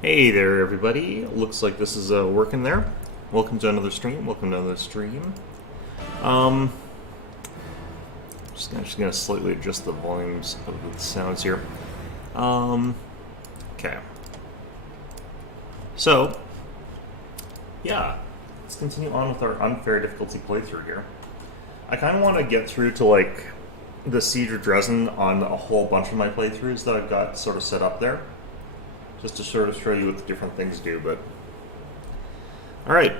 Hey there, everybody. Looks like this is working there. Welcome to another stream. Welcome to another stream. Um, just gonna slightly adjust the volumes of the sounds here. Okay. So, yeah, let's continue on with our unfair difficulty playthrough here. I kind of want to get through to like the Siege of Dresden on a whole bunch of my playthroughs that I've got sort of set up there. Just to sort of show you what the different things do, but... Alright.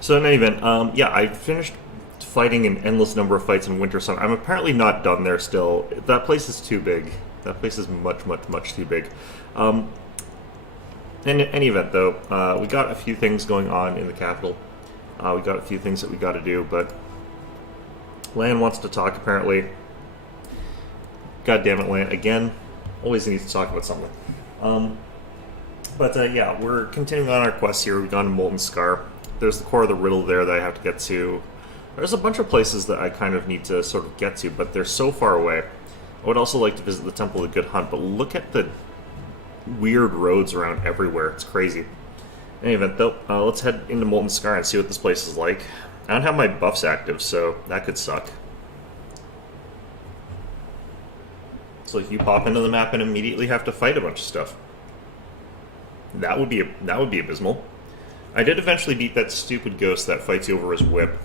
So in any event, yeah, I finished fighting an endless number of fights in Winter Sun. I'm apparently not done there still. That place is too big. That place is much, much, much too big. In any event, though, we got a few things going on in the capital. We got a few things that we got to do, but... Lan wants to talk, apparently. God damn it, Lan. Again, always needs to talk about something. Yeah, we're continuing on our quest here. We've gone to Molten Scar. There's the core of the riddle there that I have to get to. There's a bunch of places that I kind of need to sort of get to, but they're so far away. I would also like to visit the Temple of the Good Hunt, but look at the weird roads around everywhere. It's crazy. In any event, though, let's head into Molten Scar and see what this place is like. I don't have my buffs active, so that could suck. So if you pop into the map and immediately have to fight a bunch of stuff. That would be abysmal. I did eventually beat that stupid ghost that fights you over his whip.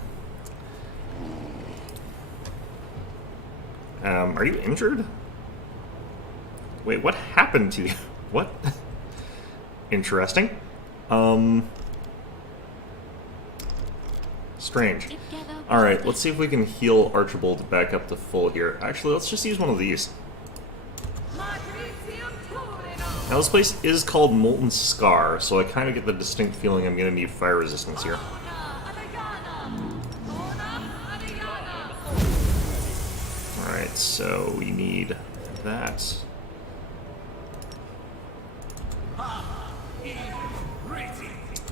Are you injured? Wait, what happened to you? What? Interesting. Strange. Alright, let's see if we can heal Archibald back up to full here. Actually, let's just use one of these. Now this place is called Molten Scar, so I kind of get the distinct feeling I'm going to need fire resistance here. Alright, so we need that. I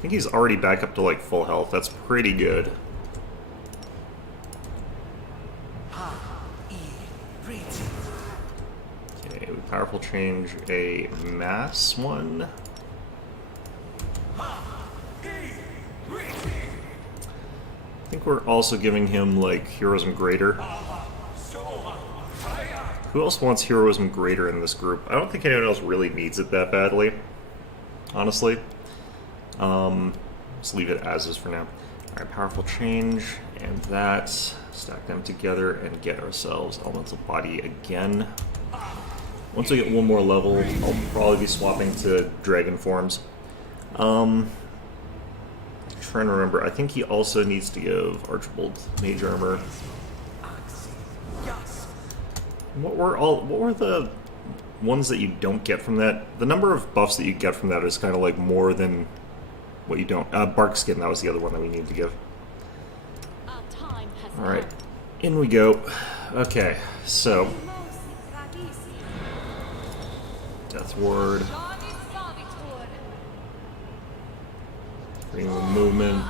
think he's already back up to like full health. That's pretty good. Powerful change a mass one. I think we're also giving him like Heroism Greater. Who else wants Heroism Greater in this group? I don't think anyone else really needs it that badly, honestly. Let's leave it as is for now. Alright, powerful change and that. Stack them together and get ourselves Elemental Body again. Once we get one more level, I'll probably be swapping to dragon forms. I'm trying to remember. I think he also needs to give Archibald Mage Armor. What were the ones that you don't get from that? The number of buffs that you get from that is kind of like more than what you don't. Bark Skin, that was the other one that we needed to give. Alright, in we go. Okay, so... Death Ward. Freedom of movement.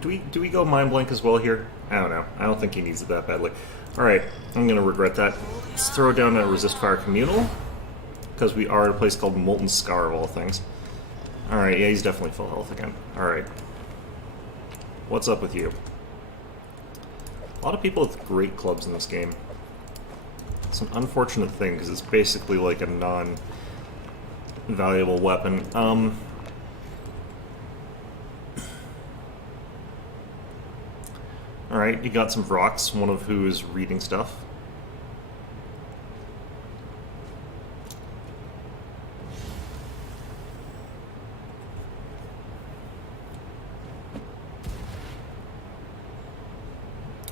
Do we go Mind Blank as well here? I don't know. I don't think he needs it that badly. Alright, I'm gonna regret that. Let's throw down a Resist Fire Communal. Because we are at a place called Molten Scar of all things. Alright, yeah, he's definitely full health again. Alright. What's up with you? A lot of people with great clubs in this game. It's an unfortunate thing, because it's basically like a non-valuable weapon. Alright, you got some Vrox, one of who is reading stuff.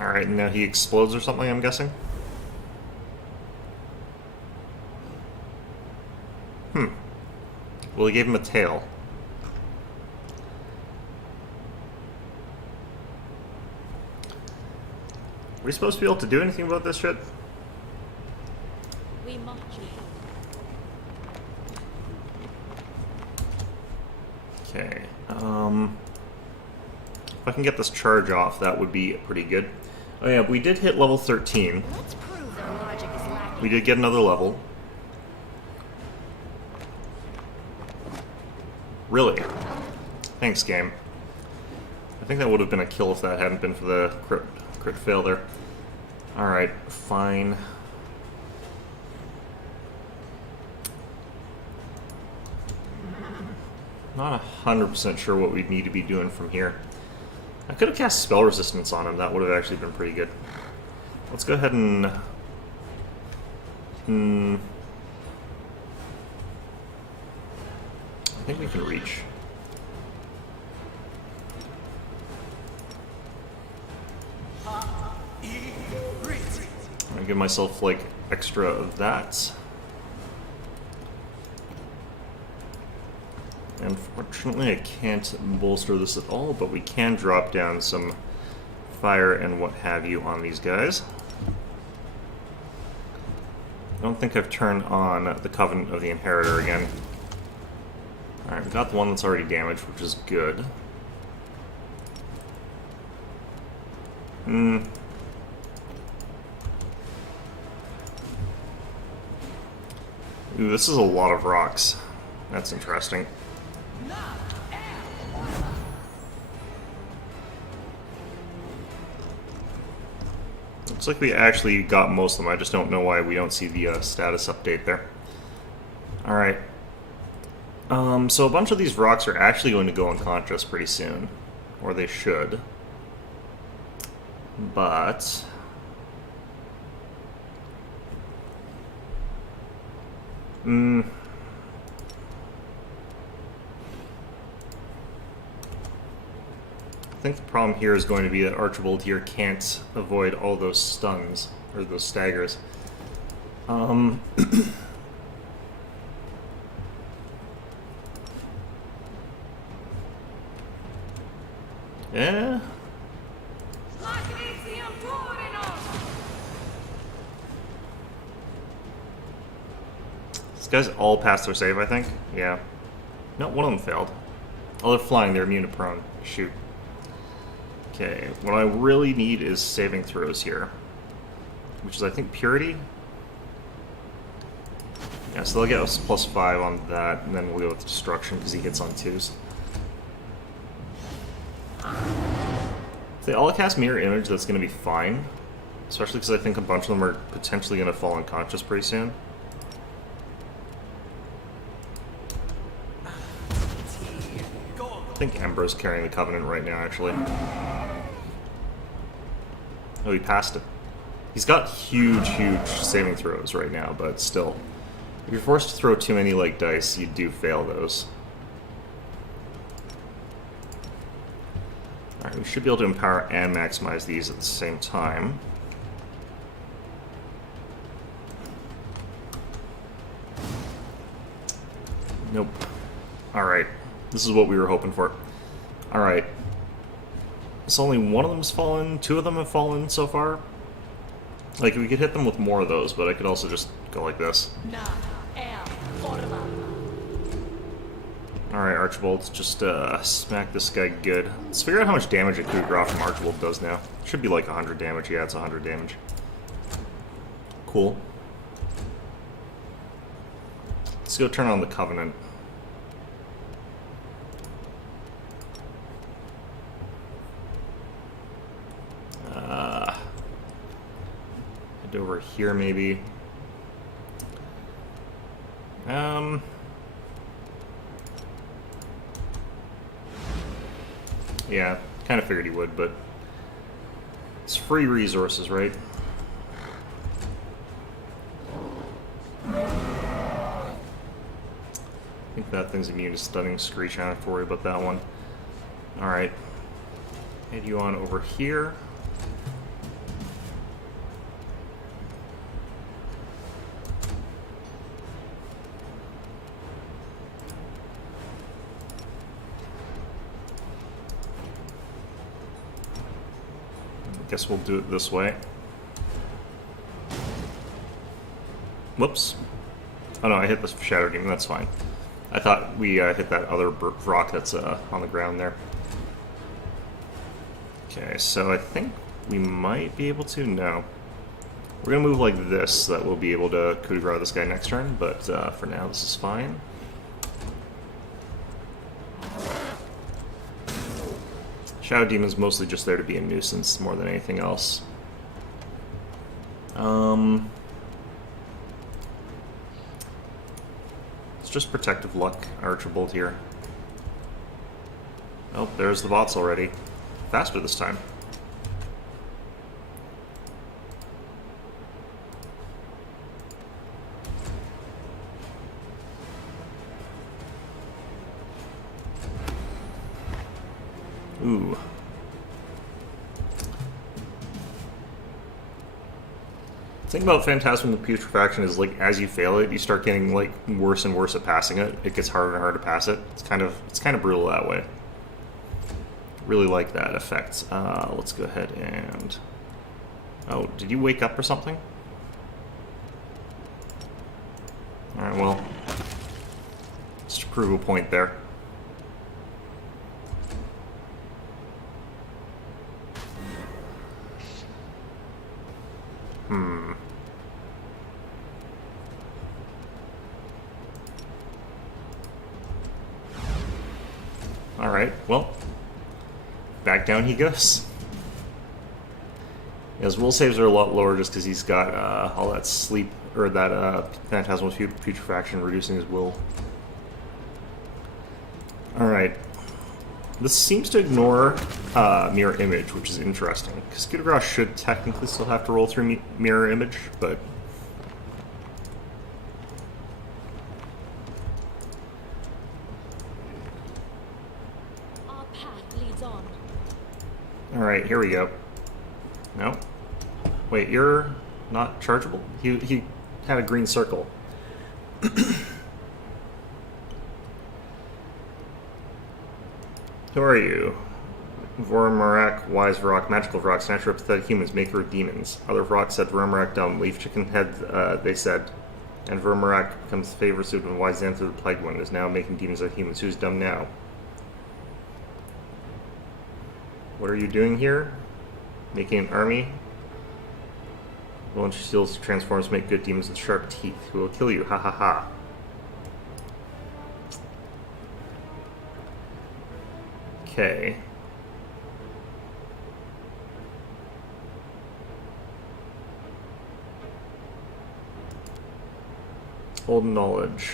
Alright, now he explodes or something, I'm guessing? Well, he gave him a tail. Are we supposed to be able to do anything about this shit? We march Okay, if I can get this charge off, that would be pretty good. Oh yeah, we did hit level 13. Let's prove our logic is We did get another level. Really? Thanks, game. I think that would have been a kill if that hadn't been for the crit fail there. Alright, fine. Not 100% sure what we'd need to be doing from here. I could have cast spell resistance on him. That would have actually been pretty good. Let's go ahead and... I think we can reach. I'm gonna give myself, like, extra of that. Unfortunately, I can't bolster this at all, but we can drop down some fire and what have you on these guys. I don't think I've turned on the Covenant of the Inheritor again. Alright, we got the one that's already damaged, which is good. Ooh, this is a lot of rocks. That's interesting. Looks like we actually got most of them. I just don't know why we don't see the status update there. Alright. So a bunch of these rocks are actually going to go unconscious pretty soon. Or they should. But... I think the problem here is going to be that Archibald here can't avoid all those stuns, or those staggers. Yeah. These guys all passed their save, I think. Yeah. No, one of them failed. Oh, they're flying. They're immune to prone. Shoot. Okay, what I really need is saving throws here. Which is, I think, Purity? Yeah, so they'll get us +5 on that, and then we'll go with Destruction because he hits on 2s. If they all cast Mirror Image, that's going to be fine. Especially because I think a bunch of them are potentially going to fall unconscious pretty soon. I think Ember's carrying the Covenant right now, actually. Oh, he passed it. He's got huge, huge saving throws right now, but still. If you're forced to throw too many, like, dice, you do fail those. Alright, we should be able to empower and maximize these at the same time. Nope. Alright. This is what we were hoping for. Alright. So only one of them's fallen, 2 of them have fallen so far. Like, we could hit them with more of those, but I could also just go like this. Alright, Archibald, just smack this guy good. Let's figure out how much damage a coup de grace from Archibald does now. It should be like 100 damage. Yeah, it's 100 damage. Cool. Let's go turn on the Covenant. Head over here, maybe. Yeah, kind of figured he would, but it's free resources, right? I think that thing's immune to stunning Screech. I don't have to worry about that one. Alright. Head you on over here. Guess we'll do it this way. Whoops. Oh no, I hit the Shadow Demon, that's fine. I thought we hit that other rock that's on the ground there. Okay, so I think we might be able to... No. We're going to move like this so that we'll be able to coup de grace this guy next turn, but for now this is fine. Shadow Demon's mostly just there to be a nuisance more than anything else. It's just Protective Luck, Archibald here. Oh, there's the bots already. Faster this time. Ooh. The thing about Phantasm with Putrefaction is, like, as you fail it, you start getting, like, worse and worse at passing it. It gets harder and harder to pass it. It's kind of brutal that way. Really like that effect. Let's go ahead and... Oh, did you wake up or something? Alright, well... Just to prove a point there. Alright, well, back down he goes. His will saves are a lot lower just because he's got all that sleep, or that Phantasmal Putrefaction reducing his will. Alright. This seems to ignore Mirror Image, which is interesting, because coup de grace should technically still have to roll through Mirror Image, but... Alright, here we go. No? Wait, you're not chargeable? He had a green circle. Who are you? Vormarak, Wise Varrock, Magical Varrock, Snatcher of Pathetic Humans, Maker of Demons. Other Varrock said Vormarak dumb, Leaf Chicken Head, they said. And Vormarak becomes the favorite suit when Wise Xanther the Plagued One is now making demons of humans. Who's dumb now? What are you doing here? Making an army? Well, she still transforms to make good demons with sharp teeth who will kill you. Ha ha ha. Okay. Old knowledge.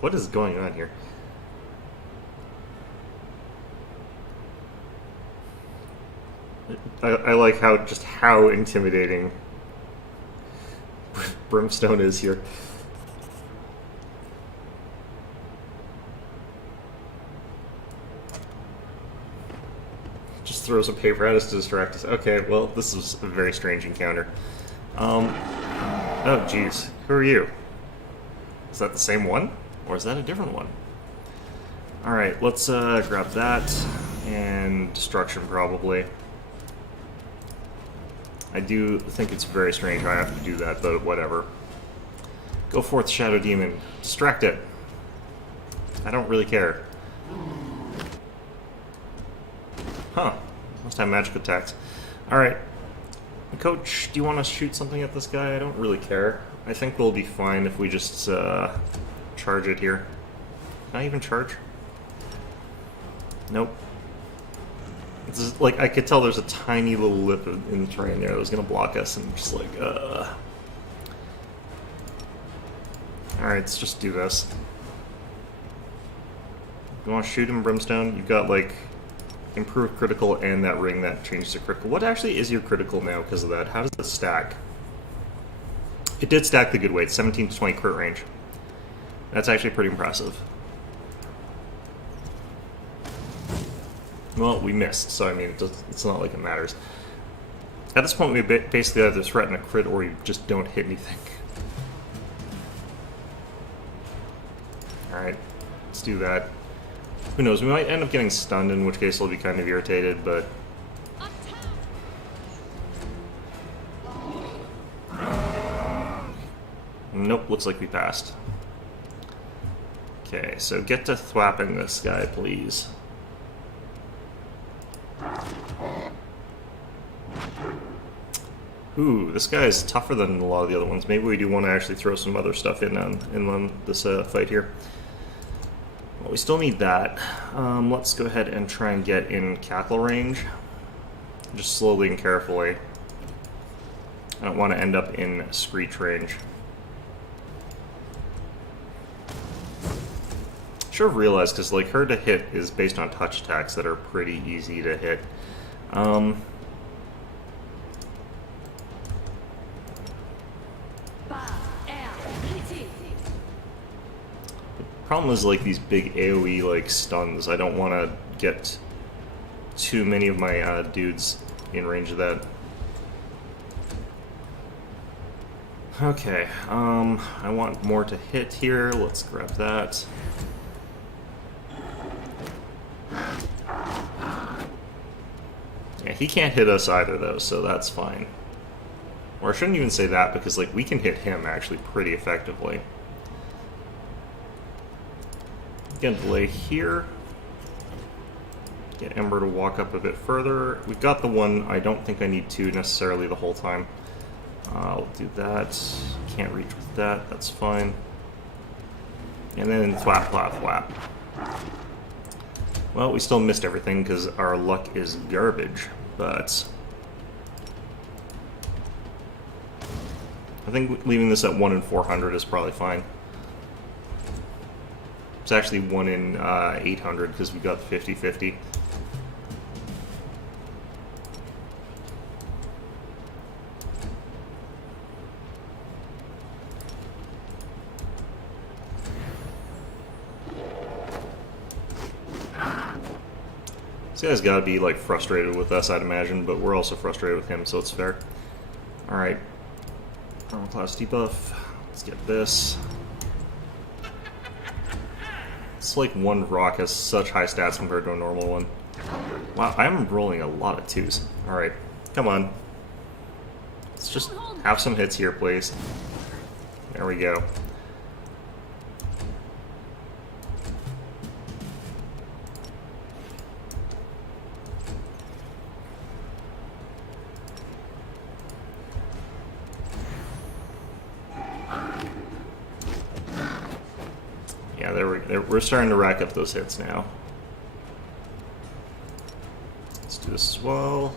What is going on here? I like how intimidating Brimstone is here. Just throws a paper at us to distract us. Okay, well, this is a very strange encounter. Oh, jeez. Who are you? Is that the same one? Or is that a different one? Alright, let's grab that. And destruction, probably. I do think it's very strange I have to do that, but whatever. Go forth, Shadow Demon. Distract it. I don't really care. Huh. Must have magic attacks. Alright. Coach, do you want to shoot something at this guy? I don't really care. I think we'll be fine if we just charge it here. Can I even charge? Nope. It's just, like, I could tell there's a tiny little lip in the terrain there that was going to block us, and just like, Alright, let's just do this. You want to shoot him, Brimstone? You've got, like, improved critical and that ring that changes to critical. What actually is your critical now because of that? How does it stack? It did stack the good weight, 17 to 20 crit range. That's actually pretty impressive. Well, we missed, so I mean, it's not like it matters. At this point, we basically either threaten a crit or you just don't hit anything. do that. Who knows, we might end up getting stunned, in which case I'll be kind of irritated, but... Nope, looks like we passed. Okay, so get to thwapping this guy, please. Ooh, this guy is tougher than a lot of the other ones. Maybe we do want to actually throw some other stuff in on this fight here. Well, we still need that. Let's go ahead and try and get in cackle range. Just slowly and carefully. I don't want to end up in screech range. Should have realized, because like her to hit is based on touch attacks that are pretty easy to hit. The problem is like these big AoE like stuns. I don't want to get too many of my dudes in range of that. Okay, I want more to hit here. Let's grab that. Yeah, he can't hit us either, though, so that's fine. Or I shouldn't even say that, because, like, we can hit him, actually, pretty effectively. Get a delay here. Get Ember to walk up a bit further. We've got the one. I don't think I need two necessarily the whole time. I'll do that. Can't reach with that. That's fine. And then thwap, thwap, thwap. Well, we still missed everything because our luck is garbage, but I think leaving this at 1 in 400 is probably fine. It's actually 1 in 800 because we got 50-50. This guy's got to be like frustrated with us, I'd imagine, but we're also frustrated with him, so it's fair. Alright. Armor class debuff. Let's get this. It's like one rock has such high stats compared to a normal one. Wow, I'm rolling a lot of 2s. Alright, come on. Let's just have some hits here, please. There we go. Yeah, we're starting to rack up those hits now. Let's do this as well.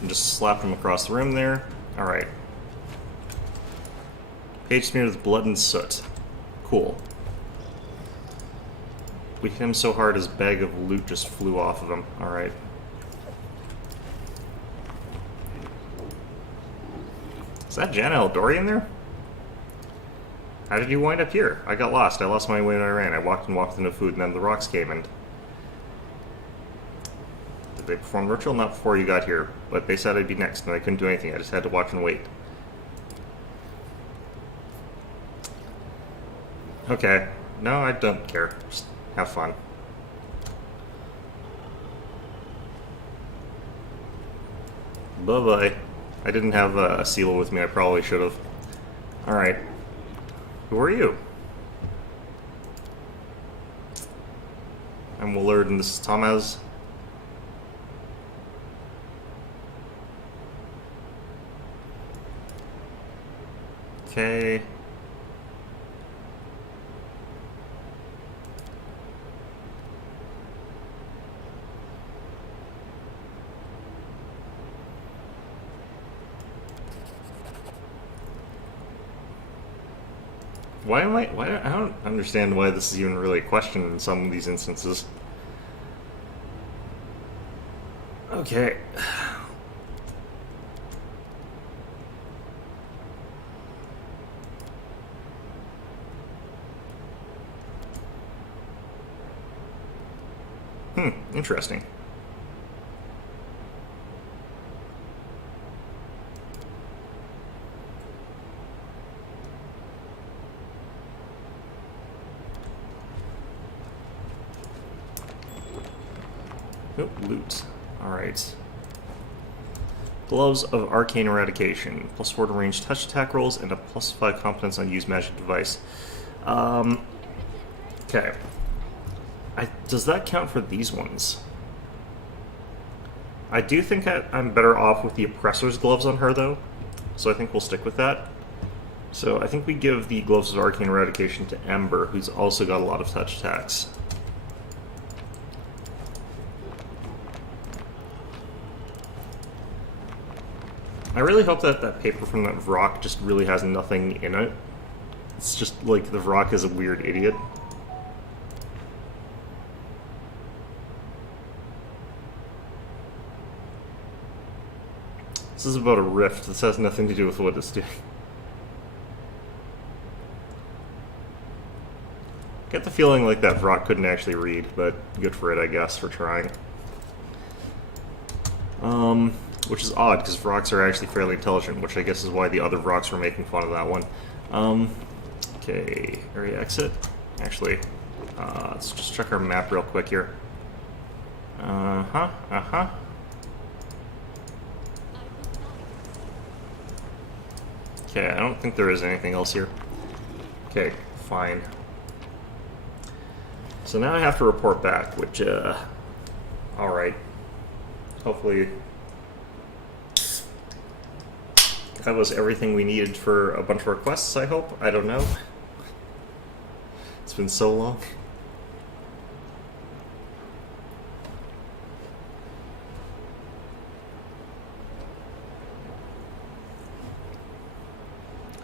And just slap them across the room there. Alright. Page smeared with blood and soot. Cool. We hit him so hard his bag of loot just flew off of him. Alright. Is that Jana Eldori in there? How did you wind up here? I got lost. I lost my way when I ran. I walked and walked into food, and then the rocks came in. Did they perform ritual? Not before you got here, but they said I'd be next, and I couldn't do anything. I just had to watch and wait. Okay. No, I don't care. Just have fun. Bye-bye. I didn't have a seal with me. I probably should have. Alright. Who are you? I'm Willard, and this is Thomas. Okay. I don't understand why this is even really a question in some of these instances. Okay. Interesting. Oh, loot. Alright. Gloves of Arcane Eradication. +4 to range touch attack rolls and a +5 competence on use magic device. Okay. Does that count for these ones? I do think I'm better off with the Oppressor's gloves on her, though. So I think we'll stick with that. So I think we give the Gloves of Arcane Eradication to Ember, who's also got a lot of touch attacks. I really hope that that paper from that Vrock just really has nothing in it. It's just like the Vrock is a weird idiot. This is about a rift. This has nothing to do with what it's doing. Get the feeling like that Vrock couldn't actually read, but good for it, I guess, for trying. Which is odd, because Vrocks are actually fairly intelligent, which I guess is why the other Vrocks were making fun of that one. Okay, area exit. Actually, let's just check our map real quick here. Okay, I don't think there is anything else here. Okay, fine. So now I have to report back, which, alright. Hopefully that was everything we needed for a bunch of requests, I hope. I don't know. It's been so long.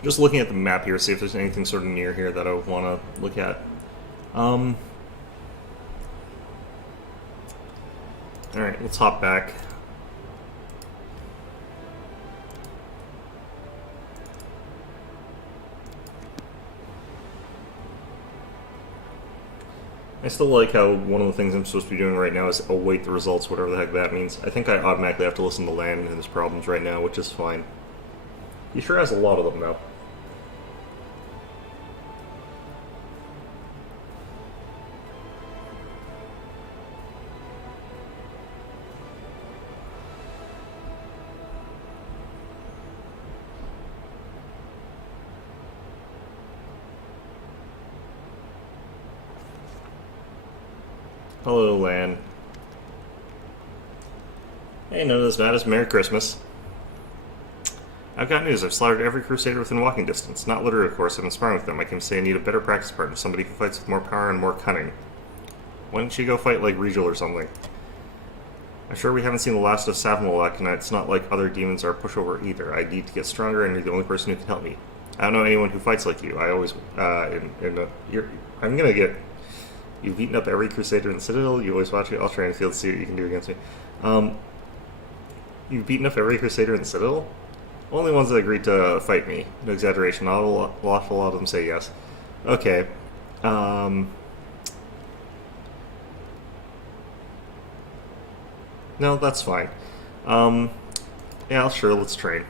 Just looking at the map here, see if there's anything sort of near here that I would want to look at. Alright, let's hop back. I still like how one of the things I'm supposed to be doing right now is await the results, whatever the heck that means. I think I automatically have to listen to Lan and his problems right now, which is fine. He sure has a lot of them, though. Hello, Lan. Hey, none of this matters. Merry Christmas. I've got news. I've slaughtered every Crusader within walking distance. Not literally, of course. I'm sparring with them. I can say I need a better practice partner, somebody who fights with more power and more cunning. Why don't you go fight like Regal or something? I'm sure we haven't seen the last of Savmalak, and it's not like other demons are a pushover either. I need to get stronger, and you're the only person who can help me. I don't know anyone who fights like you. I always, I'm gonna get... You've beaten up every Crusader in the Citadel. You always watch it. I'll try and field see what you can do against me. You've beaten up every Crusader in the Citadel? Only ones that agreed to fight me. No exaggeration. Not a lot of them say yes. Okay. No, that's fine. Yeah, sure, let's train.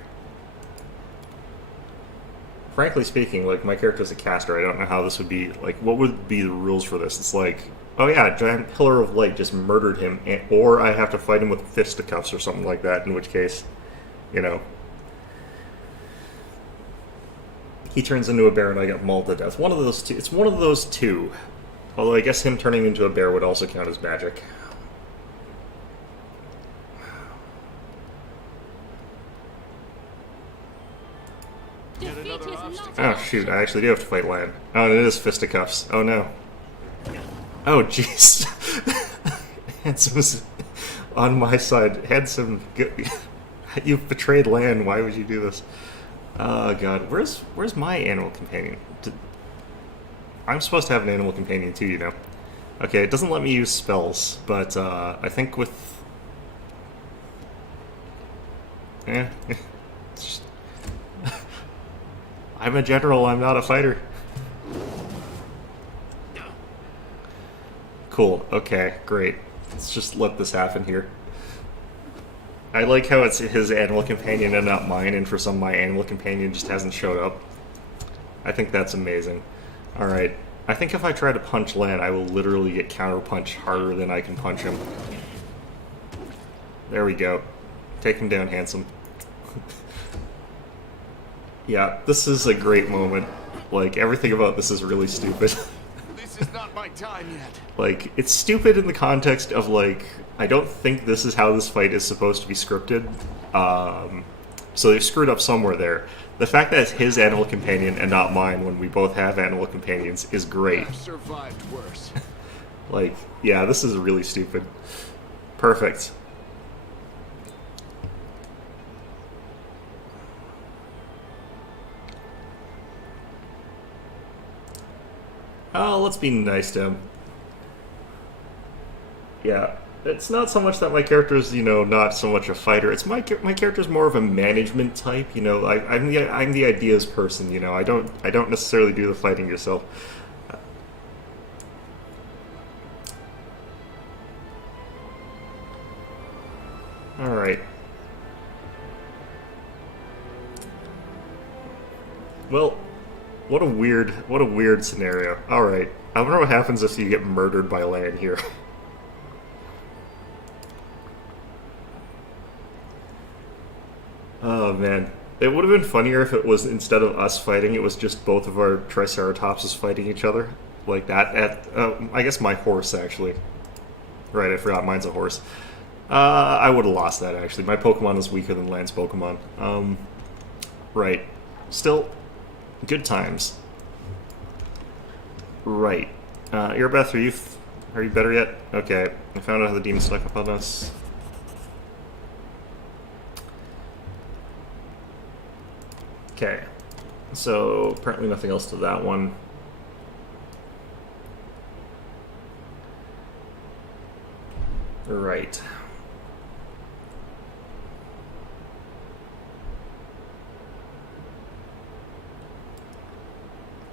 Frankly speaking, like, my character's a caster. I don't know how this would be, like, what would be the rules for this? It's like, oh yeah, a giant pillar of light just murdered him, or I have to fight him with fisticuffs or something like that, in which case, you know, he turns into a bear and I get mauled to death. One of those two. It's one of those two. Although I guess him turning into a bear would also count as magic. Oh shoot, I actually do have to fight Lan. Oh, and it is fisticuffs. Oh no. Oh jeez. Hansom's on my side. Handsome, you've betrayed Lan. Why would you do this? Oh god, where's my animal companion? I'm supposed to have an animal companion too, you know. Okay, it doesn't let me use spells, but I think with... I'm a general, I'm not a fighter. Cool, okay, great. Let's just let this happen here. I like how it's his animal companion and not mine, and for some my animal companion just hasn't showed up. I think that's amazing. Alright, I think if I try to punch Lan, I will literally get counter-punched harder than I can punch him. There we go. Take him down, handsome. Yeah, this is a great moment. Like, everything about this is really stupid. This is not my time yet. Like, it's stupid in the context of, like, I don't think this is how this fight is supposed to be scripted. So they screwed up somewhere there. The fact that it's his animal companion and not mine when we both have animal companions is great. I've survived worse. Like, yeah, this is really stupid. Perfect. Oh, let's be nice to him. Yeah, it's not so much that my character is, you know, not so much a fighter. It's my character's more of a management type. You know, I'm the ideas person. You know, I don't necessarily do the fighting yourself. All right. Well, what a weird scenario. All right. I wonder what happens if you get murdered by land here. Oh man, it would have been funnier if it was, instead of us fighting, it was just both of our Triceratopses fighting each other like that. I guess my horse actually. Right, I forgot mine's a horse. I would have lost that actually. My Pokemon is weaker than Land's Pokemon. Right. Still, good times. Right. Earbeth, are you better yet? Okay. I found out how the demon snuck up on us. Okay. So apparently nothing else to that one. Right.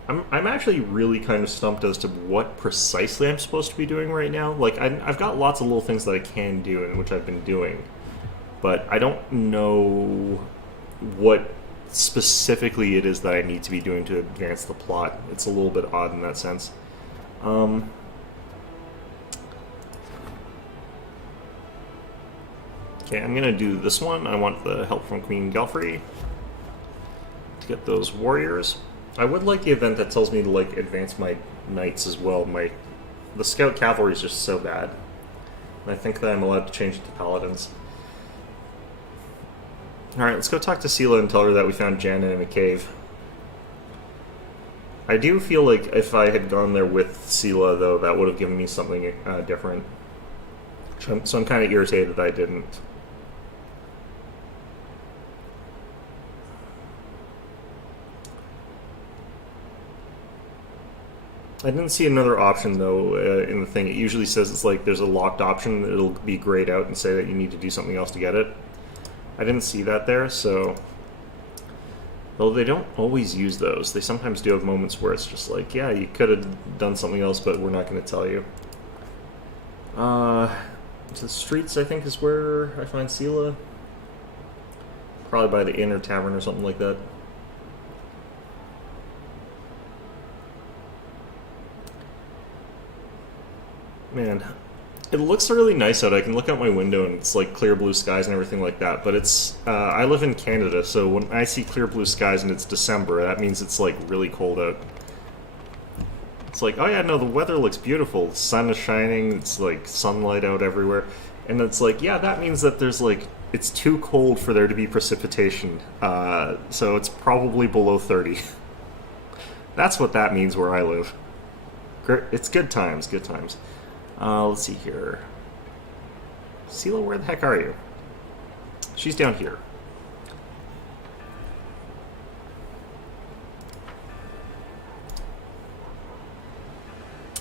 I'm actually really kind of stumped as to what precisely I'm supposed to be doing right now. Like, I've got lots of little things that I can do and which I've been doing, but I don't know what specifically it is that I need to be doing to advance the plot. It's a little bit odd in that sense. Okay, I'm gonna do this one. I want the help from Queen Galfrey to get those warriors. I would like the event that tells me to, like, advance my knights as well. The scout cavalry is just so bad. And I think that I'm allowed to change it to paladins. Alright, let's go talk to Sela and tell her that we found Janet in a cave. I do feel like if I had gone there with Sela, though, that would have given me something different. So I'm kind of irritated that I didn't. I didn't see another option, though, in the thing. It usually says it's like there's a locked option. It'll be grayed out and say that you need to do something else to get it. I didn't see that there, so... Though they don't always use those. They sometimes do have moments where it's just like, yeah, you could have done something else, but we're not going to tell you. The streets, I think, is where I find Sela. Probably by the inn or tavern or something like that. Man, it looks really nice out. I can look out my window and it's like clear blue skies and everything like that. But it's, I live in Canada, so when I see clear blue skies and it's December, that means it's like really cold out. It's like, oh yeah, no, the weather looks beautiful. The sun is shining, it's like sunlight out everywhere. And it's like, yeah, that means that there's like, it's too cold for there to be precipitation. So it's probably below 30. That's what that means where I live. It's good times, good times. Let's see here. Sela, where the heck are you? She's down here.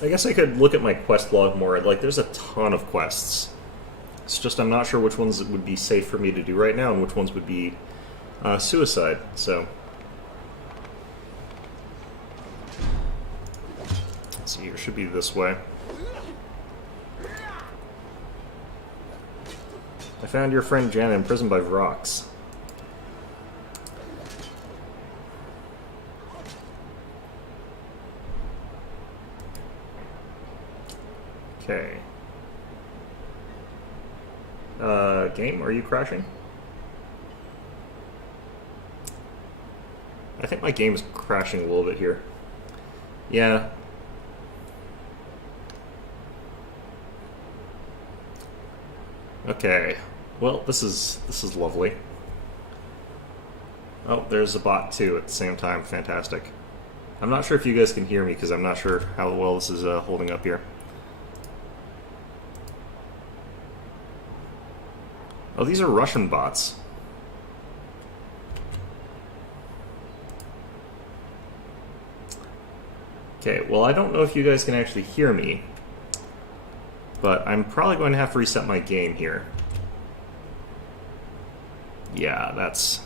I guess I could look at my quest log more. Like, there's a ton of quests. It's just I'm not sure which ones would be safe for me to do right now and which ones would be suicide, so... Let's see, it should be this way. I found your friend Janet imprisoned by Vrox. Okay. Game, are you crashing? I think my game is crashing a little bit here. Yeah. Okay. Well, this is lovely. Oh, there's a bot too at the same time. Fantastic. I'm not sure if you guys can hear me because I'm not sure how well this is holding up here. Oh, these are Russian bots. Okay, well, I don't know if you guys can actually hear me, but I'm probably going to have to reset my game here. Yeah, that's...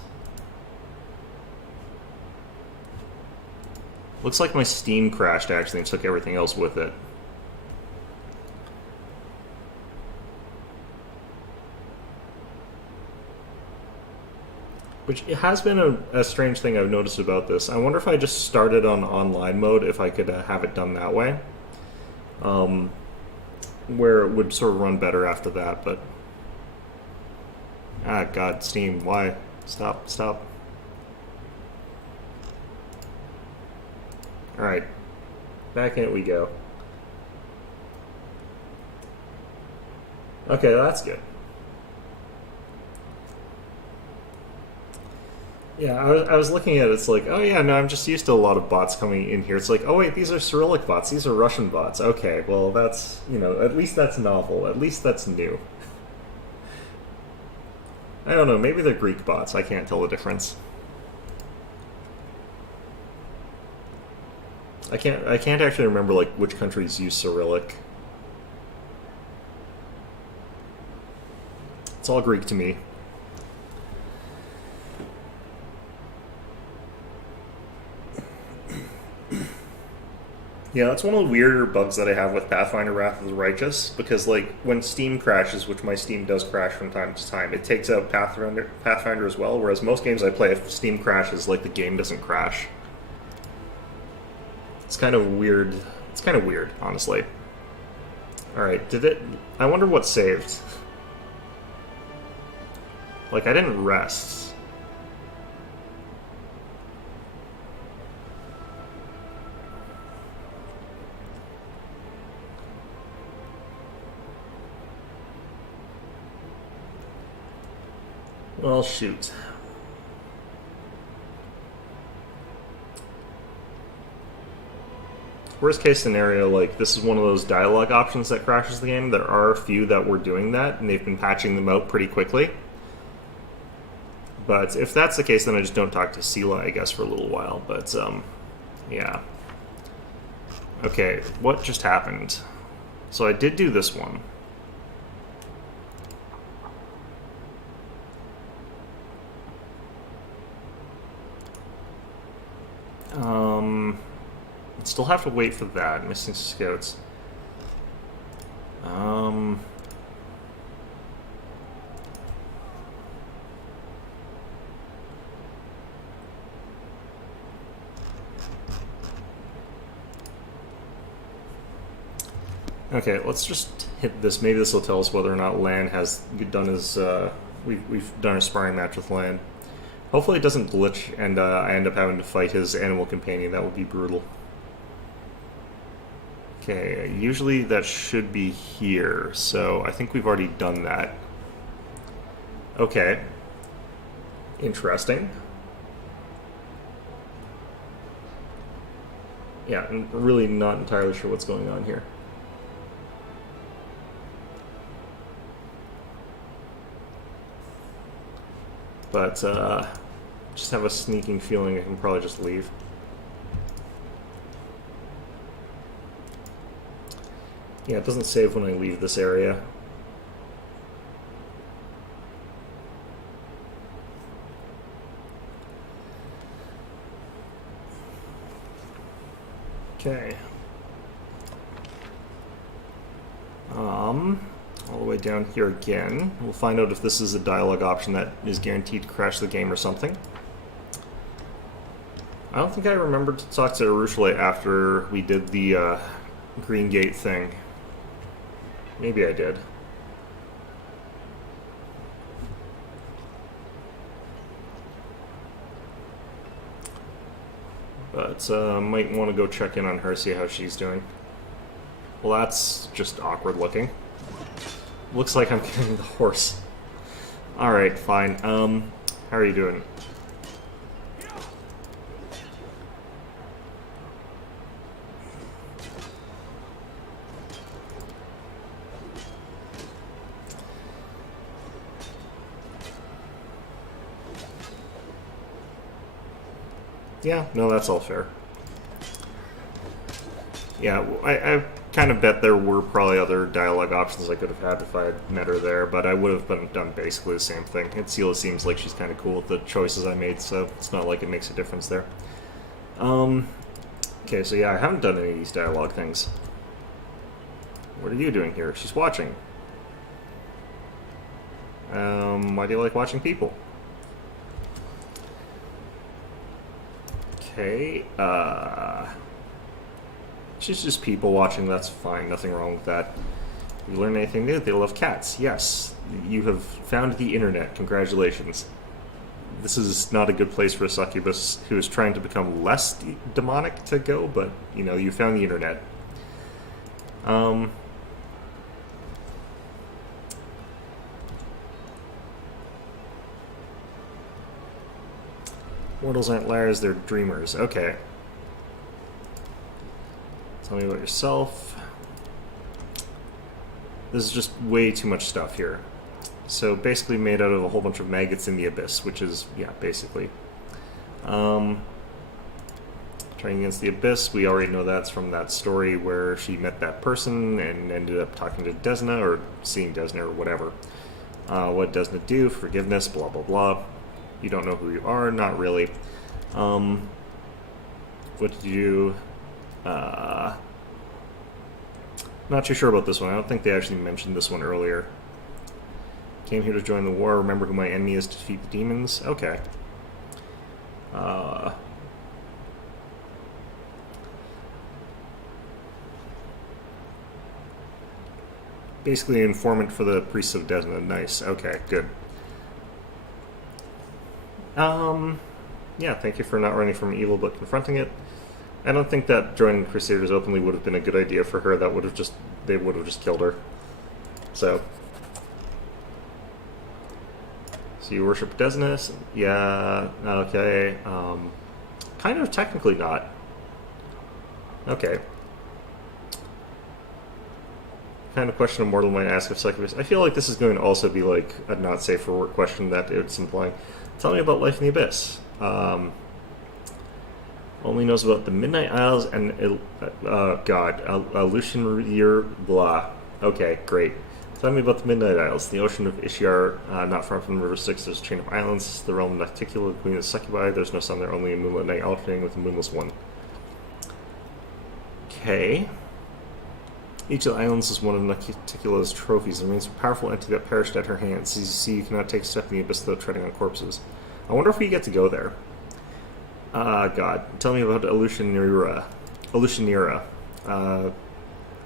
Looks like my Steam crashed, actually, and took everything else with it. Which it has been a strange thing I've noticed about this. I wonder if I just started on online mode, if I could have it done that way. Where it would sort of run better after that, but... Ah, God, Steam, why? Stop, stop. Alright. Back in it we go. Okay, that's good. Yeah, I was looking at it, it's like, oh yeah, no, I'm just used to a lot of bots coming in here. It's like, oh wait, these are Cyrillic bots, these are Russian bots. Okay, well that's, you know, at least that's novel, at least that's new. I don't know, maybe they're Greek bots, I can't tell the difference. I can't actually remember like which countries use Cyrillic. It's all Greek to me. Yeah, that's one of the weirder bugs that I have with Pathfinder Wrath of the Righteous, because like when Steam crashes, which my Steam does crash from time to time, it takes out Pathfinder as well, whereas most games I play, if Steam crashes, like the game doesn't crash. It's kind of weird. It's kind of weird, honestly. Alright, did it... I wonder what saved. Like, I didn't rest. Well, shoot. Worst case scenario, like, this is one of those dialogue options that crashes the game. There are a few that were doing that, and they've been patching them out pretty quickly. But if that's the case, then I just don't talk to Sela, I guess, for a little while. But, yeah. Okay, what just happened? So I did do this one. Still have to wait for that. Missing scouts. Okay, let's just hit this. Maybe this will tell us whether or not Lan has done his... we've done a sparring match with Lan. Hopefully it doesn't glitch and I end up having to fight his animal companion. That would be brutal. Okay, usually that should be here, so I think we've already done that. Okay. Interesting. Yeah, I'm really not entirely sure what's going on here. But, just have a sneaking feeling I can probably just leave. Yeah, it doesn't save when I leave this area. Okay. All the way down here again. We'll find out if this is a dialogue option that is guaranteed to crash the game or something. I don't think I remembered to talk to Arushale after we did the Green Gate thing. Maybe I did. but might want to go check in on her, see how she's doing. Well, that's just awkward looking. Looks like I'm getting the horse. Alright, fine. How are you doing? Yeah, no, that's all fair. Yeah, I kind of bet there were probably other dialogue options I could have had if I had met her there, but I would have done basically the same thing. It seems like she's kind of cool with the choices I made, so it's not like it makes a difference there. Okay, so yeah, I haven't done any of these dialogue things. What are you doing here? She's watching. Why do you like watching people? Okay, she's just people watching, that's fine, nothing wrong with that. You learn anything new? They love cats. Yes, you have found the internet. Congratulations. This is not a good place for a succubus who is trying to become less demonic to go, but, you know, you found the internet. Mortals aren't liars, they're dreamers. Okay. Tell me about yourself. This is just way too much stuff here. So basically made out of a whole bunch of maggots in the abyss, which is, yeah, basically. Trying against the abyss, we already know that's from that story where she met that person and ended up talking to Desna, or seeing Desna, or whatever. What Desna do? Forgiveness, blah, blah, blah. You don't know who you are? Not really. What did you do? Not too sure about this one. I don't think they actually mentioned this one earlier. Came here to join the war. Remember who my enemy is to defeat the demons? Okay. Basically an informant for the priests of Desna. Nice. Okay, good. Yeah, thank you for not running from evil but confronting it. I don't think that joining the Crusaders openly would have been a good idea for her. That would have just, they would have just killed her. So you worship Desna? Yeah, okay. Kind of technically not. Okay. Kind of question a mortal might ask of succubus. I feel like this is going to also be like a not safe for work question that it's implying. Tell me about life in the abyss. Only knows about the Midnight Isles and Aleutian Year, blah. Okay, great. Tell me about the Midnight Isles. The ocean of Ishiar, not far from the River Styx, there's a chain of islands. The realm of Nocticula, the queen of succubi. There's no sun there, only a moonlit night alternating with a moonless one. Okay. Each of the islands is one of Nocticula's trophies. It remains a powerful entity that perished at her hands. As you see, you cannot take a step in the abyss without treading on corpses. I wonder if we get to go there. God. Tell me about Aleutianira.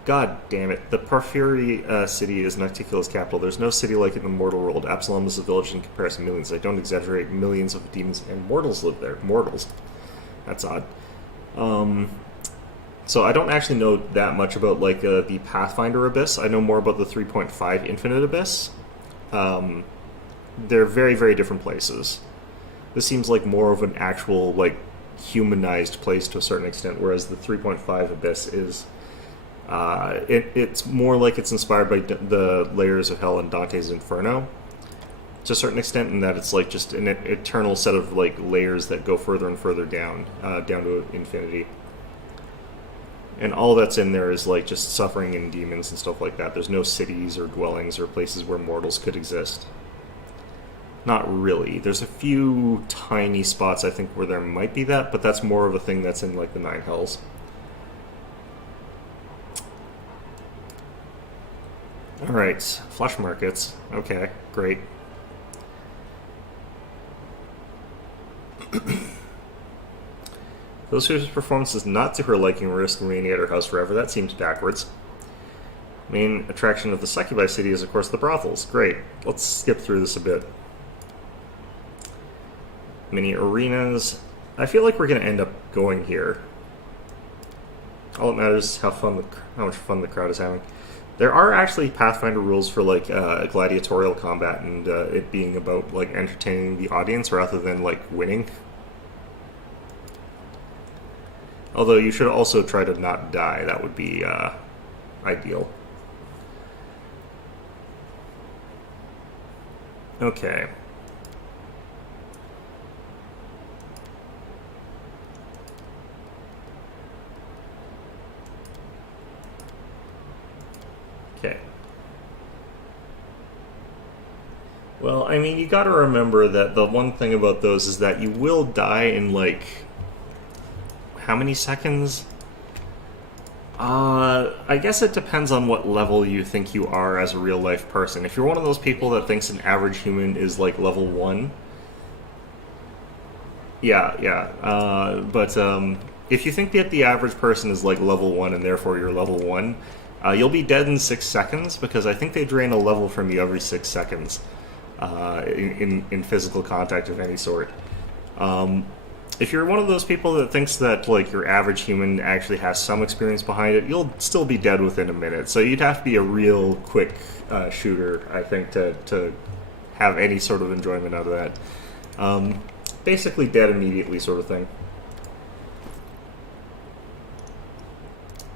God damn it. The Porphyry city is Nocticula's capital. There's no city like it in the mortal world. Absalom is a village in comparison to millions. I don't exaggerate. Millions of demons and mortals live there. Mortals. That's odd. So I don't actually know that much about like the Pathfinder Abyss. I know more about the 3.5 Infinite Abyss. They're very, very different places. This seems like more of an actual, like, humanized place to a certain extent, whereas the 3.5 Abyss is... it's more like it's inspired by the layers of hell in Dante's Inferno, to a certain extent, in that it's like just an eternal set of, like, layers that go further and further down, down to infinity. And all that's in there is, like, just suffering and demons and stuff like that. There's no cities or dwellings or places where mortals could exist. Not really. There's a few tiny spots, I think, where there might be that, but that's more of a thing that's in, like, the Nine Hells. Alright, flesh markets. Okay, great. Those whose performance is not to her liking risk remaining at her house forever. That seems backwards. Main attraction of the succubi city is, of course, the brothels. Great. Let's skip through this a bit. Mini arenas. I feel like we're going to end up going here. All that matters is how much fun the crowd is having. There are actually Pathfinder rules for like gladiatorial combat and it being about like entertaining the audience rather than like winning. Although you should also try to not die. That would be ideal. Okay. Okay. Well, I mean, you gotta remember that the one thing about those is that you will die in, like, how many seconds? I guess it depends on what level you think you are as a real-life person. If you're one of those people that thinks an average human is, like, level 1... But if you think that the average person is, like, level 1 and therefore you're level 1... you'll be dead in 6 seconds, because I think they drain a level from you every 6 seconds in physical contact of any sort. If you're one of those people that thinks that like your average human actually has some experience behind it, you'll still be dead within a minute. So you'd have to be a real quick shooter, I think, to have any sort of enjoyment out of that. Basically dead immediately sort of thing.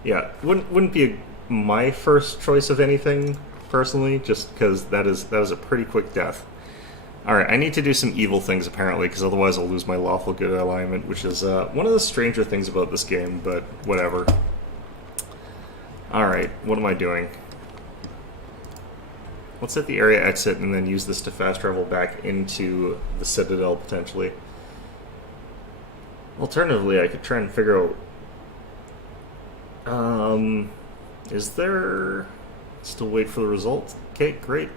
Yeah, wouldn't be my first choice of anything, personally, just because that is a pretty quick death. Alright, I need to do some evil things, apparently, because otherwise I'll lose my lawful good alignment, which is one of the stranger things about this game, but whatever. Alright, what am I doing? Let's hit the area exit and then use this to fast travel back into the Citadel, potentially. Alternatively, I could try and figure out... is there... Still wait for the result? Okay, great.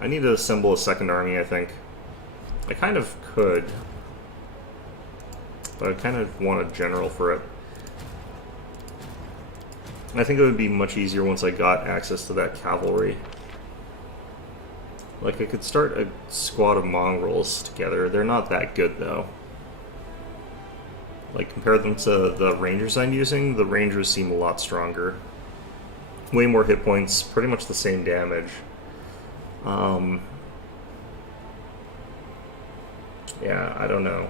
I need to assemble a second army, I think. I kind of could. But I kind of want a general for it. I think it would be much easier once I got access to that cavalry. Like, I could start a squad of mongrels together. They're not that good, though. Like, compare them to the rangers I'm using, the rangers seem a lot stronger. Way more hit points, pretty much the same damage. Yeah, I don't know.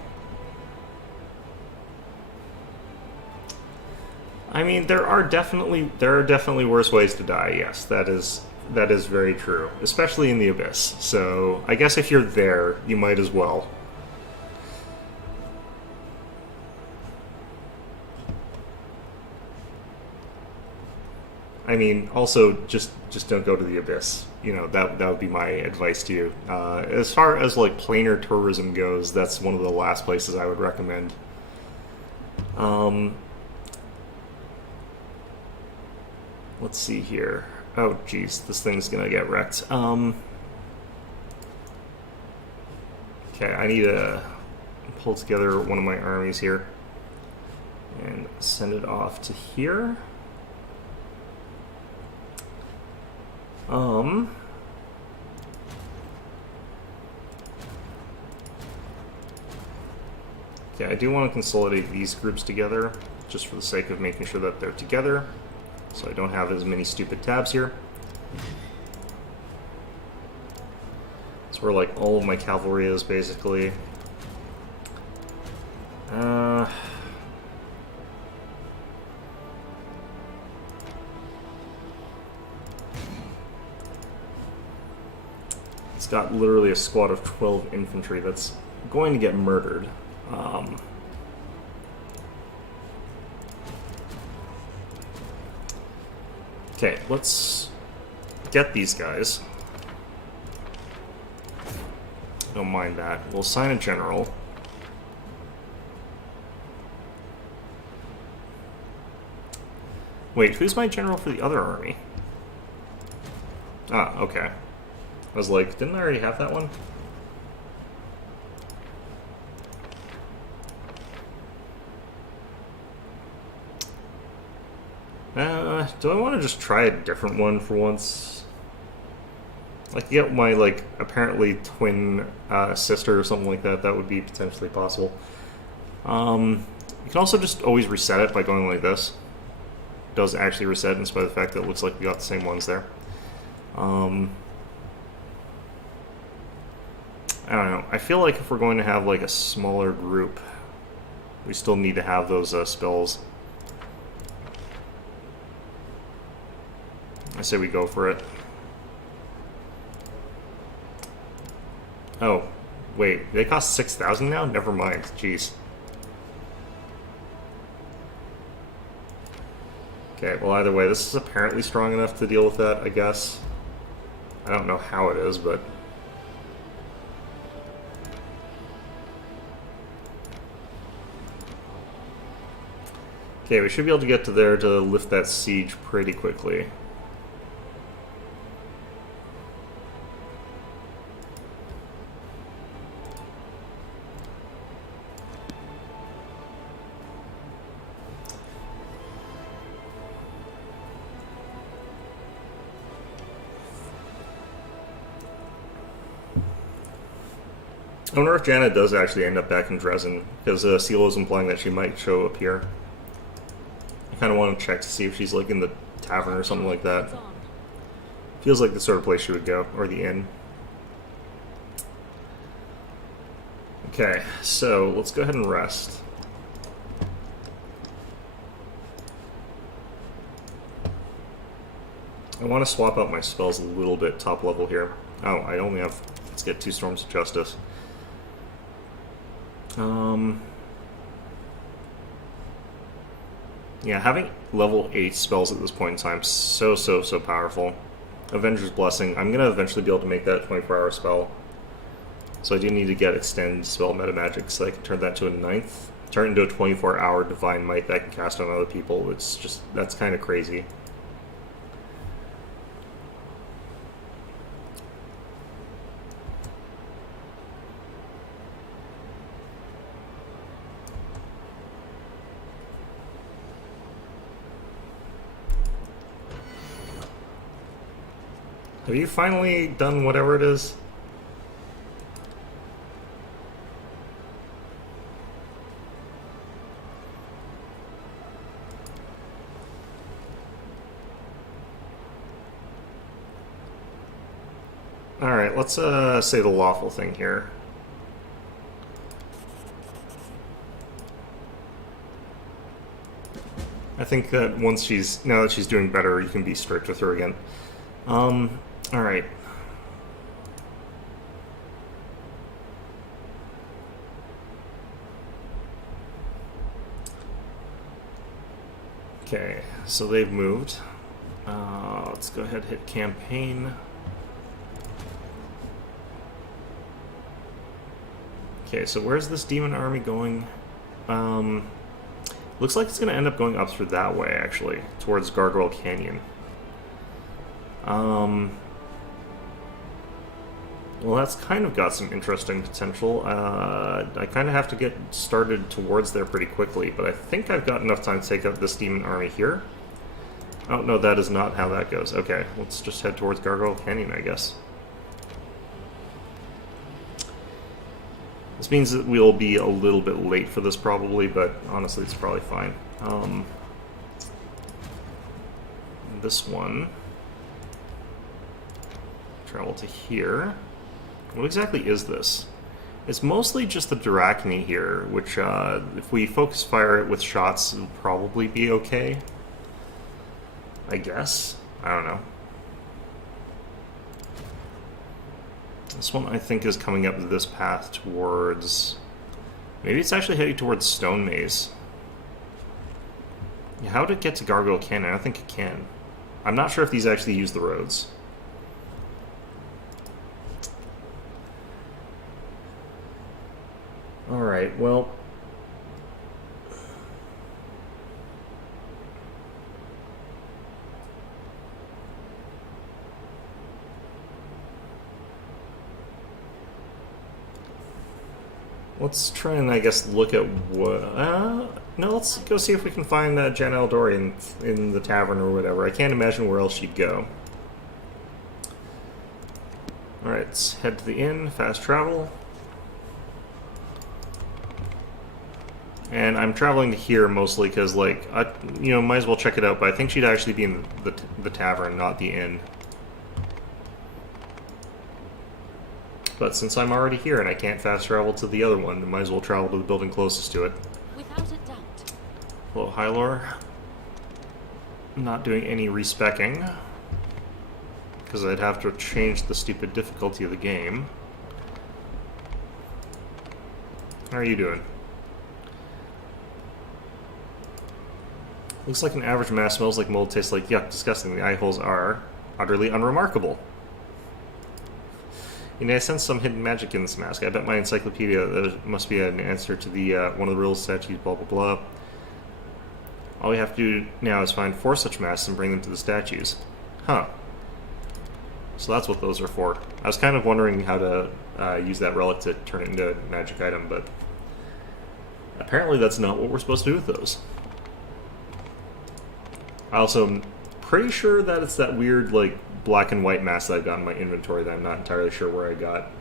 I mean, there are definitely worse ways to die. Yes, that is very true, especially in the Abyss. So I guess if you're there, you might as well. I mean, also just don't go to the Abyss. You know, that would be my advice to you. As far as like planar tourism goes, that's one of the last places I would recommend. Let's see here. Oh, geez, this thing's gonna get wrecked. Okay, I need to pull together one of my armies here and send it off to here. Okay, I do want to consolidate these groups together, just for the sake of making sure that they're together, so I don't have as many stupid tabs here. That's where, like, all of my cavalry is, basically. It's got literally a squad of 12 infantry that's going to get murdered. Okay, let's get these guys. Don't mind that. We'll assign a general. Wait, who's my general for the other army? Ah, okay. I was like, didn't I already have that one? Do I want to just try a different one for once? Like, get my, like, apparently twin sister or something like that. That would be potentially possible. You can also just always reset it by going like this. It does actually reset in spite of the fact that it looks like we got the same ones there. I don't know. I feel like if we're going to have like a smaller group, we still need to have those spells. I say we go for it. Oh, wait. They cost 6,000 now? Never mind. Jeez. Okay, well either way, this is apparently strong enough to deal with that, I guess. I don't know how it is, but... Okay, we should be able to get to there to lift that siege pretty quickly. I wonder if Janet does actually end up back in Dresden, because Seal is implying that she might show up here. I kind of want to check to see if she's like in the tavern or something like that. Feels like the sort of place she would go, or the inn. Okay, so let's go ahead and rest. I want to swap out my spells a little bit top level here. Oh, I only have... Let's get 2 Storms of Justice. Yeah, having level 8 spells at this point in time, so powerful. Avenger's Blessing, I'm going to eventually be able to make that a 24-hour spell. So I do need to get Extend Spell Meta Magic so I can turn that to a 9th. Turn it into a 24-hour Divine Might that I can cast on other people. It's just, that's kind of crazy. Have you finally done whatever it is? Alright, let's say the lawful thing here. I think that once she's, now that she's doing better, you can be strict with her again. Alright. Okay, so they've moved. Let's go ahead and hit campaign. Okay, so where's this demon army going? Looks like it's going to end up going up through that way, actually, towards Gargoyle Canyon. Well, that's kind of got some interesting potential. I kind of have to get started towards there pretty quickly, but I think I've got enough time to take out this demon army here. Oh, no, that is not how that goes. Okay, let's just head towards Gargoyle Canyon, I guess. This means that we'll be a little bit late for this, probably, but honestly, it's probably fine. This one... Travel to here. What exactly is this? It's mostly just the Drachni here, which, if we focus fire it with shots, it'll probably be okay. I guess? I don't know. This one, I think, is coming up this path towards... Maybe it's actually heading towards Stone Maze. Yeah, how did it get to Gargoyle Canyon? I don't think it can. I'm not sure if these actually use the roads. Alright, well... Let's try and, I guess, look at what... no, let's go see if we can find Jan Eldori in the tavern or whatever. I can't imagine where else she'd go. Alright, let's head to the inn, fast travel. And I'm traveling to here mostly because, like, might as well check it out, but I think she'd actually be in the tavern, not the inn. But since I'm already here and I can't fast travel to the other one, I might as well travel to the building closest to it. Without a doubt. Hello, Hylor. I'm not doing any respecking, because I'd have to change the stupid difficulty of the game. How are you doing? Looks like an average mask, smells like mold, tastes like yuck, disgusting. The eye holes are utterly unremarkable. You know, I sense some hidden magic in this mask. I bet my encyclopedia there must be an answer to the one of the rules, statues, blah blah blah. All we have to do now is find 4 such masks and bring them to the statues. Huh. So that's what those are for. I was kind of wondering how to use that relic to turn it into a magic item, but apparently that's not what we're supposed to do with those. I also am pretty sure that it's that weird, like, black and white mask that I've got in my inventory that I'm not entirely sure where I got.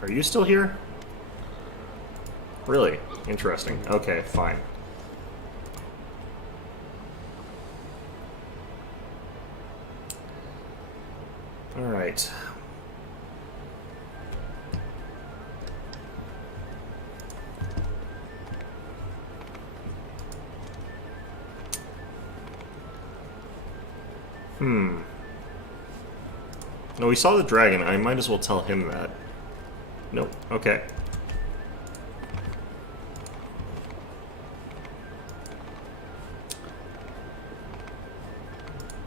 Are you still here? Really? Interesting. Okay, fine. Alright. No, we saw the dragon. I might as well tell him that. Nope. Okay.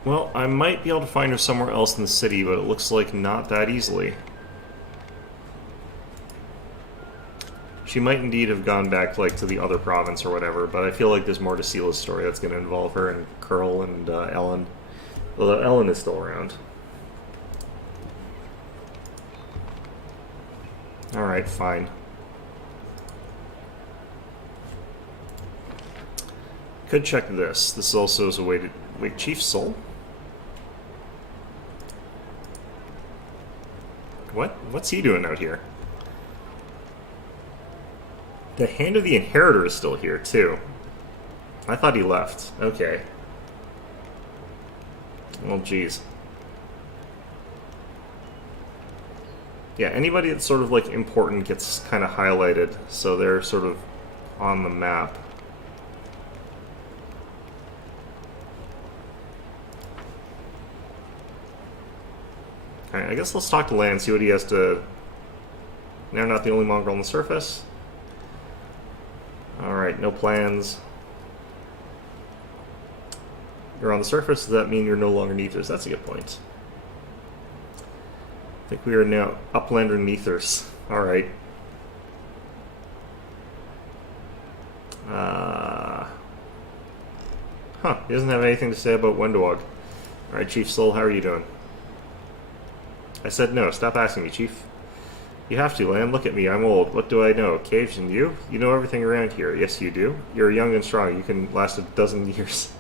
Well, I might be able to find her somewhere else in the city, but it looks like not that easily. She might indeed have gone back, like, to the other province or whatever, but I feel like there's more to Sela's story that's going to involve her and Curl and Ellen. Although Ellen is still around. Alright, fine. Could check this. This also is a way to... Wait, Chief Soul? What? What's he doing out here? The Hand of the Inheritor is still here, too. I thought he left. Okay. Well, geez. Yeah, anybody that's sort of, like, important gets kind of highlighted, so they're sort of on the map. Alright, I guess let's talk to Lan, see what he has to... They're not the only mongrel on the surface. Alright, no plans. You're on the surface, does that mean you're no longer Neathers? That's a good point. I think we are now Uplander Neathers. Alright. He doesn't have anything to say about Wendawag. Alright, Chief Soul, how are you doing? I said no, stop asking me, Chief. You have to, Lan. Look at me, I'm old. What do I know? Caves and you? You know everything around here. Yes, you do. You're young and strong. You can last a dozen years.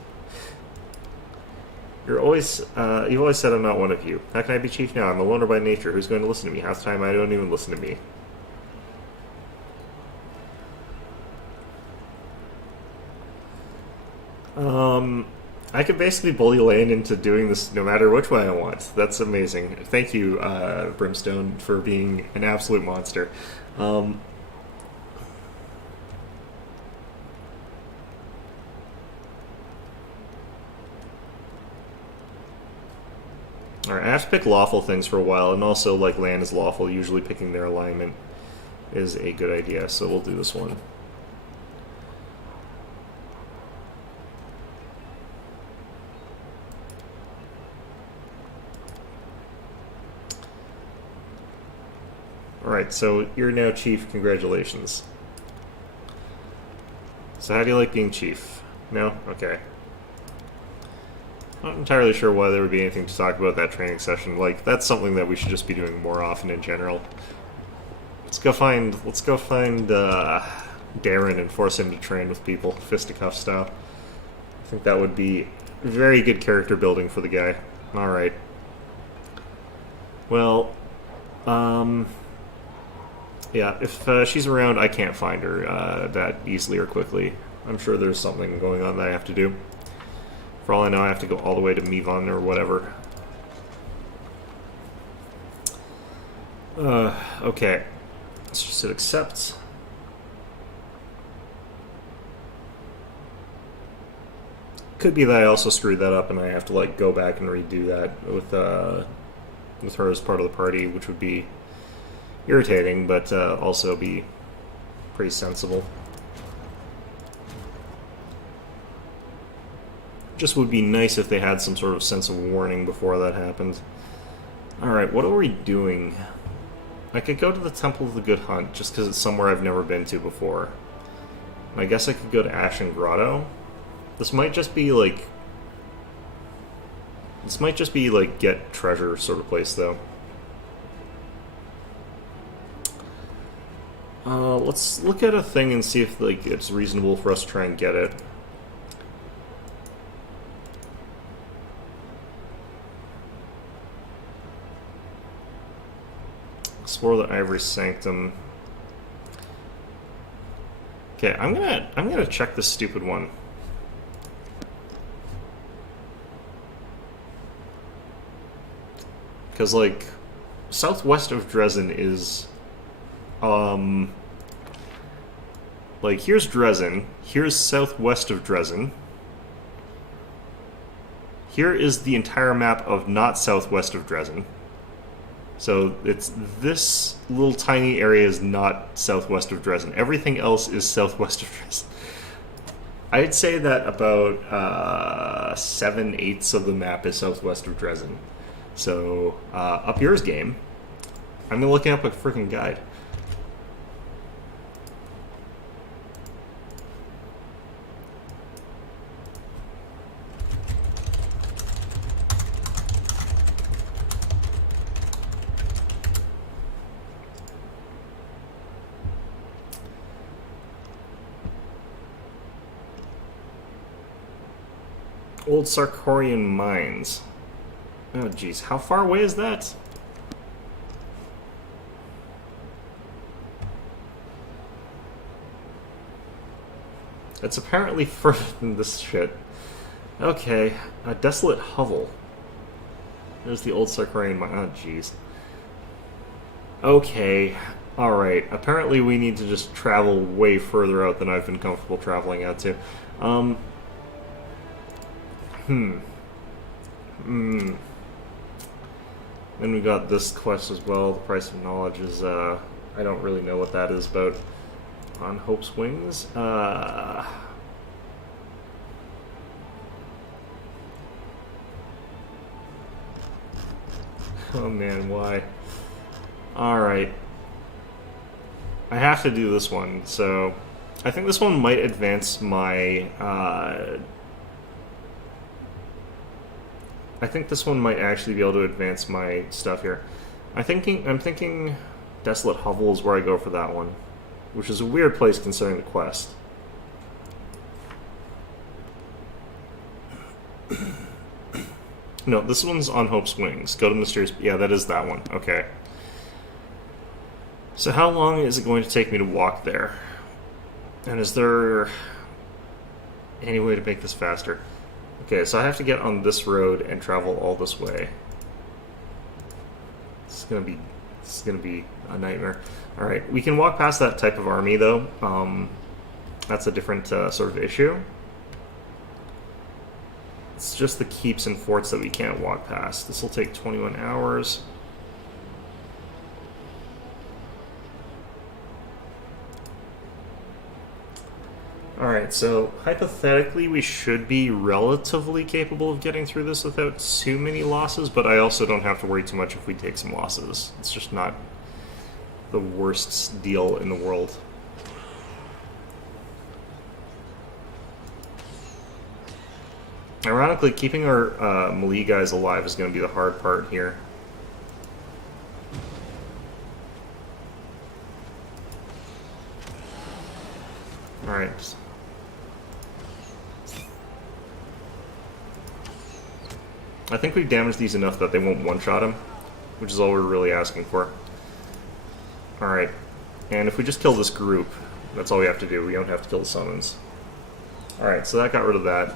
You've always said I'm not one of you. How can I be chief now? I'm a loner by nature. Who's going to listen to me? Half the time I don't even listen to me. I could basically bully Lan into doing this no matter which way I want. That's amazing. Thank you, Brimstone, for being an absolute monster. Alright, I have to pick lawful things for a while, and also, like, land is lawful. Usually picking their alignment is a good idea, so we'll do this one. Alright, so you're now chief. Congratulations. So how do you like being chief? No? Okay. Not entirely sure why there would be anything to talk about that training session. Like, that's something that we should just be doing more often in general. Let's go find Darren and force him to train with people, fisticuff style. I think that would be very good character building for the guy. Alright. Well, yeah, if she's around, I can't find her that easily or quickly. I'm sure there's something going on that I have to do. For all I know, I have to go all the way to Mivon or whatever. Okay. Let's just hit accept. Could be that I also screwed that up and I have to like go back and redo that with her as part of the party, which would be irritating, but also be pretty sensible. Just would be nice if they had some sort of sense of warning before that happened. Alright, what are we doing? I could go to the Temple of the Good Hunt, just because it's somewhere I've never been to before. I guess I could go to Ashen Grotto. This might just be like... This might just be like get treasure sort of place, though. Let's look at a thing and see if like it's reasonable for us to try and get it. Explore the Ivory Sanctum. Okay, I'm gonna check this stupid one. Because, like, southwest of Dresden is, like, here's Dresden, here's southwest of Dresden. Here is the entire map of not southwest of Dresden. So, it's this little tiny area is not southwest of Dresden. Everything else is southwest of Dresden. I'd say that about 7/8 of the map is southwest of Dresden. So, up yours, game. I'm gonna look up a freaking guide. Old Sarkorian Mines. Oh, jeez. How far away is that? It's apparently further than this shit. Okay. A desolate hovel. There's the old Sarkorian mine. Oh, jeez. Okay. Alright. Apparently we need to just travel way further out than I've been comfortable traveling out to. Then we got this quest as well. The price of knowledge is, I don't really know what that is about. On Hope's Wings? Oh man, why? Alright. I have to do this one, so... I think this one might advance my, I think this one might actually be able to advance my stuff here. I'm thinking Desolate Hovel is where I go for that one, which is a weird place considering the quest. No, this one's on Hope's Wings. Go to Mysterious... Yeah, that is that one. Okay. So how long is it going to take me to walk there? And is there any way to make this faster? Okay, so I have to get on this road and travel all this way. This is gonna be a nightmare. All right, we can walk past that type of army though. That's a different sort of issue. It's just the keeps and forts that we can't walk past. This will take 21 hours. Alright, so hypothetically we should be relatively capable of getting through this without too many losses, but I also don't have to worry too much if we take some losses. It's just not the worst deal in the world. Ironically, keeping our melee guys alive is going to be the hard part here. Alright. I think we've damaged these enough that they won't one-shot him, which is all we're really asking for. Alright, and if we just kill this group, that's all we have to do. We don't have to kill the summons. Alright, so that got rid of that.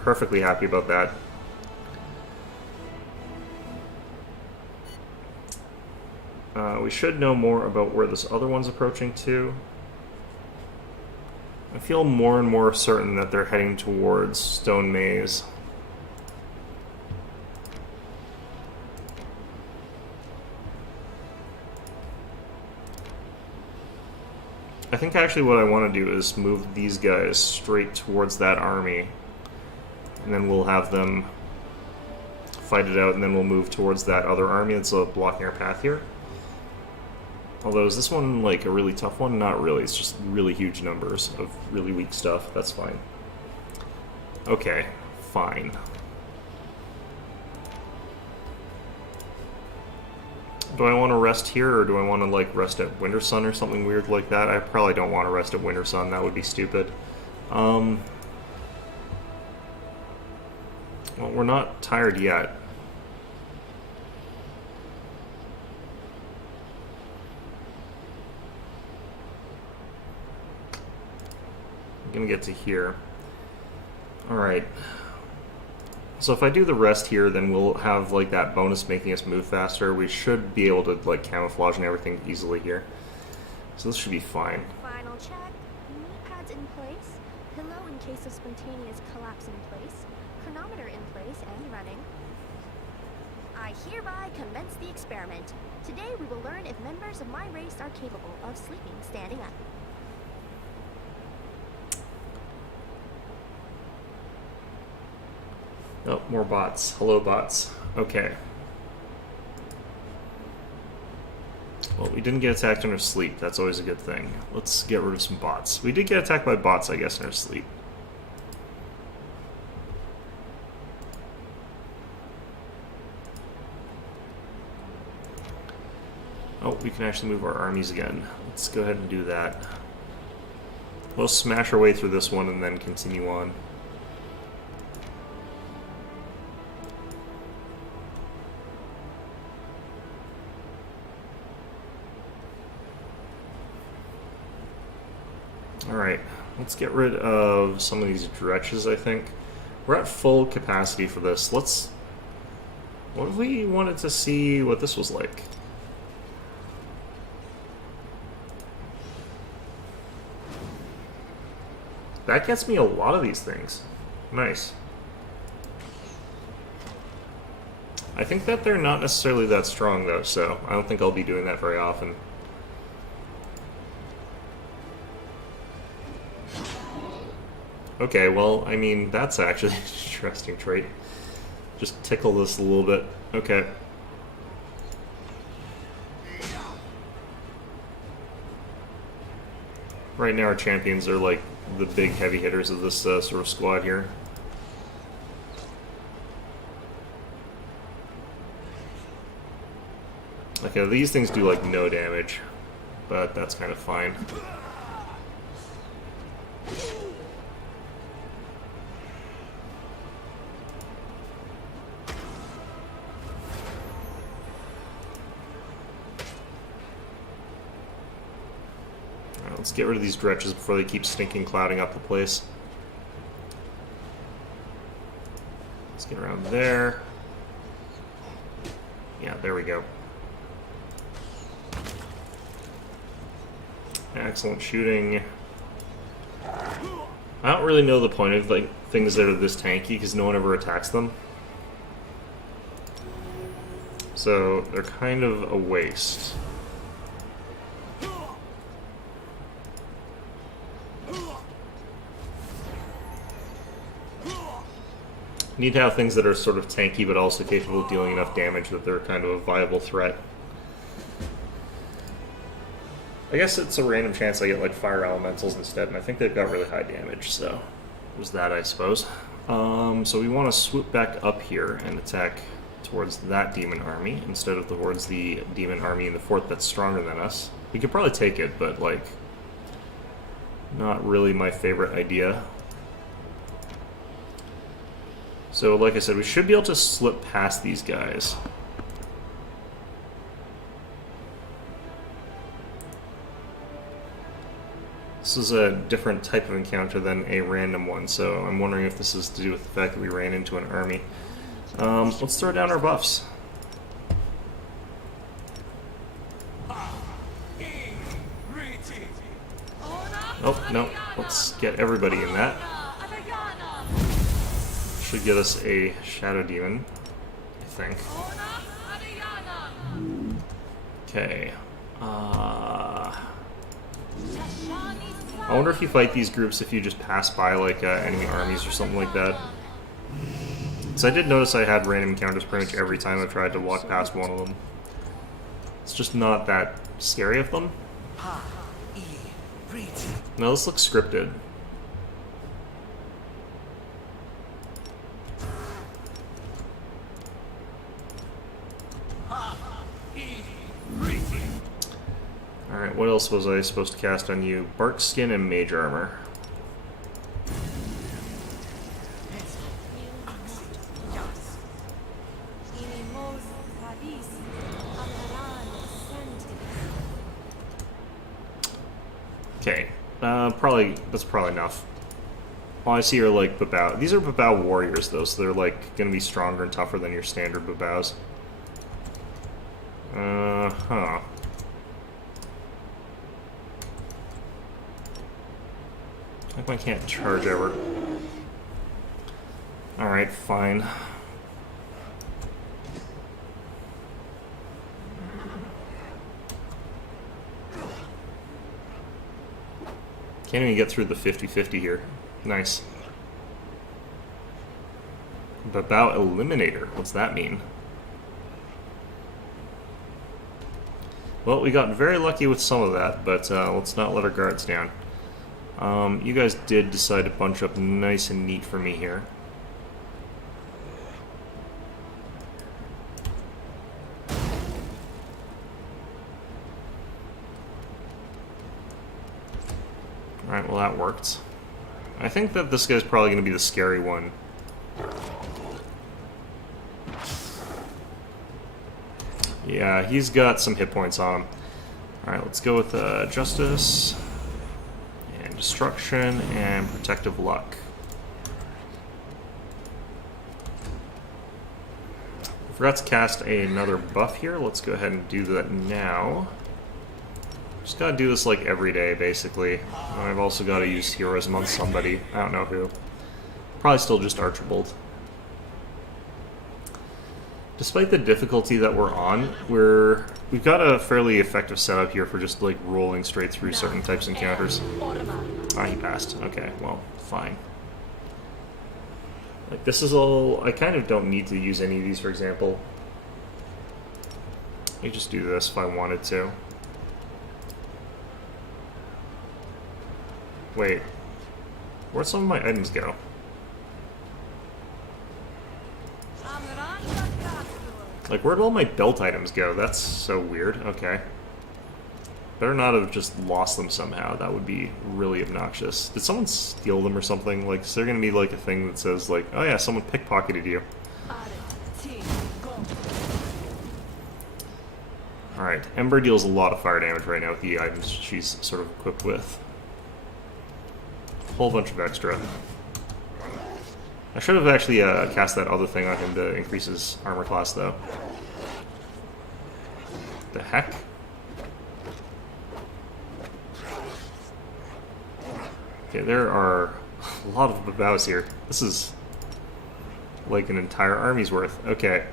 Perfectly happy about that. We should know more about where this other one's approaching to. I feel more and more certain that they're heading towards Stone Maze. I think actually what I want to do is move these guys straight towards that army, and then we'll have them fight it out, and then we'll move towards that other army that's blocking our path here. Although, is this one like a really tough one? Not really, it's just really huge numbers of really weak stuff. That's fine. Okay, fine. Do I want to rest here, or do I want to like rest at Winter Sun or something weird like that? I probably don't want to rest at Winter Sun, that would be stupid. Well, we're not tired yet. I'm gonna get to here. Alright. So if I do the rest here, then we'll have like that bonus making us move faster. We should be able to like camouflage and everything easily here. So this should be fine. Final check. Knee pads in place. Pillow in case of spontaneous collapse in place. Chronometer in place and running. I hereby commence the experiment. Today we will learn if members of my race are capable of sleeping standing up. Oh, more bots. Hello, bots. Okay. Well, we didn't get attacked in our sleep. That's always a good thing. Let's get rid of some bots. We did get attacked by bots, I guess, in our sleep. Oh, we can actually move our armies again. Let's go ahead and do that. We'll smash our way through this one and then continue on. Alright, let's get rid of some of these dretches, I think. We're at full capacity for this. What if we wanted to see what this was like? That gets me a lot of these things. Nice. I think that they're not necessarily that strong, though, so I don't think I'll be doing that very often. Okay, well, I mean, that's actually an interesting trait. Just tickle this a little bit. Okay. Right now our champions are like the big heavy hitters of this sort of squad here. Okay, these things do like no damage, but that's kind of fine. Let's get rid of these dretches before they keep stinking clouding up the place. Let's get around there. Yeah, there we go. Excellent shooting. I don't really know the point of like things that are this tanky because no one ever attacks them. So they're kind of a waste. Need to have things that are sort of tanky but also capable of dealing enough damage that they're kind of a viable threat. I guess it's a random chance I get like fire elementals instead, and I think they've got really high damage, so it was that, I suppose. So we want to swoop back up here and attack towards that demon army instead of towards the demon army in the fort that's stronger than us. We could probably take it, but like not really my favorite idea. So, like I said, we should be able to slip past these guys. This is a different type of encounter than a random one, so I'm wondering if this is to do with the fact that we ran into an army. Let's throw down our buffs. Oh, no. Let's get everybody in that. Should get us a Shadow Demon, I think. Okay. I wonder if you fight these groups if you just pass by, like, enemy armies or something like that. So I did notice I had random encounters pretty much every time I tried to walk past one of them. It's just not that scary of them. No, this looks scripted. Alright, what else was I supposed to cast on you? Bark Skin and Mage Armor. Okay, that's probably enough. All I see are like Babao. These are Babao warriors though, so they're like gonna be stronger and tougher than your standard Babaos. Huh. Like I can't charge ever. Alright, fine. Can't even get through the 50-50 here. Nice. Babao Eliminator. What's that mean? Well, we got very lucky with some of that, but let's not let our guards down. You guys did decide to bunch up nice and neat for me here. Alright, well that worked. I think that this guy's probably going to be the scary one. Yeah, he's got some hit points on him. Alright, let's go with Justice, and Destruction, and Protective Luck. I forgot to cast another buff here. Let's go ahead and do that now. Just gotta do this like every day, basically. And I've also gotta use Heroism on somebody. I don't know who. Probably still just Archibald. Despite the difficulty that we're on, we've got a fairly effective setup here for just like rolling straight through certain types of encounters. Ah, he passed. Okay, well, fine. Like this is all. I kind of don't need to use any of these, for example. I could just do this if I wanted to. Wait, where'd some of my items go? Like, where'd all my belt items go? That's so weird. Okay. Better not have just lost them somehow. That would be really obnoxious. Did someone steal them or something? Like, is there gonna be, like, a thing that says, like, oh yeah, someone pickpocketed you. Alright, Ember deals a lot of fire damage right now with the items she's sort of equipped with. Whole bunch of extra. I should have actually cast that other thing on him to increase his armor class, though. The heck? Okay, there are a lot of Babaos here. This is like an entire army's worth. Okay.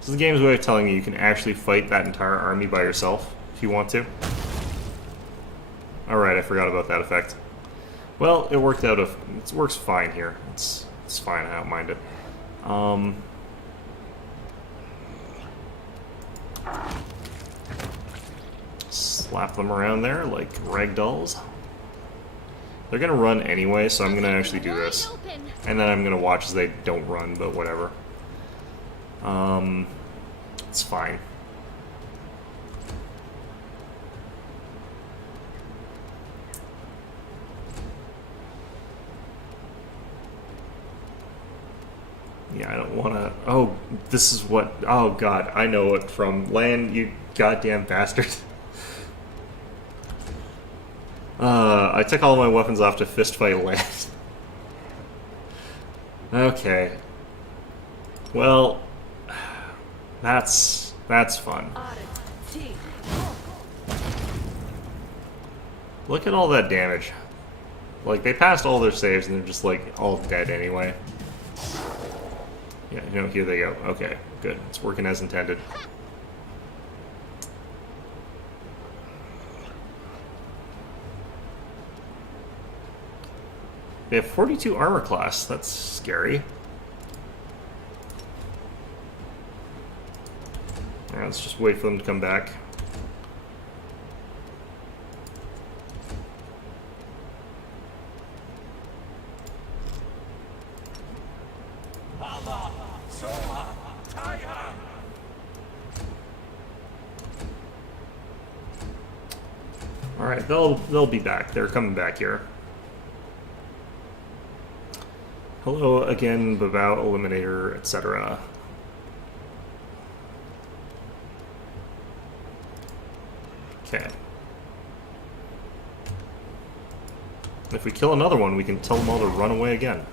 This is the game's way of telling you can actually fight that entire army by yourself if you want to. Alright, I forgot about that effect. Well, it worked out. It works fine here. It's fine. I don't mind it. Slap them around there like ragdolls. They're gonna run anyway, so I'm gonna actually do this, and then I'm gonna watch as they don't run. But whatever. It's fine. don't want to... Oh, this is what... Oh, God. I know it from land, you goddamn bastard. I took all my weapons off to fistfight land. Okay. Well, that's fun. Look at all that damage. Like, they passed all their saves and they're just, like, all dead anyway. Yeah, you know, here they go. Okay, good. It's working as intended. They have 42 armor class. That's scary. Alright, let's just wait for them to come back. Alright, they'll be back. They're coming back here. Hello again, Babao, Eliminator, etc. Okay. If we kill another one, we can tell them all to run away again.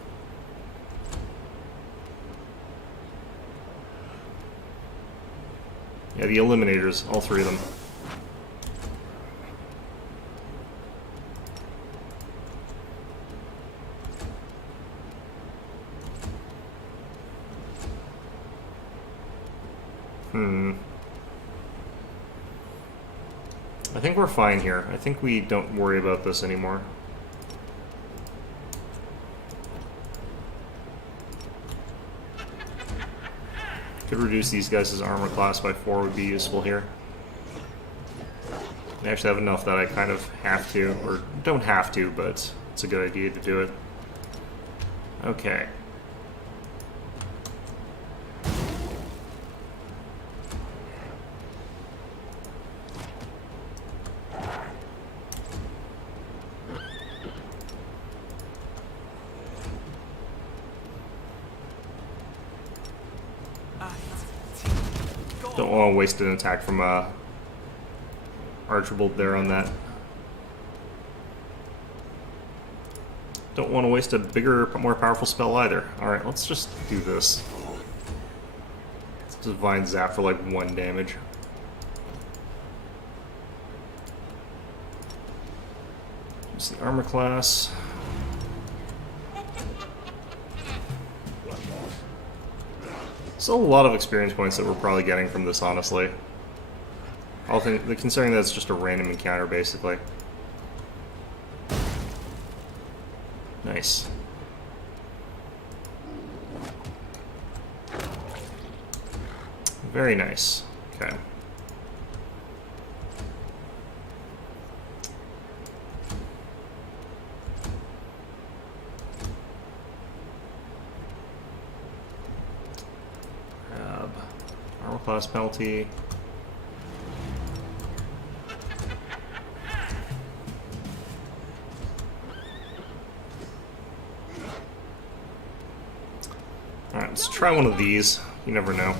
Yeah, the Eliminators, all three of them. I think we're fine here. I think we don't worry about this anymore. Could reduce these guys' armor class by 4 would be useful here. I actually have enough that I kind of have to, or don't have to, but it's a good idea to do it. Okay. Don't want to waste an attack from Archibald there on that. Don't want to waste a bigger, more powerful spell either. Alright, let's just do this. Let's Divine Zap for like 1 damage. What's the armor class? Still a lot of experience points that we're probably getting from this, honestly. Considering that it's just a random encounter, basically. Nice. Very nice. Okay. Armor class penalty. Alright, let's try one of these. You never know.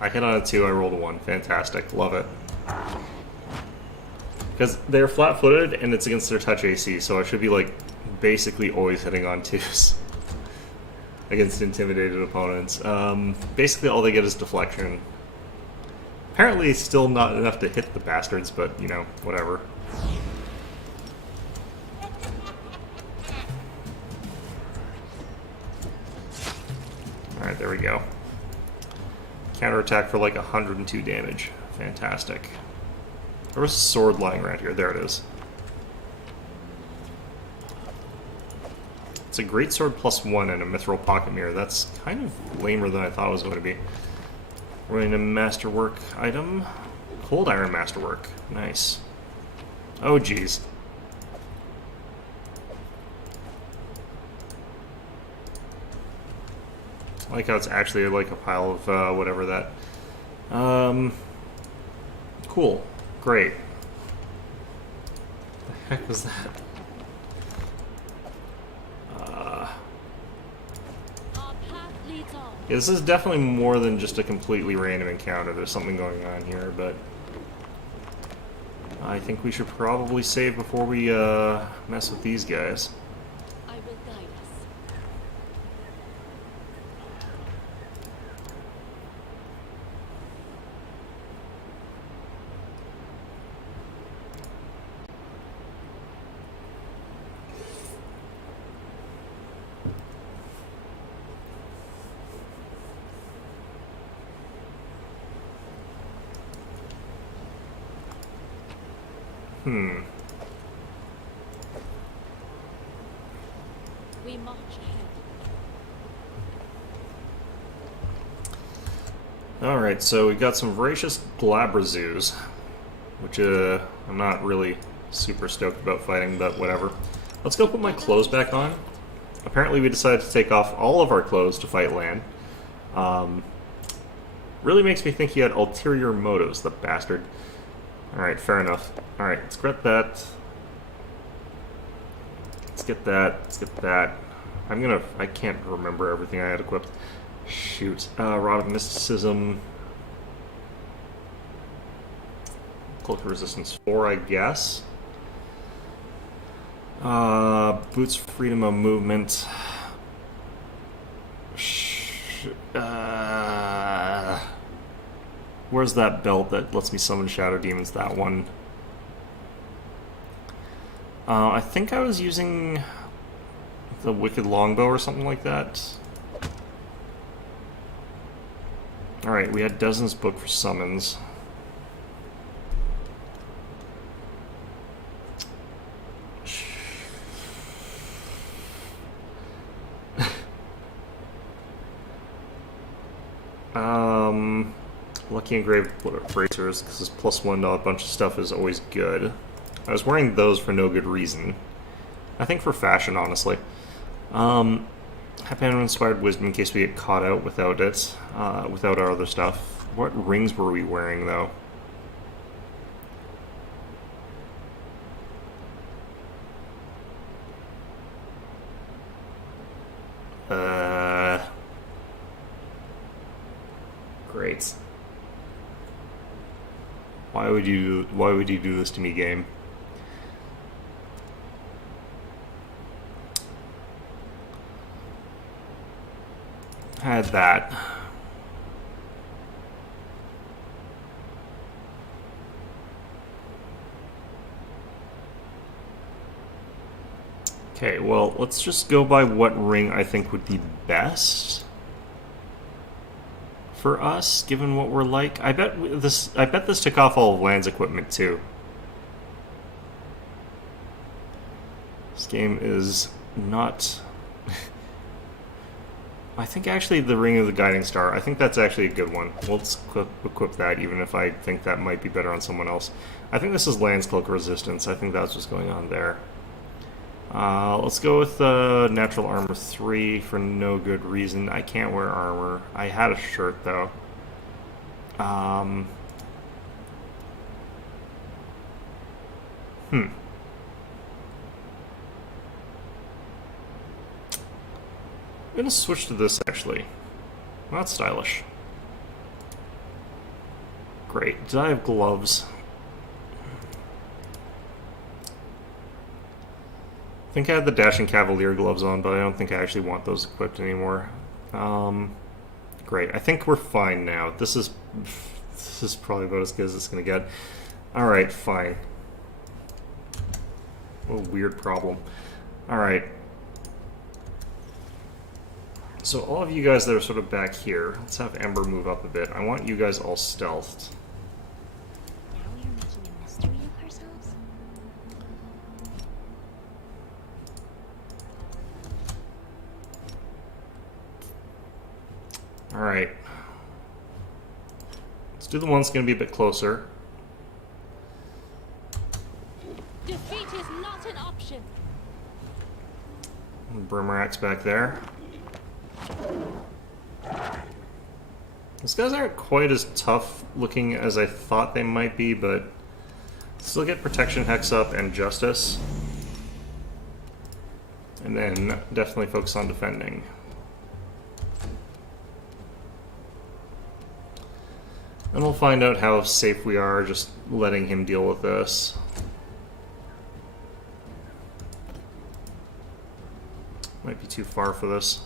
I hit on a 2, I rolled a 1. Fantastic. Love it. Because they're flat-footed and it's against their touch AC, so I should be, like, basically always hitting on 2s. Against intimidated opponents. Basically all they get is deflection. Apparently still not enough to hit the bastards, but, you know, whatever. Alright, there we go. Counterattack for like 102 damage. Fantastic. There was a sword lying around here. There it is. It's a great sword +1 and a mithril pocket mirror. That's kind of lamer than I thought it was going to be. Running a masterwork item. Cold iron masterwork. Nice. Oh, geez. I like how it's actually like a pile of whatever that. Cool. Great. The heck was that? Our path leads on. Yeah, this is definitely more than just a completely random encounter. There's something going on here, but I think we should probably save before we mess with these guys. I will guide us. We march ahead. Alright, so we've got some voracious Glabrazoos, which I'm not really super stoked about fighting, but whatever. Let's go put my clothes back on. Apparently we decided to take off all of our clothes to fight Lan. Really makes me think he had ulterior motives, the bastard. Alright, fair enough. Alright, let's get that. Let's get that. Let's get that. I can't remember everything I had equipped. Shoot. Rod of Mysticism. Cloak of Resistance 4, I guess. Boots Freedom of Movement. Where's that belt that lets me summon Shadow Demons? That one. I think I was using the Wicked Longbow or something like that. Alright, we had Dozens book for summons. Lucky Engraved Bracers, because his +1 to a bunch of stuff is always good. I was wearing those for no good reason. I think for fashion, honestly. Happy Inspired Wisdom in case we get caught out without it, without our other stuff. What rings were we wearing, though? Great. Why would you do this to me, game? Had that. Okay, well, let's just go by what ring I think would be best for us, given what we're like. I bet this took off all of Lan's equipment too. This game is not. I think actually the Ring of the Guiding Star, I think that's actually a good one. Let's equip that, even if I think that might be better on someone else. I think this is Lan's Cloak Resistance. I think that's what's going on there. Let's go with Natural Armor 3 for no good reason. I can't wear armor. I had a shirt, though. I'm gonna switch to this, actually. Well, that's stylish. Great. Did I have gloves? I think I had the Dashing Cavalier gloves on, but I don't think I actually want those equipped anymore. Great. I think we're fine now. This is probably about as good as it's gonna get. Alright, fine. What a weird problem. Alright. So all of you guys that are sort of back here, let's have Ember move up a bit. I want you guys all stealthed. Now we are making a mystery of ourselves. Alright. Let's do the one that's going to be a bit closer. Defeat is not an option. Brimarack's back there. These guys aren't quite as tough looking as I thought they might be, but still get Protection Hex up and Justice. And then definitely focus on defending. And we'll find out how safe we are just letting him deal with this. Might be too far for this.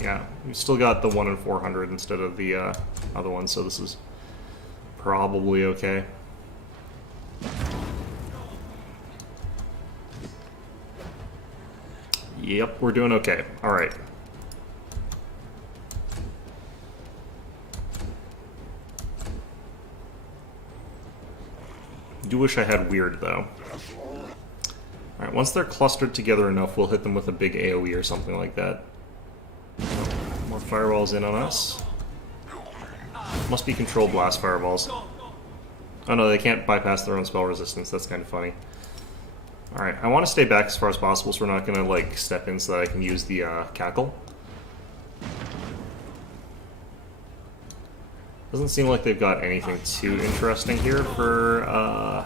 Yeah, we've still got the 1 in 400 instead of the other one, so this is probably okay. Yep, we're doing okay. Alright. Do wish I had weird, though. Alright, once they're clustered together enough, we'll hit them with a big AoE or something like that. More fireballs in on us. Must be controlled blast fireballs. Oh no, they can't bypass their own spell resistance. That's kind of funny. Alright, I want to stay back as far as possible, so we're not going to, like, step in so that I can use the cackle. Doesn't seem like they've got anything too interesting here for,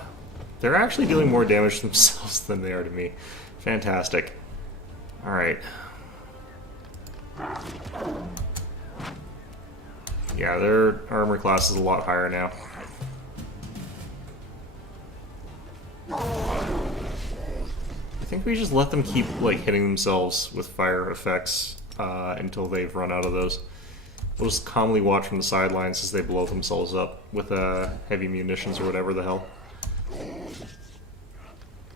they're actually dealing more damage to themselves than they are to me. Fantastic. Alright. Yeah, their armor class is a lot higher now. I think we just let them keep, like, hitting themselves with fire effects until they've run out of those. We'll just calmly watch from the sidelines as they blow themselves up with heavy munitions or whatever the hell.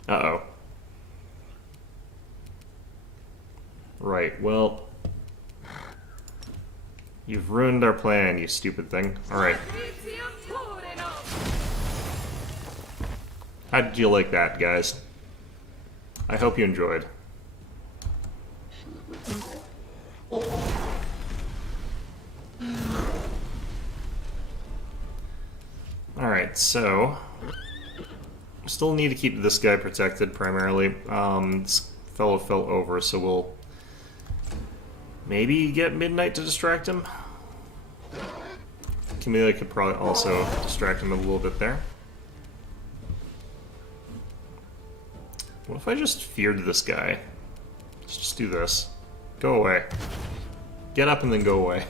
Uh-oh. Right, well... You've ruined our plan, you stupid thing. Alright. How did you like that, guys? I hope you enjoyed. Alright, so... Still need to keep this guy protected, primarily. This fellow fell over, so we'll... maybe get Midnight to distract him? Camilla could probably also distract him a little bit there. What if I just feared this guy? Let's just do this. Go away. Get up and then go away.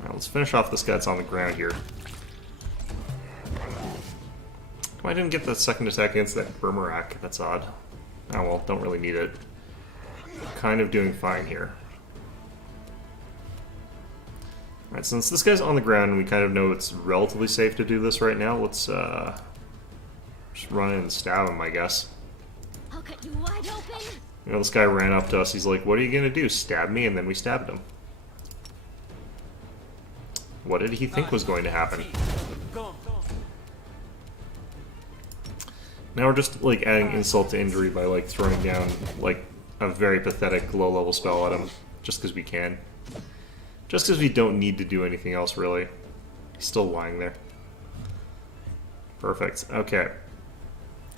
Alright, let's finish off this guy that's on the ground here. I didn't get the second attack against that Boomerang. That's odd. Oh well, don't really need it. Kind of doing fine here. Alright, since this guy's on the ground and we kind of know it's relatively safe to do this right now, let's just run in and stab him, I guess. I'll cut you wide open. You know, this guy ran up to us, he's like, what are you gonna do, stab me? And then we stabbed him. What did he think was going to happen? Now we're just, like, adding insult to injury by, like, throwing down, like, a very pathetic low-level spell at him, just because we can. Just because we don't need to do anything else, really. He's still lying there. Perfect. Okay.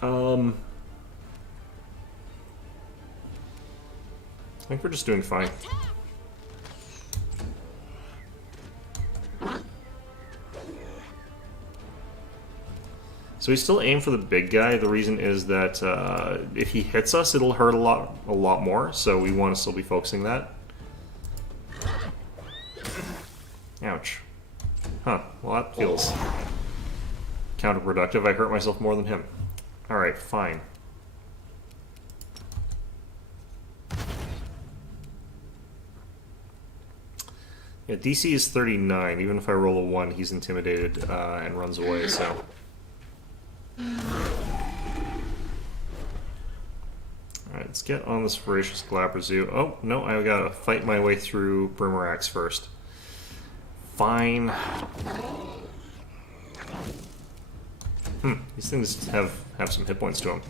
I think we're just doing fine. So we still aim for the big guy. The reason is that if he hits us, it'll hurt a lot more. So we want to still be focusing that. Ouch. Huh. Well, that feels counterproductive. I hurt myself more than him. Alright, fine. Yeah, DC is 39. Even if I roll a 1, he's intimidated and runs away, so... Alright, let's get on this Voracious Glabber Zoo. Oh, no, I gotta fight my way through Boomerangs first. Fine. These things have some hit points to them.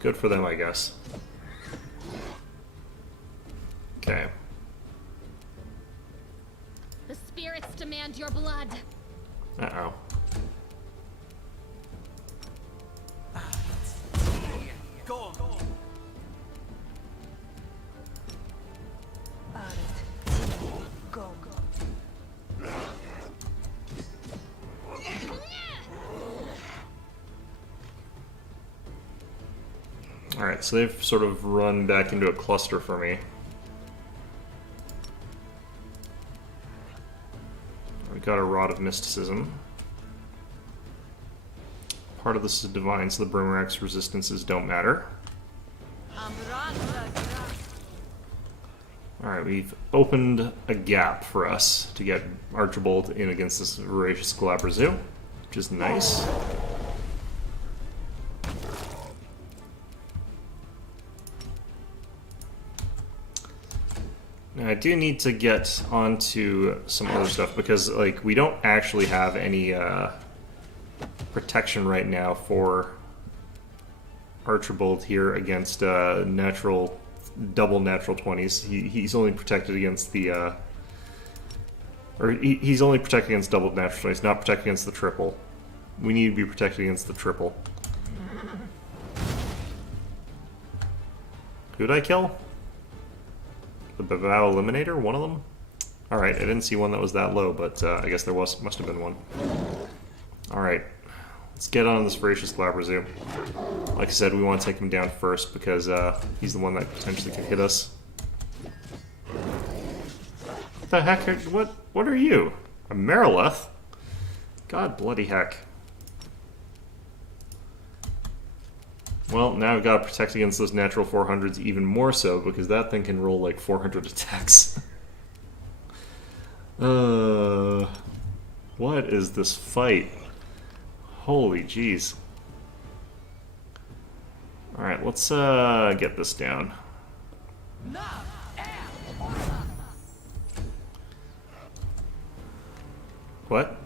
Good for them, I guess. Okay. The spirits demand your blood. Uh-oh. Go on. Alright, so they've sort of run back into a cluster for me. got a Rod of Mysticism. Part of this is divine, so the Boomerang's resistances don't matter. Alright, we've opened a gap for us to get Archibald in against this Voracious Galabrazoo, which is nice. Now, I do need to get onto some other stuff because, like, we don't actually have any protection right now for Archibald here against double natural 20s. He's only protected against the he's only protected against double natural 20s, not protected against the triple. We need to be protected against the triple. Who'd I kill? The Babao Eliminator? One of them? Alright, I didn't see one that was that low, but I guess there must have been one. Alright, let's get on this Voracious Galabrazoo. Like I said, we want to take him down first because he's the one that potentially could hit us. What the heck? What are you? A Marileth? God bloody heck. Well, now I've got to protect against those natural 400s even more so, because that thing can roll like 400 attacks. What is this fight? Holy jeez. Alright, let's get this down. What?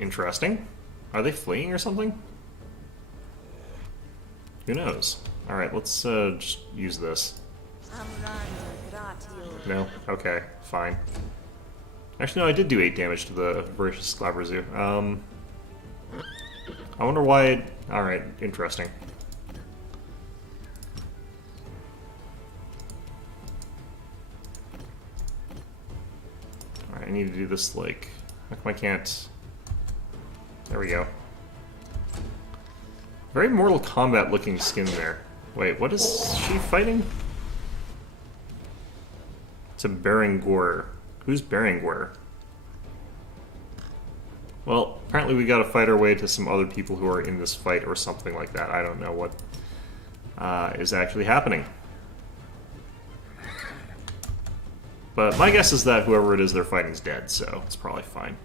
Interesting. Are they fleeing or something? Who knows? Alright, let's just use this. No? Okay, fine. Actually, no, I did do 8 damage to the Voracious Galabrazoo. I wonder why it... Alright, interesting. Alright, I need to do this, like... How come I can't... There we go. Very Mortal Kombat looking skin there. Wait, what is she fighting? It's a Berenguer. Who's Berenguer? Well, apparently we gotta fight our way to some other people who are in this fight or something like that. I don't know what is actually happening. But my guess is that whoever it is they're fighting is dead, so it's probably fine.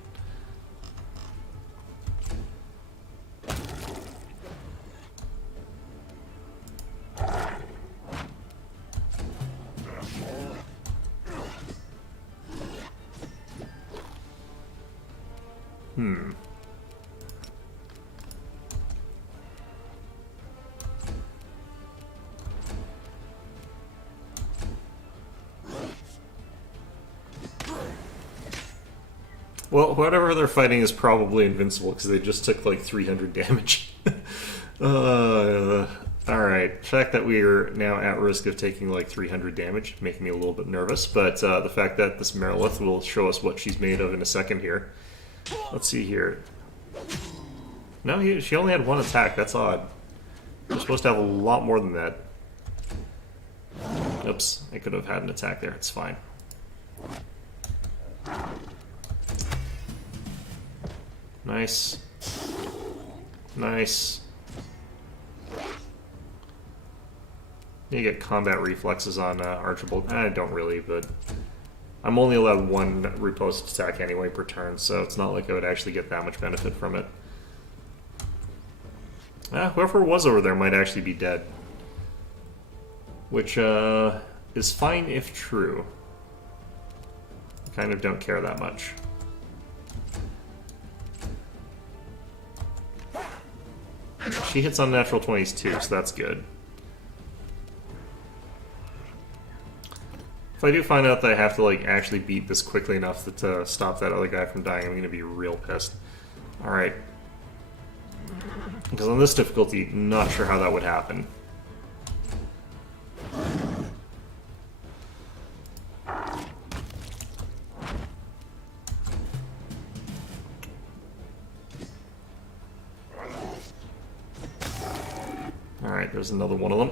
Well, whatever they're fighting is probably invincible, because they just took like 300 damage. Alright, the fact that we are now at risk of taking like 300 damage, making me a little bit nervous, but the fact that this Marilith will show us what she's made of in a second here. Let's see here. No, she only had 1 attack, that's odd. You're supposed to have a lot more than that. Oops, I could have had an attack there, it's fine. Nice. Nice. You get combat reflexes on Archibald. I don't really, but I'm only allowed 1 riposte attack anyway per turn, so it's not like I would actually get that much benefit from it. Whoever was over there might actually be dead. Which is fine if true. I kind of don't care that much. She hits on natural 20s too, so that's good. If I do find out that I have to like actually beat this quickly enough to stop that other guy from dying, I'm gonna be real pissed. Alright. Because on this difficulty, not sure how that would happen. Alright, there's another one of them.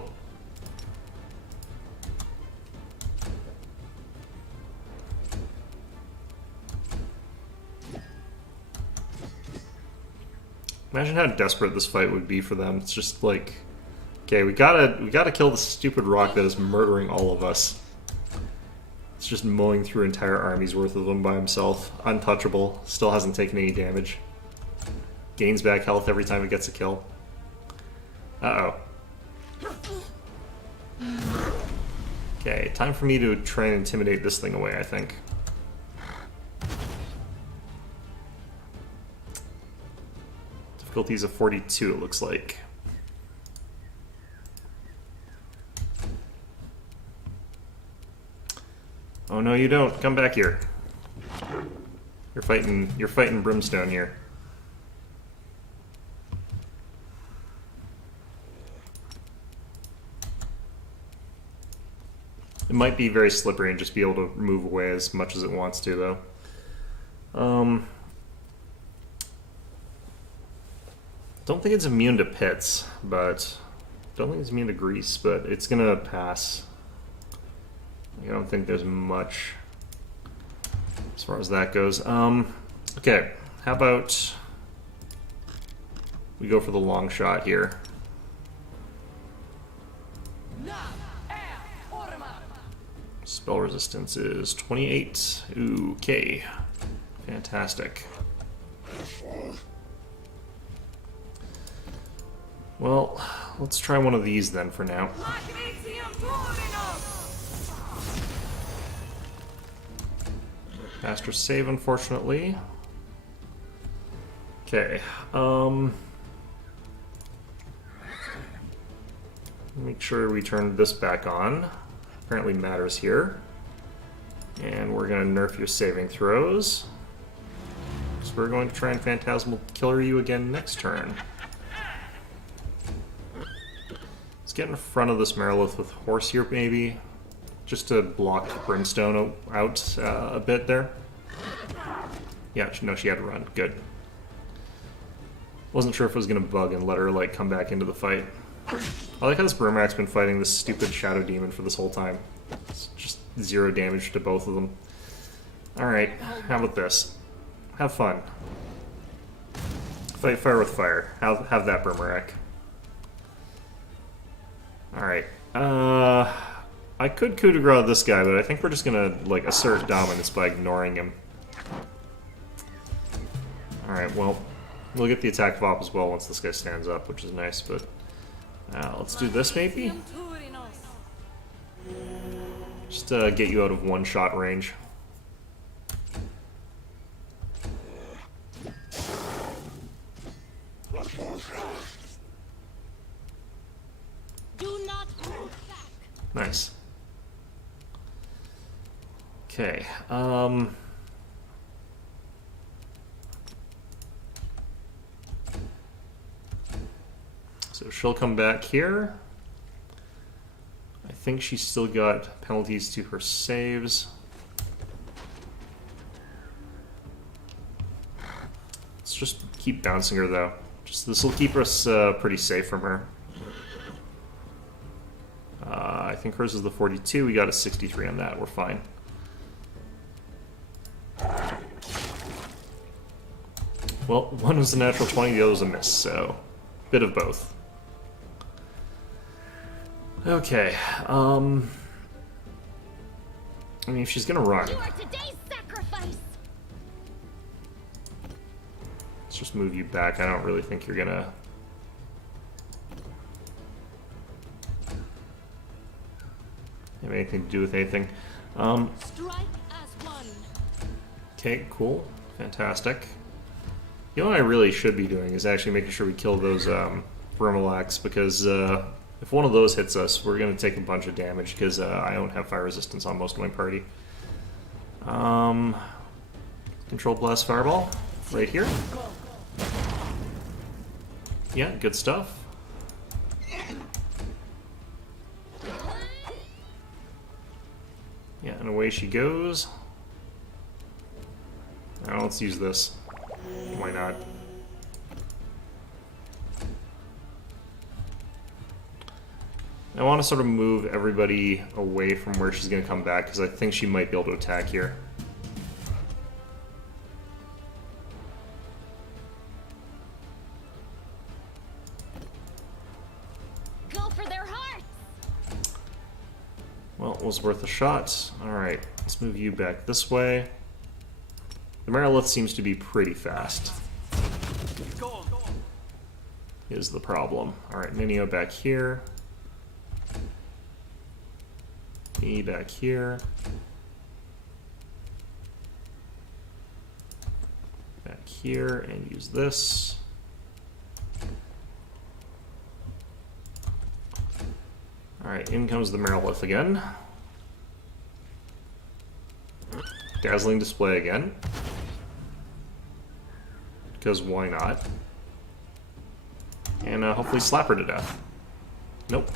Imagine how desperate this fight would be for them. It's just like, okay, we gotta kill the stupid rock that is murdering all of us. It's just mowing through entire armies worth of them by himself. Untouchable. Still hasn't taken any damage. Gains back health every time it gets a kill. Uh-oh. Okay, time for me to try and intimidate this thing away, I think. Difficulty's a 42, it looks like. Oh no, you don't. Come back here. You're fighting Brimstone here. It might be very slippery and just be able to move away as much as it wants to, though. Don't think it's immune to pits, but don't think it's immune to grease, but it's gonna pass. I don't think there's much as far as that goes. Okay, how about we go for the long shot here. Spell resistance is 28. Ooh, okay. Fantastic. Well, let's try one of these then for now. Faster save, unfortunately. Okay, make sure we turn this back on. Apparently matters here. And we're going to nerf your saving throws. So we're going to try and Phantasmal Killer you again next turn. Let's get in front of this Marilith with Horse here, maybe. Just to block Brimstone out a bit there. Yeah, no, she had to run. Good. Wasn't sure if it was going to bug and let her like come back into the fight. I like how this Brimrack's been fighting this stupid Shadow Demon for this whole time. It's just 0 damage to both of them. Alright, how about this? Have fun. Fight fire with fire. Have that Brimrack. Alright. I could coup de grace this guy, but I think we're just gonna like assert dominance by ignoring him. Alright, well, we'll get the attack of op as well once this guy stands up, which is nice, but let's do this maybe? Just to get you out of one-shot range. Do not hold back. Nice. Okay, so she'll come back here. I think she's still got penalties to her saves. Let's just keep bouncing her though. This will keep us pretty safe from her. I think hers is the 42. We got a 63 on that. We're fine. Well, one was a natural 20, the other was a miss, so bit of both. Okay, I mean, if she's gonna run, You are today's sacrifice. let's just move you back. I don't really think you're gonna have anything to do with anything. Strike as one. Okay, cool. Fantastic. You know what I really should be doing is actually making sure we kill those Brimalax, because if one of those hits us, we're going to take a bunch of damage, because I don't have fire resistance on most of my party. Control Blast Fireball, right here. Yeah, good stuff. Yeah, and away she goes. Now let's use this. Why not? I want to sort of move everybody away from where she's going to come back, because I think she might be able to attack here. was worth a shot. Alright, let's move you back this way. The Merilith seems to be pretty fast. Go on. Is the problem. Alright, Minio back here. Me back here. Back here, and use this. Alright, in comes the Merilith again. Dazzling display again. Because why not? And hopefully slap her to death. Nope.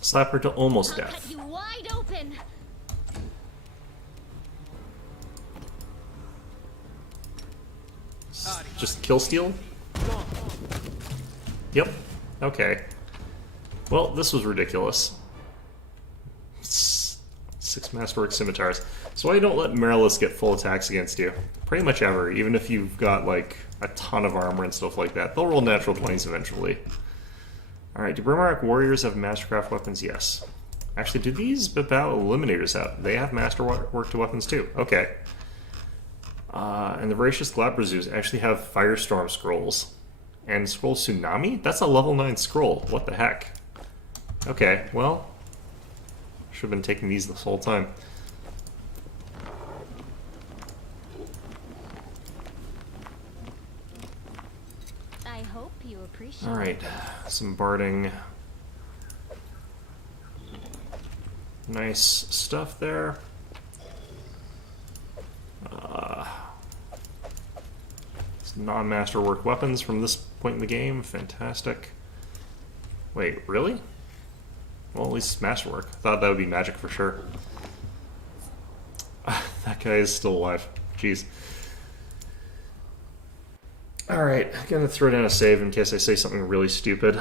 Slap her to almost I'll cut death. you wide open. Just kill steal? Go on. Yep. Okay. Well, this was ridiculous. 6 Masterwork Scimitars. So why don't let Merilith get full attacks against you? Pretty much ever, even if you've got like a ton of armor and stuff like that. They'll roll natural 20s eventually. Alright, do Brimrock Warriors have Mastercraft weapons? Yes. Actually, do these Babao Eliminators have? They have Masterwork to weapons too. Okay. And the Voracious Glabrazoos actually have Firestorm scrolls. And Scroll Tsunami? That's a level 9 scroll. What the heck? Okay, well, should have been taking these this whole time. I hope you appreciate Alright, some barding. Nice stuff there. Non-masterwork weapons from this point in the game. Fantastic. Wait, really? Well, at least it's masterwork. I thought that would be magic for sure. That guy is still alive. Jeez. Alright, I'm gonna throw down a save in case I say something really stupid.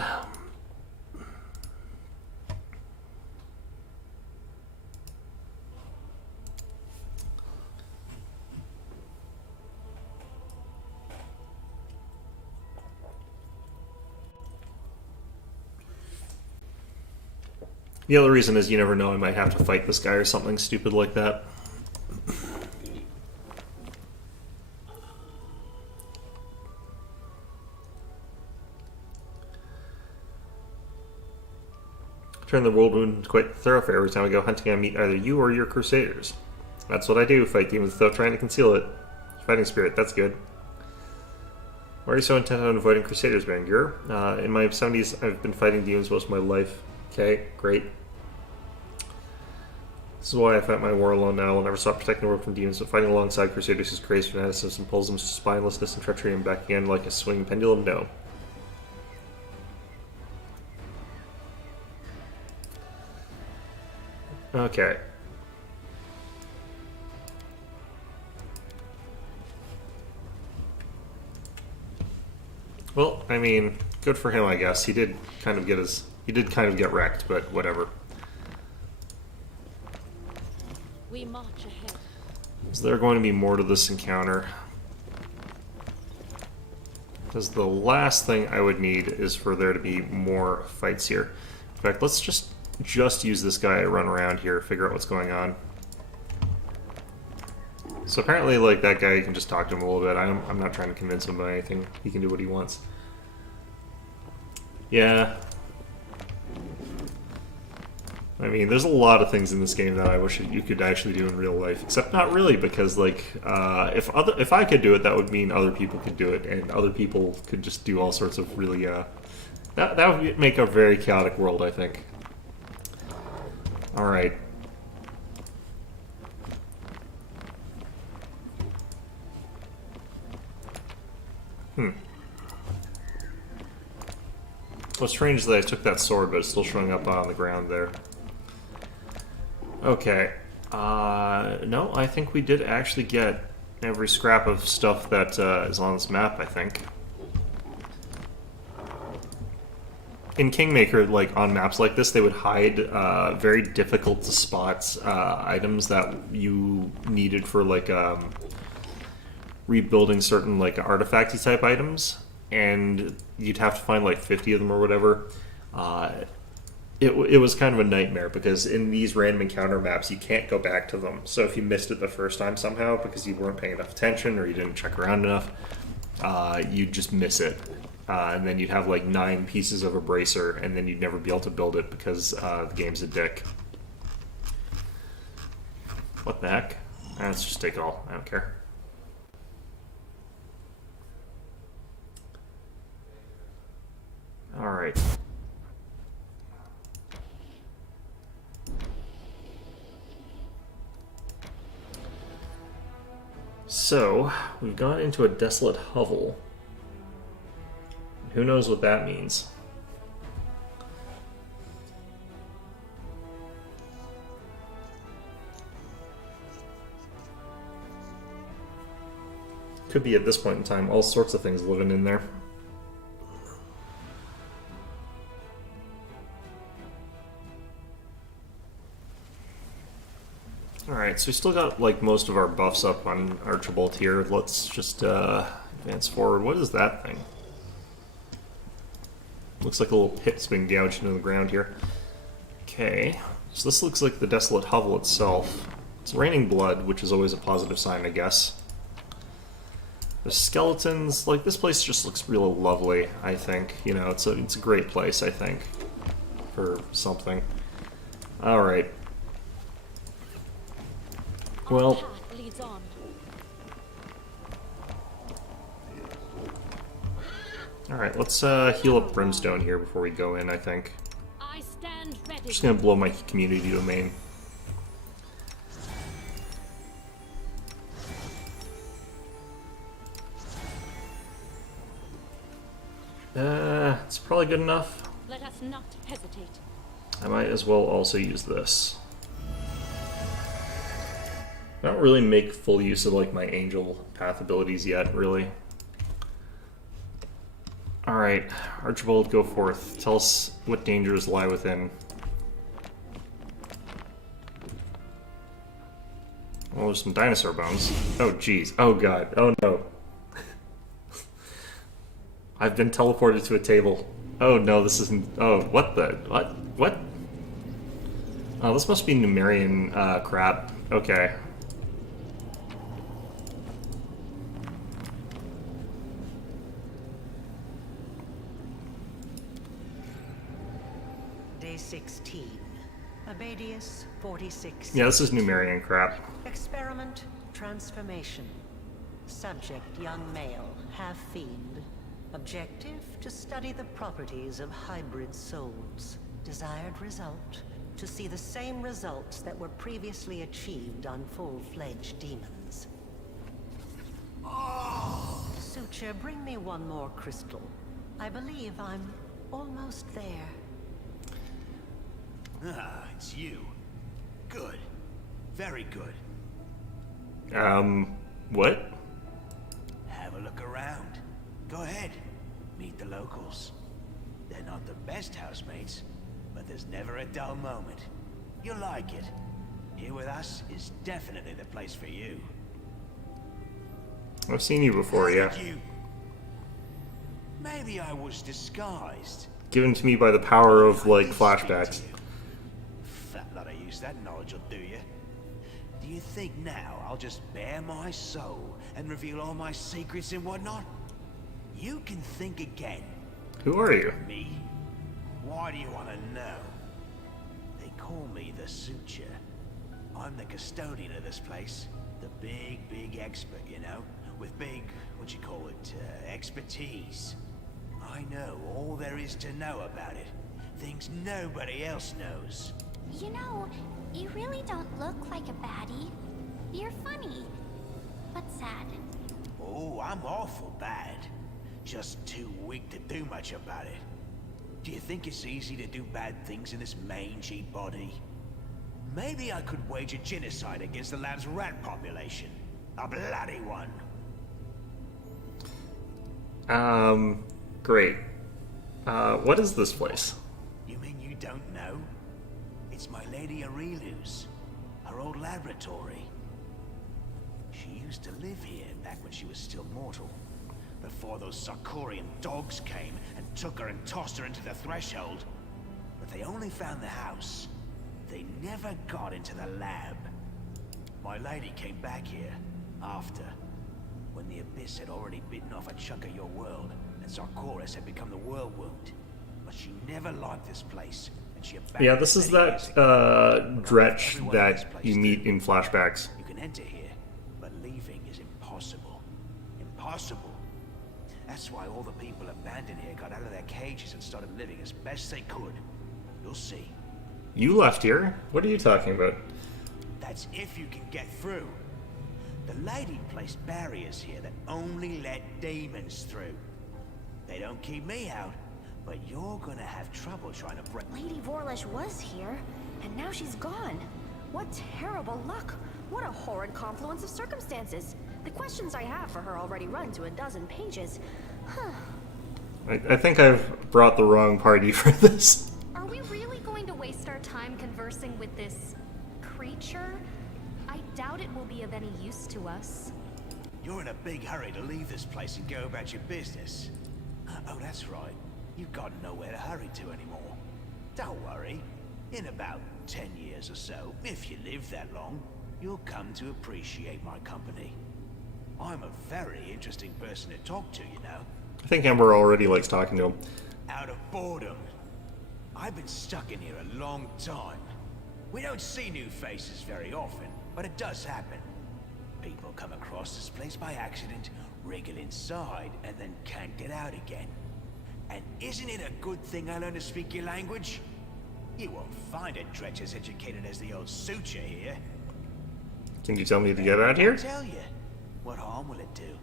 The other reason is you never know, I might have to fight this guy or something stupid like that. Turn the whirlwind into quite the thoroughfare every time I go hunting. I meet either you or your crusaders. That's what I do, fight demons without trying to conceal it. Fighting spirit, that's good. Why are you so intent on avoiding crusaders, Berenguer? In my 70s, I've been fighting demons most of my life. Okay, great. This is why I fight my war alone now. I'll never stop protecting the world from demons, but fighting alongside crusaders is crazy fanaticism, pulls them to spinelessness and treachery and back again like a swinging pendulum. No. Okay. Well, I mean, good for him, I guess. He did kind of get wrecked, but whatever. We march ahead. Is there going to be more to this encounter? Because the last thing I would need is for there to be more fights here. In fact, let's just use this guy to run around here, figure out what's going on. So apparently, like, that guy, you can just talk to him a little bit. I'm not trying to convince him by anything. He can do what he wants. Yeah. I mean, there's a lot of things in this game that I wish you could actually do in real life. Except not really, because, like, if I could do it, that would mean other people could do it, and other people could just do all sorts of really, that would make a very chaotic world, I think. Alright. What's strange is that I took that sword, but it's still showing up on the ground there. Okay. No, I think we did actually get every scrap of stuff that is on this map, I think. In Kingmaker, like, on maps like this, they would hide very difficult to spot items that you needed for, like, rebuilding certain, like, artifacty type items. And you'd have to find, like, 50 of them or whatever. it was kind of a nightmare because in these random encounter maps you can't go back to them. So if you missed it the first time somehow because you weren't paying enough attention or you didn't check around enough, you'd just miss it. And then you'd have like 9 pieces of a bracer and then you'd never be able to build it because the game's a dick. What the heck? Let's just take it all. I don't care. Alright. So, we've gone into a desolate hovel. Who knows what that means? Could be at this point in time all sorts of things living in there. Alright, so we still got like most of our buffs up on Archibald here. Let's just advance forward. What is that thing? Looks like a little pit's been gouged into the ground here. Okay, so this looks like the desolate hovel itself. It's raining blood, which is always a positive sign, I guess. The skeletons, like this place just looks really lovely, I think. You know, it's a great place, I think, for something. Alright. Well, Our path leads on. alright, let's heal up Brimstone here before we go in, I think. I stand ready. Just gonna blow my community domain. It's probably good enough. Let us not hesitate. I might as well also use this. I don't really make full use of like my angel path abilities yet, really. Alright, Archibald, go forth. Tell us what dangers lie within. Oh, there's some dinosaur bones. Oh, jeez. Oh, God. Oh, no. I've been teleported to a table. Oh, no, this isn't... Oh, what the... What? What? Oh, this must be Numerian crap. Okay. Day 16. Abadius 46. Yeah, this is Numerian crap. Experiment transformation. Subject young male, half fiend. Objective to study the properties of hybrid souls. Desired result to see the same results that were previously achieved on full-fledged demons. Suture, bring me one more crystal. I believe I'm almost there. Ah, it's you. Good. Very good. What? Have a look around. Go ahead. Meet the locals. They're not the best housemates, but there's never a dull moment. You'll like it. Here with us is definitely the place for you. I've seen you before, How yeah. did you... Maybe I was disguised. Given to me by the power of, like, I did flashbacks. speak to you. Fat lot of use that knowledge will do you. Do you think now I'll just bare my soul and reveal all my secrets and whatnot? You can think again. Who are you? Me? Why do you want to know? They call me the Suture. I'm the custodian of this place. The big expert, you know? With big, what you call it, expertise. I know all there is to know about it. Things nobody else knows. You know, you really don't look like a baddie. You're funny, but sad. Oh, I'm awful bad. Just too weak to do much about it. Do you think it's easy to do bad things in this mangy body? Maybe I could wage a genocide against the land's rat population. A bloody one. Great. What is this place? You mean you don't know? It's my lady Arilu's. Her old laboratory. She used to live here back when she was still mortal. Before those Sarkorian dogs came and took her and tossed her into the threshold. But they only found the house, they never got into the lab. My lady came back here after, when the Abyss had already bitten off a chunk of your world, and Sarkoris had become the world wound. But she never liked this place, and she abandoned Yeah, this is it many that years ago. Dretch Everyone in this that place you meet too. in flashbacks. You can enter here, but leaving is impossible. Impossible. That's why all the people abandoned here got out of their cages and started living as best they could. You'll see. You left here? What are you talking about? That's if you can get through. The lady placed barriers here that only let demons through. They don't keep me out, but you're gonna have trouble trying to break. Lady Vorlesh was here, and now she's gone. What terrible luck. What a horrid confluence of circumstances. The questions I have for her already run to a dozen pages. Huh. I think I've brought the wrong party for this. Are we really going to waste our time conversing with this creature? I doubt it will be of any use to us. You're in a big hurry to leave this place and go about your business. Oh, that's right. You've got nowhere to hurry to anymore. Don't worry. In about 10 years or so, if you live that long, you'll come to appreciate my company. I'm a very interesting person to talk to, you know. I think Amber already likes talking to him. Out of boredom. I've been stuck in here a long time. We don't see new faces very often, but it does happen. People come across this place by accident, wriggle inside, and then can't get out again. And isn't it a good thing I learned to speak your language? You won't find a dredge as educated as the old suture here. Can you tell me to get out of here? I'll tell you. What harm will it do?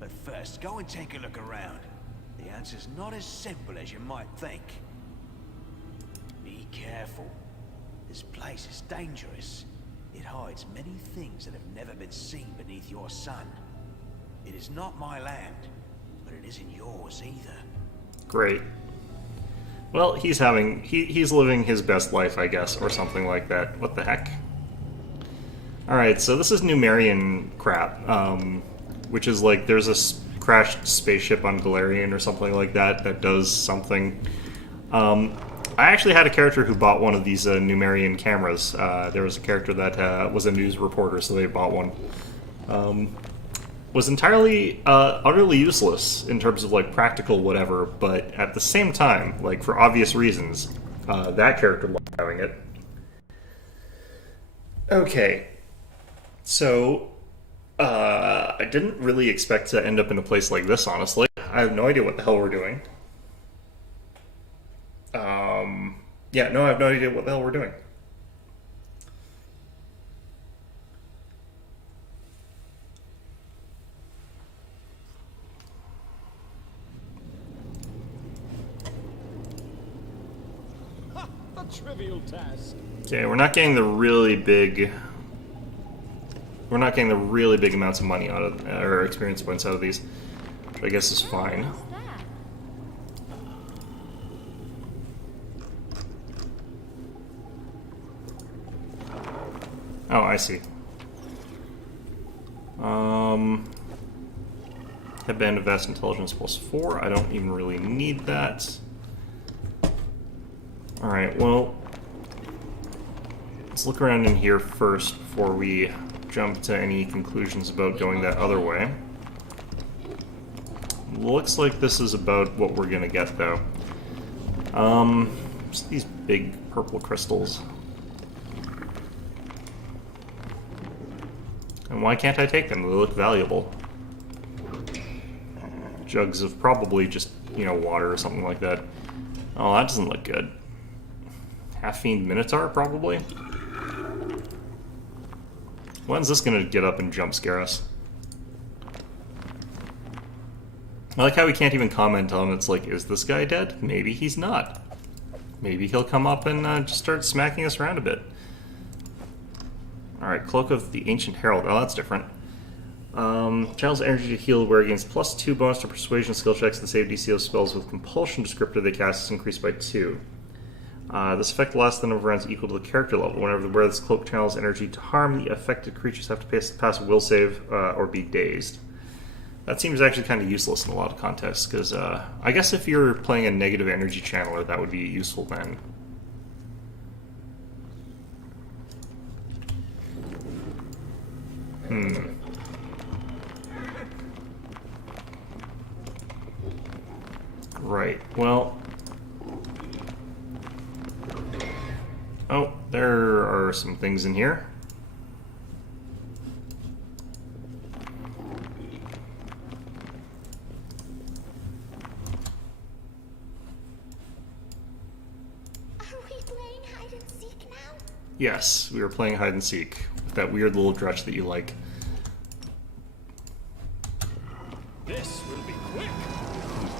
But first, go and take a look around. The answer's not as simple as you might think. Be careful. This place is dangerous. It hides many things that have never been seen beneath your sun. It is not my land, but it isn't yours either. Great. Well, he's living his best life, I guess, or something like that. What the heck? Alright, so this is Numerian crap, which is like there's a crashed spaceship on Galarian or something like that that does something. I actually had a character who bought one of these Numerian cameras. There was a character that was a news reporter, so they bought one. Was entirely, utterly useless in terms of like practical whatever, but at the same time, like for obvious reasons, that character loved having it. Okay. So, I didn't really expect to end up in a place like this, honestly. I have no idea what the hell we're doing. Yeah, no, I have no idea what the hell we're doing. A trivial task. Okay, we're not getting the really big amounts of money out of, or experience points out of these, which I guess is fine. What's that? Oh, I see. Headband of Vast Intelligence +4. I don't even really need that. Alright, well, let's look around in here first before we jump to any conclusions about going that other way. Looks like this is about what we're gonna get, though. Just these big purple crystals. And why can't I take them? They look valuable. Jugs of probably just, water or something like that. Oh, that doesn't look good. Half-Fiend Minotaur, probably? When's this gonna get up and jump scare us? I like how we can't even comment on him. It's like, is this guy dead? Maybe he's not. Maybe he'll come up and just start smacking us around a bit. Alright, Cloak of the Ancient Herald. Oh, that's different. Channels energy to heal where against +2 bonus to persuasion skill checks and save DC of spells with compulsion descriptor they cast is increased by 2. This effect lasts the number of rounds equal to the character level. Whenever the wearer of this cloak channels energy to harm, the affected creatures have to pass a will save or be dazed. That seems actually kind of useless in a lot of contexts, because I guess if you're playing a negative energy channeler, that would be useful then. Right, well... Oh, there are some things in here. Are we playing hide and seek now? Yes, we were playing hide and seek with that weird little dretch that you like. This will be quick.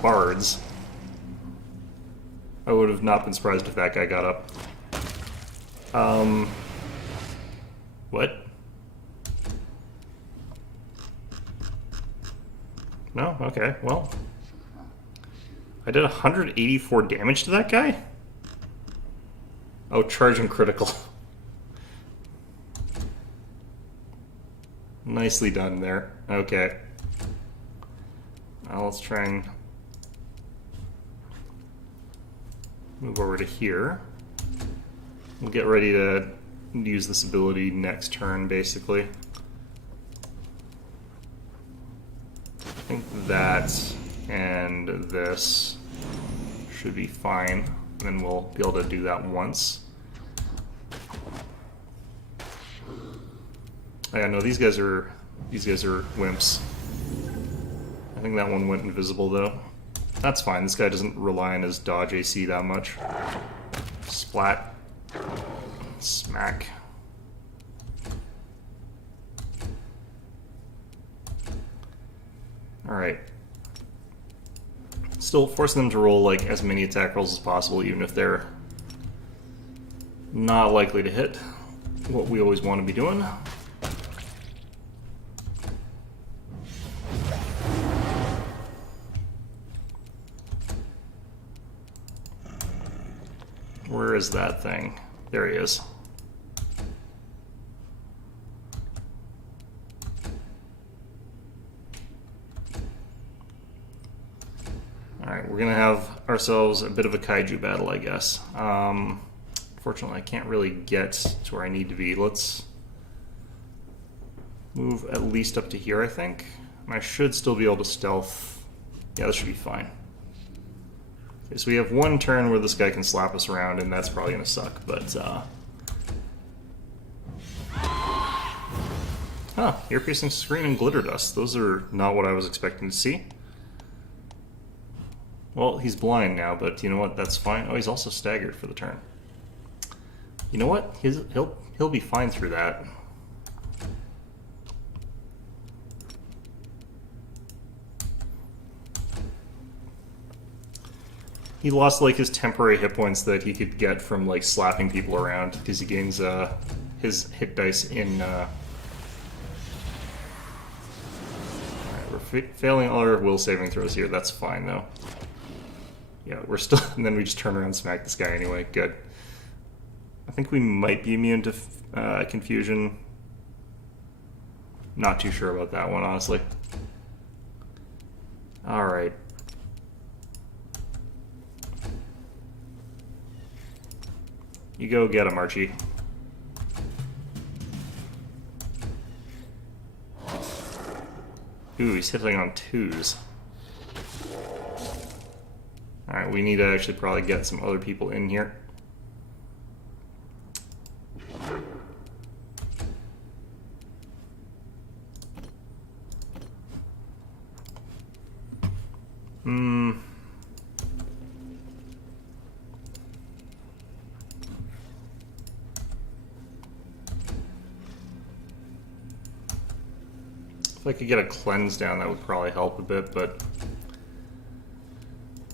Bards. I would have not been surprised if that guy got up. What? No? Okay, well. I did 184 damage to that guy? Oh, charge and critical. Nicely done there. Okay. Now let's try and move over to here. We'll get ready to use this ability next turn, basically. I think that and this should be fine. And then we'll be able to do that once. Oh, yeah, no, these guys are wimps. I think that one went invisible though. That's fine. This guy doesn't rely on his dodge AC that much. Splat. Smack. Alright. Still forcing them to roll like as many attack rolls as possible, even if they're not likely to hit. What we always want to be doing. Where is that thing? There he is. Alright, we're gonna have ourselves a bit of a Kaiju battle, I guess. Fortunately, I can't really get to where I need to be. Let's move at least up to here, I think. And I should still be able to stealth. Yeah, this should be fine. Okay, so we have one turn where this guy can slap us around, and that's probably gonna suck, but ear-piercing screen and glitter dust. Those are not what I was expecting to see. Well, he's blind now, but you know what? That's fine. Oh, he's also staggered for the turn. You know what? He'll be fine through that. He lost like his temporary hit points that he could get from like slapping people around because he gains his hit dice in. Alright, we're failing all our will saving throws here. That's fine though. Yeah, we're still, and then we just turn around and smack this guy anyway. Good. I think we might be immune to confusion. Not too sure about that one, honestly. Alright. You go get him, Archie. Ooh, he's hitting on 2s. Alright, we need to actually probably get some other people in here. If I could get a cleanse down, that would probably help a bit, but...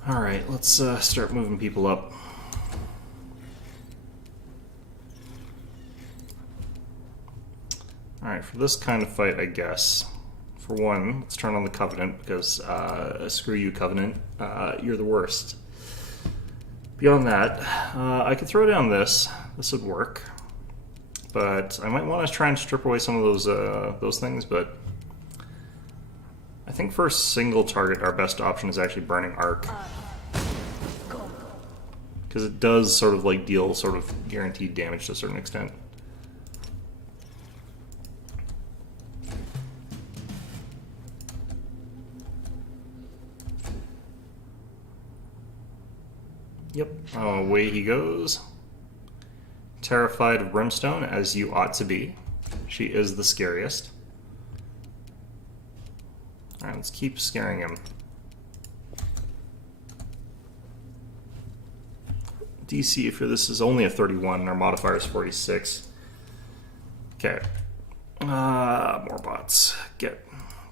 Alright, let's start moving people up. Alright, for this kind of fight, I guess. For one, let's turn on the Covenant, because screw you, Covenant. You're the worst. Beyond that, I could throw down this. This would work. But I might want to try and strip away some of those things, but... I think for a single target, our best option is actually Burning Arc. Because it does sort of like deal sort of guaranteed damage to a certain extent. Yep, away he goes. Terrified of Brimstone, as you ought to be. She is the scariest. Alright, let's keep scaring him. DC for this is only a 31, and our modifier is 46. Okay. More bots.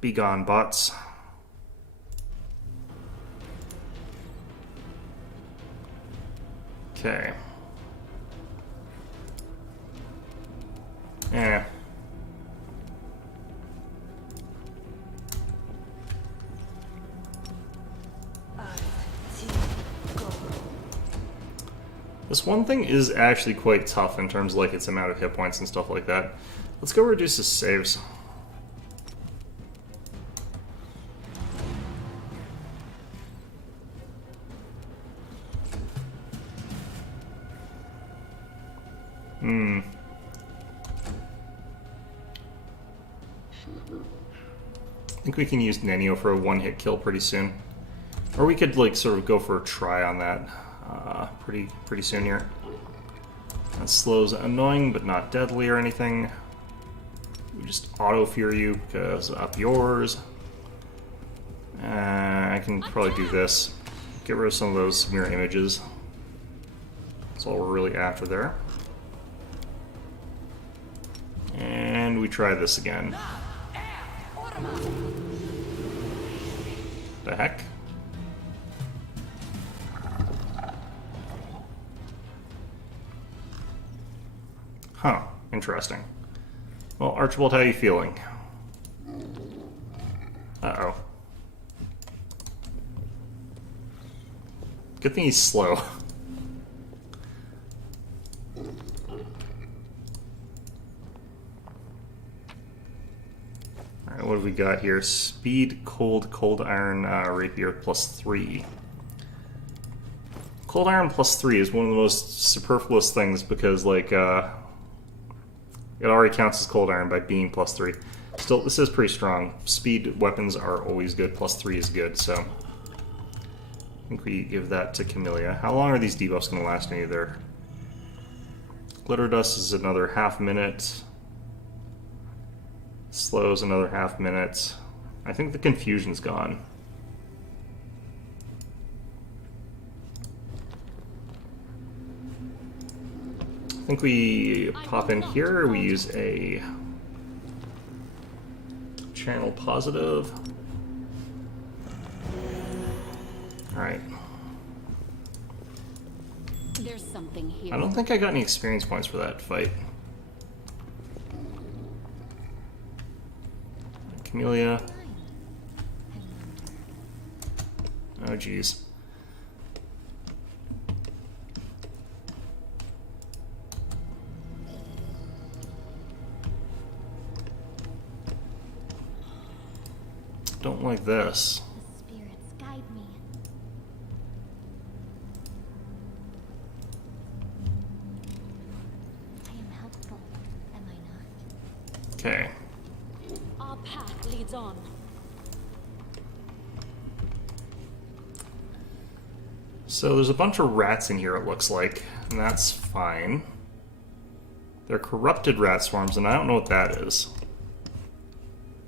Be gone, bots. Okay. Eh. This one thing is actually quite tough in terms of like its amount of hit points and stuff like that. Let's go reduce his saves. I think we can use Nenio for a one-hit kill pretty soon. Or we could like sort of go for a try on that pretty soon here. That slow's annoying but not deadly or anything. We just auto-fear you because up yours. I can probably do this. Get rid of some of those mirror images. That's all we're really after there. And we try this again. The heck? Huh, interesting. Well, Archibald, how are you feeling? Uh-oh. Good thing he's slow. Alright, what have we got here? Speed, Cold Iron, Rapier, +3. Cold Iron +3 is one of the most superfluous things because, like, it already counts as Cold Iron by being +3. Still, this is pretty strong. Speed weapons are always good. +3 is good, so I think we give that to Camellia. How long are these debuffs going to last either? Glitter Dust is another half minute. Slow's another half minute. I think the confusion's gone. I think we pop in here, we use a channel positive. Alright. There's something here. I don't think I got any experience points for that fight. Camellia. Oh geez. Don't like this. The spirits guide me. I am helpful, am I not? Okay. Our path leads on. So there's a bunch of rats in here, it looks like, and that's fine. They're corrupted rat swarms, and I don't know what that is.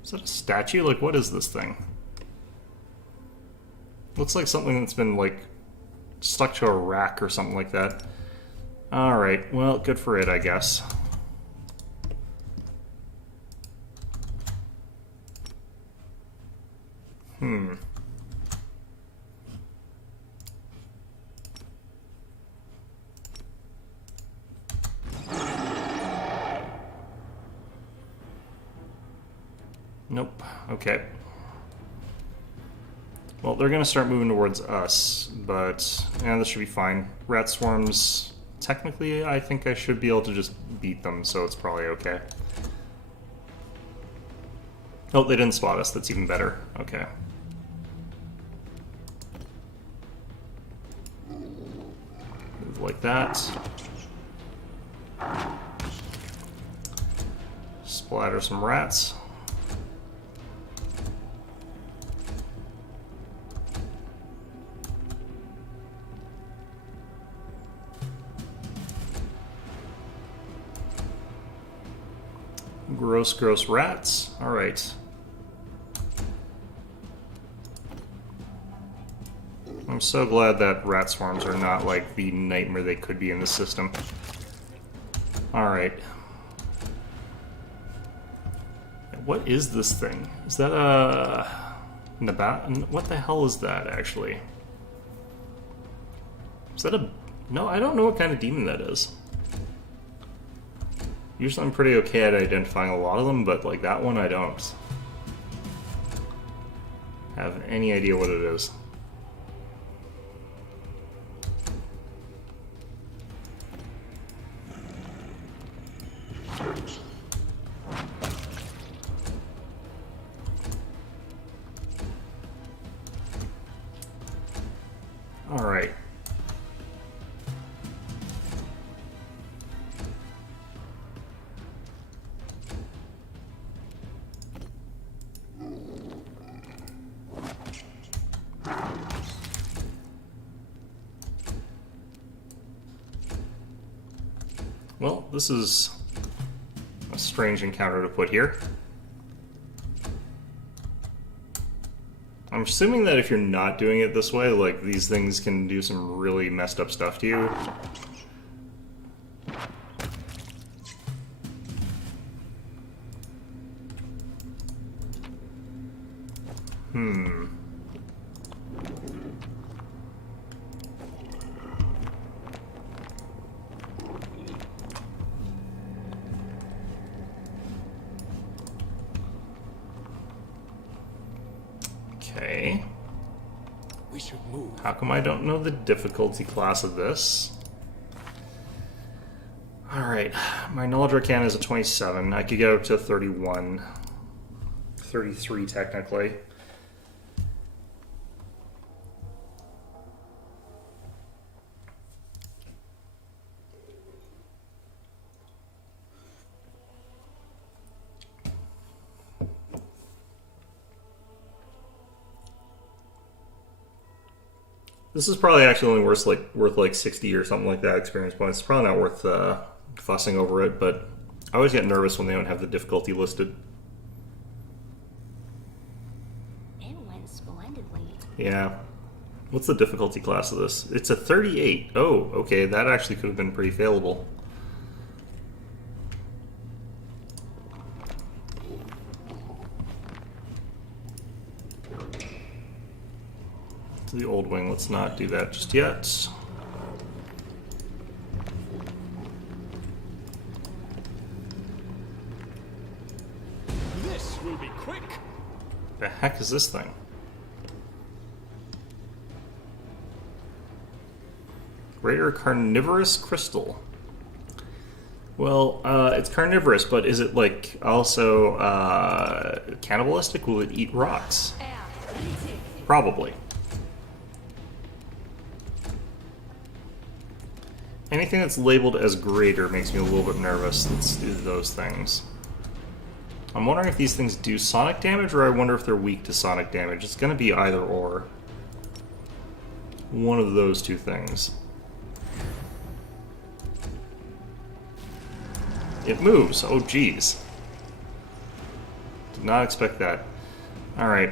Is that a statue? Like, what is this thing? Looks like something that's been, like, stuck to a rack or something like that. Alright, well, good for it, I guess. Nope. Okay. Well, they're gonna start moving towards us, but yeah, this should be fine. Rat swarms, technically, I think I should be able to just beat them, so it's probably okay. Oh, they didn't spot us. That's even better. Okay. Move like that. Splatter some rats. Gross, gross rats. Alright. I'm so glad that rat swarms are not like the nightmare they could be in the system. Alright. What is this thing? Is that a... What the hell is that, actually? Is that a... No, I don't know what kind of demon that is. Usually I'm pretty okay at identifying a lot of them, but like that one I don't have any idea what it is. All right. Well, this is a strange encounter to put here. I'm assuming that if you're not doing it this way, like, these things can do some really messed up stuff to you. Okay. We should move. How come I don't know the difficulty class of this? Alright, my knowledge arcana is a 27. I could get up to 31. 33 technically. This is probably actually only worth like 60 or something like that experience points. It's probably not worth fussing over it, but I always get nervous when they don't have the difficulty listed. It went splendidly. Yeah. What's the difficulty class of this? It's a 38. Oh, okay, that actually could have been pretty failable. The old wing, let's not do that just yet. This will be quick. The heck is this thing? Greater Carnivorous Crystal. Well, it's carnivorous, but is it like also cannibalistic? Will it eat rocks? Probably. Anything that's labeled as greater makes me a little bit nervous. Let's do those things. I'm wondering if these things do sonic damage, or I wonder if they're weak to sonic damage. It's going to be either or. One of those two things. It moves. Oh, geez. Did not expect that. Alright.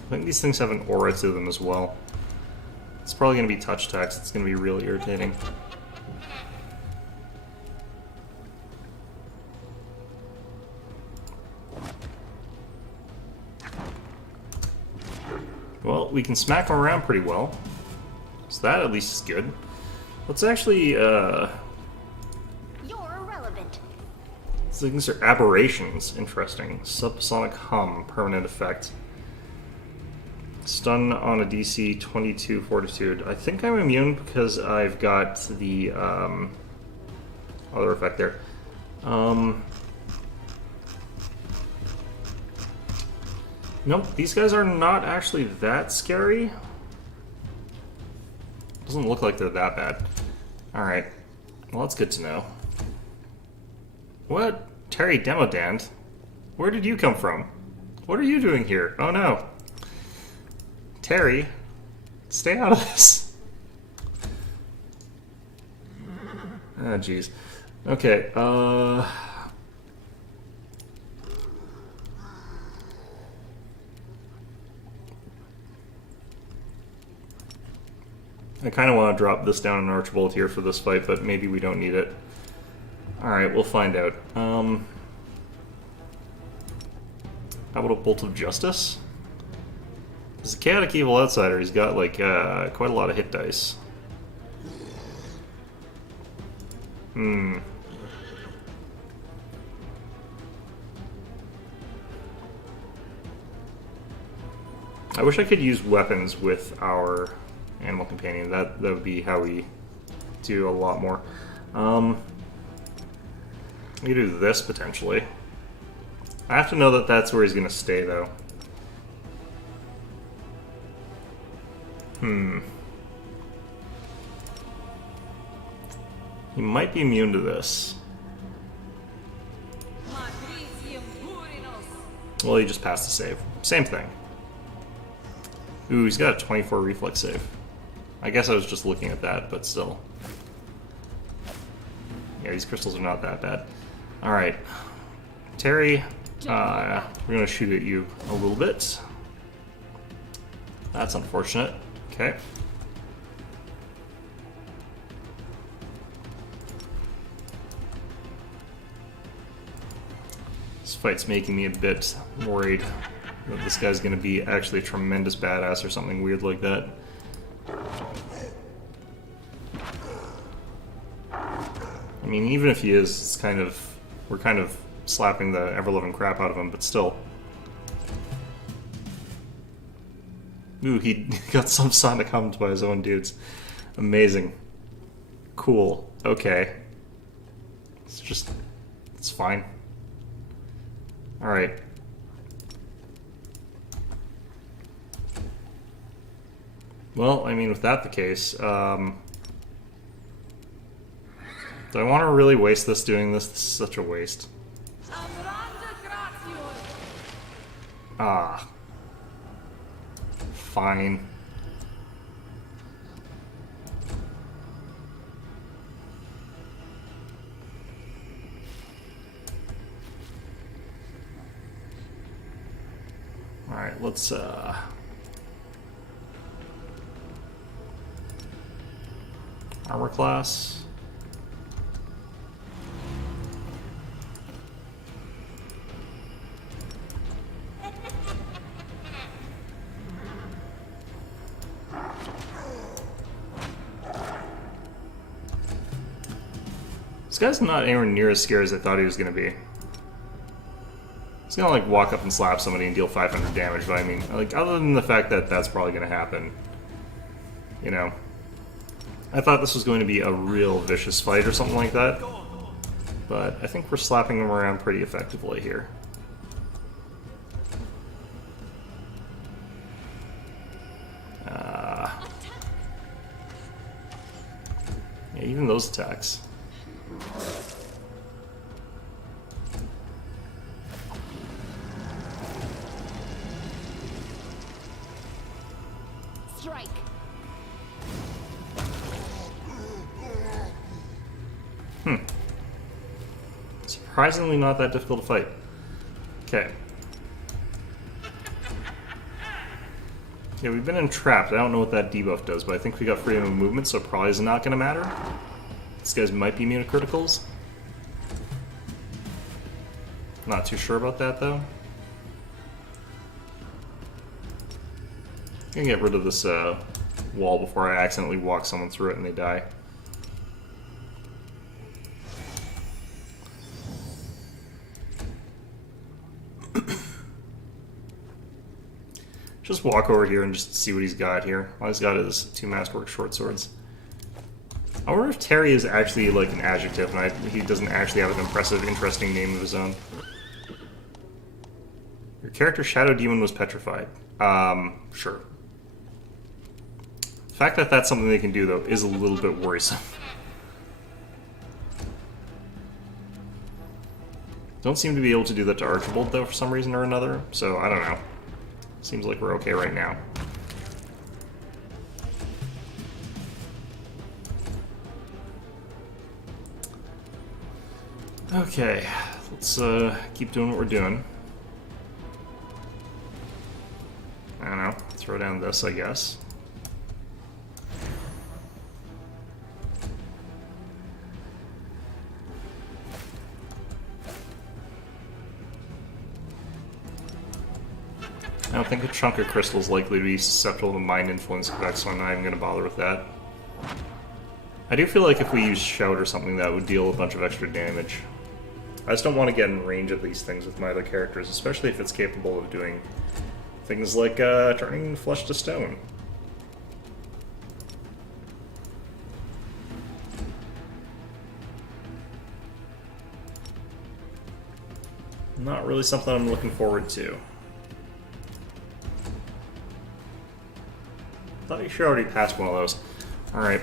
I think these things have an aura to them as well. It's probably going to be touch text. It's going to be really irritating. Well, we can smack them around pretty well. So that at least is good. Let's actually, You're irrelevant. these are aberrations. Interesting. Subsonic hum, permanent effect. Stun on a DC 22 fortitude. I think I'm immune because I've got the other effect there. Nope, these guys are not actually that scary. Doesn't look like they're that bad. Alright. Well, that's good to know. What? Terry Demodand? Where did you come from? What are you doing here? Oh no. Terry, stay out of this. Oh jeez. Okay, I kind of want to drop this down in Archibald here for this fight, but maybe we don't need it. Alright, we'll find out. How about a Bolt of Justice? He's a chaotic evil outsider. He's got, like, quite a lot of hit dice. I wish I could use weapons with our animal companion. That would be how we do a lot more. We could do this, potentially. I have to know that that's where he's going to stay, though. He might be immune to this. Well, he just passed the save. Same thing. Ooh, he's got a 24 reflex save. I guess I was just looking at that, but still. Yeah, these crystals are not that bad. Alright. Terry, we're going to shoot at you a little bit. That's unfortunate. Okay. This fight's making me a bit worried that this guy's going to be actually a tremendous badass or something weird like that. I mean, even if he is, it's kind of... we're kind of slapping the ever-loving crap out of him, but still. Ooh, he got some sonic hummed by his own dudes. Amazing. Cool. Okay. It's just... it's fine. Alright. Well, I mean, with that the case, do I want to really waste this doing this? This is such a waste. Ah. Fine. Alright, let's, armor class. This guy's not anywhere near as scary as I thought he was going to be. He's going to, like, walk up and slap somebody and deal 500 damage, but I mean, like, other than the fact that that's probably going to happen, you know. I thought this was going to be a real vicious fight or something like that, but I think we're slapping him around pretty effectively here. Yeah, even those attacks. Strike. Surprisingly not that difficult to fight. Okay. Yeah, we've been entrapped. I don't know what that debuff does, but I think we got freedom of movement, so it probably is not going to matter. These guys might be immune to criticals. Not too sure about that, though. I'm going to get rid of this wall before I accidentally walk someone through it and they die. Just walk over here and just see what he's got here. All he's got is 2 masterwork short swords. I wonder if Terry is actually like an adjective and he doesn't actually have an impressive, interesting name of his own. Your character Shadow Demon was petrified. Sure. The fact that that's something they can do, though, is a little bit worrisome. Don't seem to be able to do that to Archibald, though, for some reason or another, so I don't know. Seems like we're okay right now. Okay, let's keep doing what we're doing. I don't know, throw down this, I guess. I don't think a chunk of crystal is likely to be susceptible to mind influence effects, so I'm not even going to bother with that. I do feel like if we use Shout or something, that would deal a bunch of extra damage. I just don't want to get in range of these things with my other characters, especially if it's capable of doing things like turning flesh to stone. Not really something I'm looking forward to. Thought you should already passed one of those. Alright.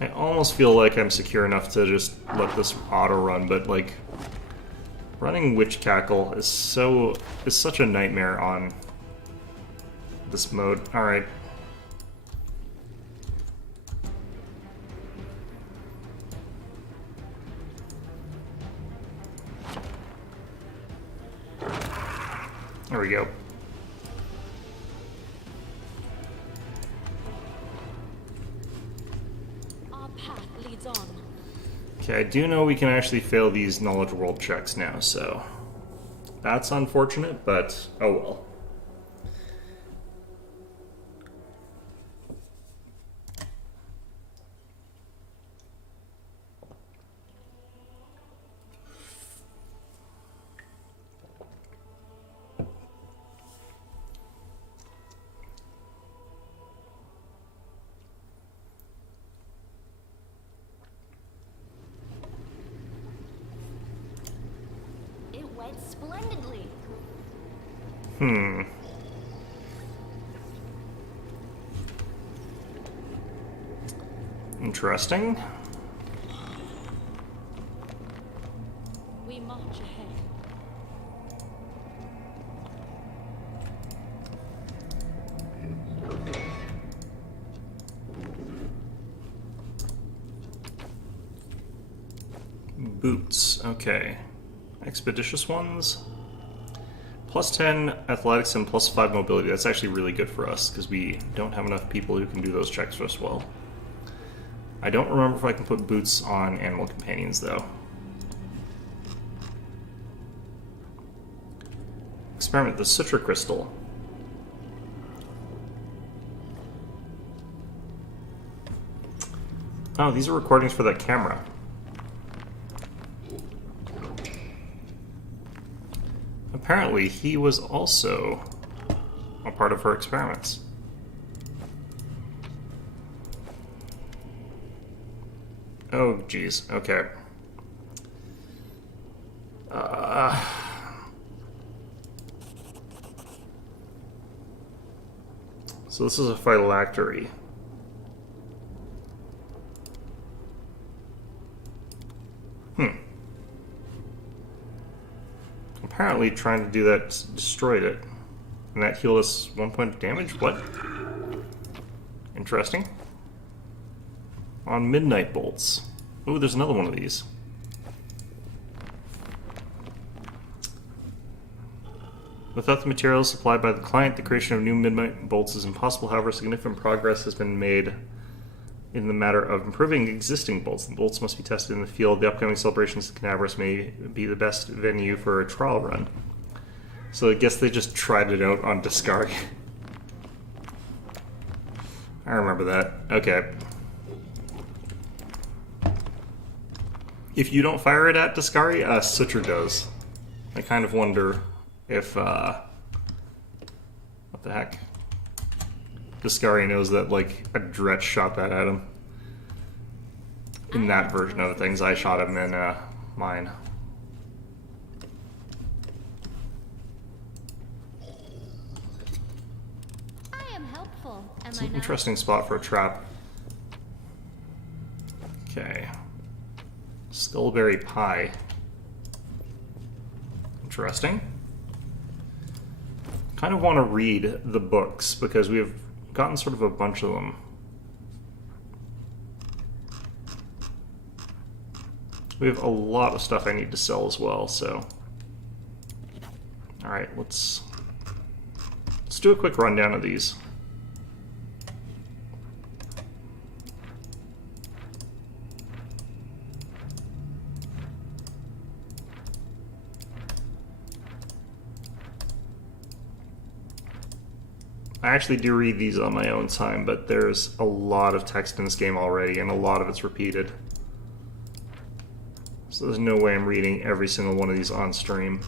I almost feel like I'm secure enough to just let this auto run, but like running Witch Cackle is such a nightmare on this mode. Alright. There we go. Our path leads on. Okay, I do know we can actually fail these knowledge world checks now, so that's unfortunate, but oh well. Splendidly. Interesting. We march ahead. Boots, okay. Expeditious ones. Plus 10 athletics and plus 5 mobility. That's actually really good for us, because we don't have enough people who can do those checks for us well. I don't remember if I can put boots on animal companions, though. Experiment the Citra Crystal. Oh, these are recordings for that camera. Apparently, he was also a part of her experiments. Oh, geez. Okay. So this is a phylactery. Apparently trying to do that destroyed it. And that healed us 1 point of damage? What? Interesting. On Midnight Bolts. Ooh, there's another one of these. Without the materials supplied by the client, the creation of new Midnight Bolts is impossible. However, significant progress has been made in the matter of improving existing bolts. The bolts must be tested in the field. The upcoming celebrations of Carnivorous may be the best venue for a trial run. So I guess they just tried it out on Discari. I remember that. Okay. If you don't fire it at Discari, Citra does. I kind of wonder if, what the heck? Discari knows that, like, a Dretch shot that at him. In that version of things, I shot him in, mine. It's an interesting spot for a trap. Okay. Skullberry pie. Interesting. Kind of want to read the books because we have gotten sort of a bunch of them. We have a lot of stuff I need to sell as well, so... Alright, let's do a quick rundown of these. I actually do read these on my own time, but there's a lot of text in this game already, and a lot of it's repeated. So there's no way I'm reading every single one of these on stream.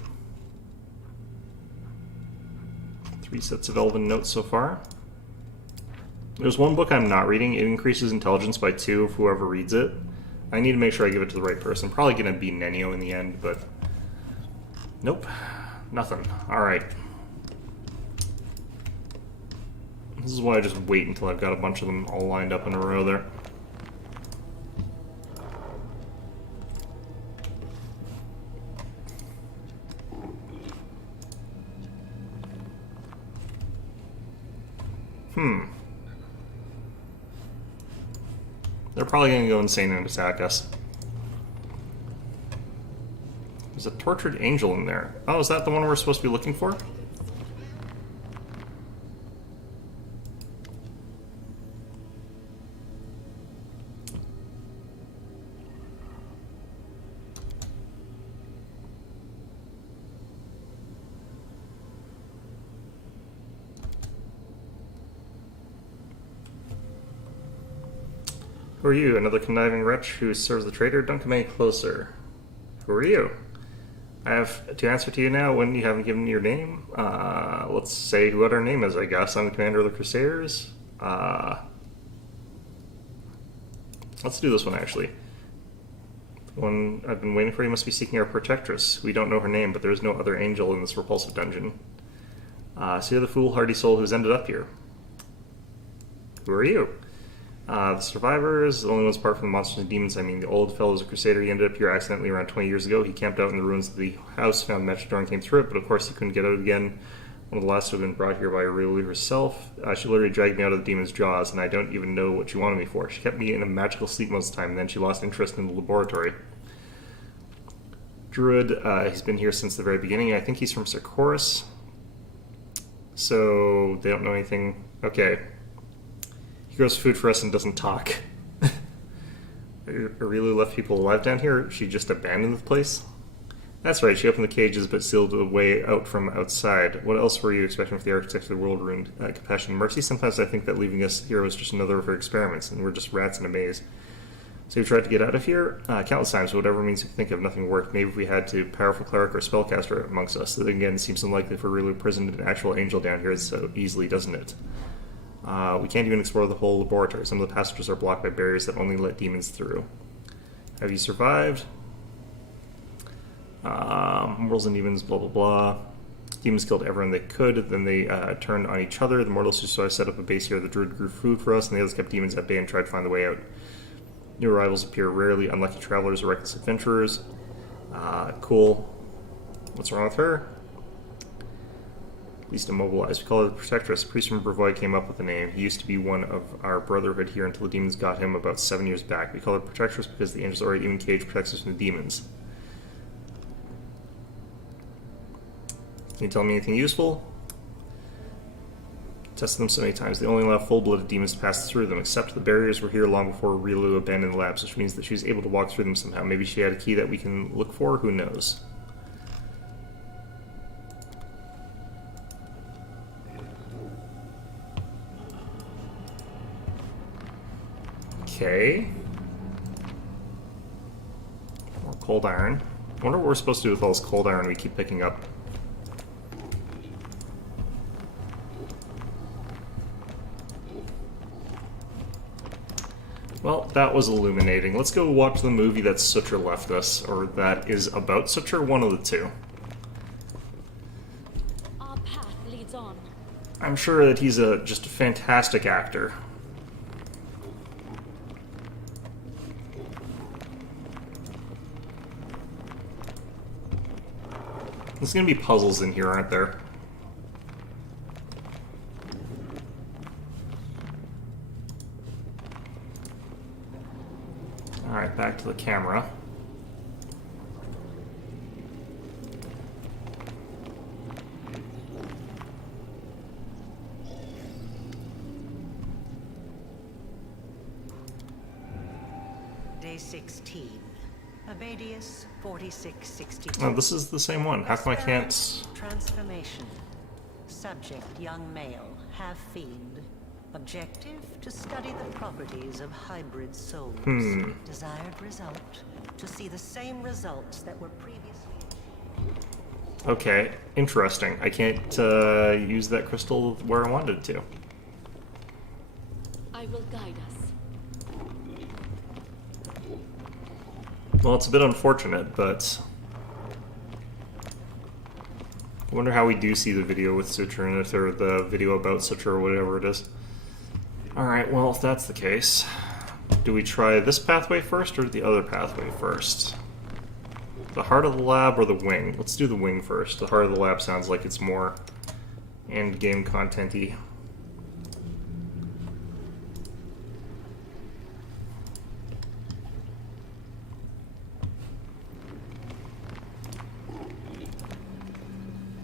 3 sets of Elven notes so far. There's one book I'm not reading. It increases intelligence by 2 of whoever reads it. I need to make sure I give it to the right person. Probably going to be Nenio in the end, but... Nope. Nothing. Alright. This is why I just wait until I've got a bunch of them all lined up in a row there. They're probably going to go insane and attack us. There's a tortured angel in there. Oh, is that the one we're supposed to be looking for? Who are you? Another conniving wretch who serves the traitor? Don't come any closer. Who are you? I have to answer to you now when you haven't given me your name. Let's say what our name is, I guess. I'm the commander of the Crusaders. Let's do this one, actually. The one I've been waiting for. You must be seeking our protectress. We don't know her name, but there is no other angel in this repulsive dungeon. So you're the foolhardy soul who's ended up here. Who are you? The survivors, the only ones apart from the monsters and demons. I mean, the old fellow was a crusader. He ended up here accidentally around 20 years ago. He camped out in the ruins of the house, found Metrodor, and came through it, but of course he couldn't get out again. One of the last to have been brought here by Aurelia herself. She literally dragged me out of the demon's jaws, and I don't even know what she wanted me for. She kept me in a magical sleep most of the time, and then she lost interest in the laboratory. Druid, he's been here since the very beginning. I think he's from Sarkoris. So, they don't know anything. Okay. He grows food for us and doesn't talk. Aurelia left people alive down here? She just abandoned the place? That's right, she opened the cages but sealed the way out from outside. What else were you expecting if the architect of the world ruined compassion and mercy? Sometimes I think that leaving us here was just another of her experiments, and we're just rats in a maze. So you tried to get out of here? Countless times, but whatever means you think of, nothing worked. Maybe if we had a powerful cleric or spellcaster amongst us. That again seems unlikely for Aurelia imprisoned an actual angel down here so easily, doesn't it? We can't even explore the whole laboratory. Some of the passages are blocked by barriers that only let demons through. Have you survived? Mortals and demons, blah blah blah. Demons killed everyone they could, then they turned on each other. The mortals who saw us set up a base here. The druid grew food for us, and the others kept demons at bay and tried to find the way out. New arrivals appear rarely. Unlucky travelers or reckless adventurers. Cool. What's wrong with her? At least immobilized. We call her the Protectress. A priest from Brevoy came up with the name. He used to be one of our brotherhood here until the demons got him about 7 years back. We call her Protectress because the angel's already even cage protects us from the demons. Can you tell me anything useful? Tested them so many times. They only allow full-blooded demons to pass through them, except the barriers were here long before Rilu abandoned the labs, which means that she was able to walk through them somehow. Maybe she had a key that we can look for? Who knows? Okay. More cold iron. I wonder what we're supposed to do with all this cold iron we keep picking up. Well, that was illuminating. Let's go watch the movie that Sutra left us, or that is about Sutra, one of the two. Our path leads on. I'm sure that he's just a fantastic actor. There's gonna be puzzles in here, aren't there? Alright, back to the camera. Day 16. Abadius 4662. Oh, this is the same one. How come I can't... Transformation. Subject, young male, half-fiend. Objective, to study the properties of hybrid souls. Desired result, to see the same results that were previously... Okay, interesting. I can't use that crystal where I wanted it to. I will guide us. Well, it's a bit unfortunate, but... I wonder how we do see the video with Suture, and if they're the video about Suture or whatever it is. Alright, well, if that's the case, do we try this pathway first or the other pathway first? The heart of the lab or the wing? Let's do the wing first. The heart of the lab sounds like it's more end-game content-y.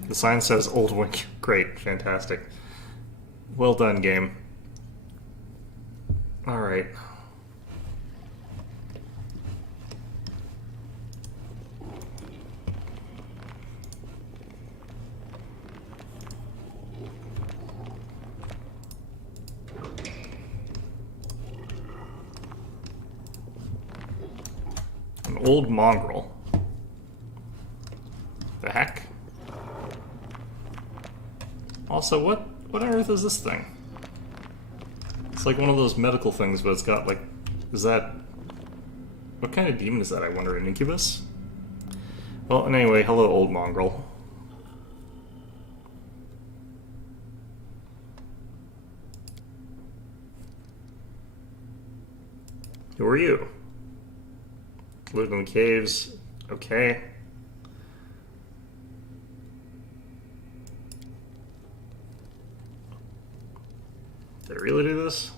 The sign says Old Wing. Great, fantastic. Well done, game. Alright. An old mongrel. The heck? Also, what on earth is this thing? It's like one of those medical things, but it's got like... Is that... What kind of demon is that, I wonder? An incubus? Well, and anyway, hello, old mongrel. Who are you? Lived in the caves. Okay. Did I really do this?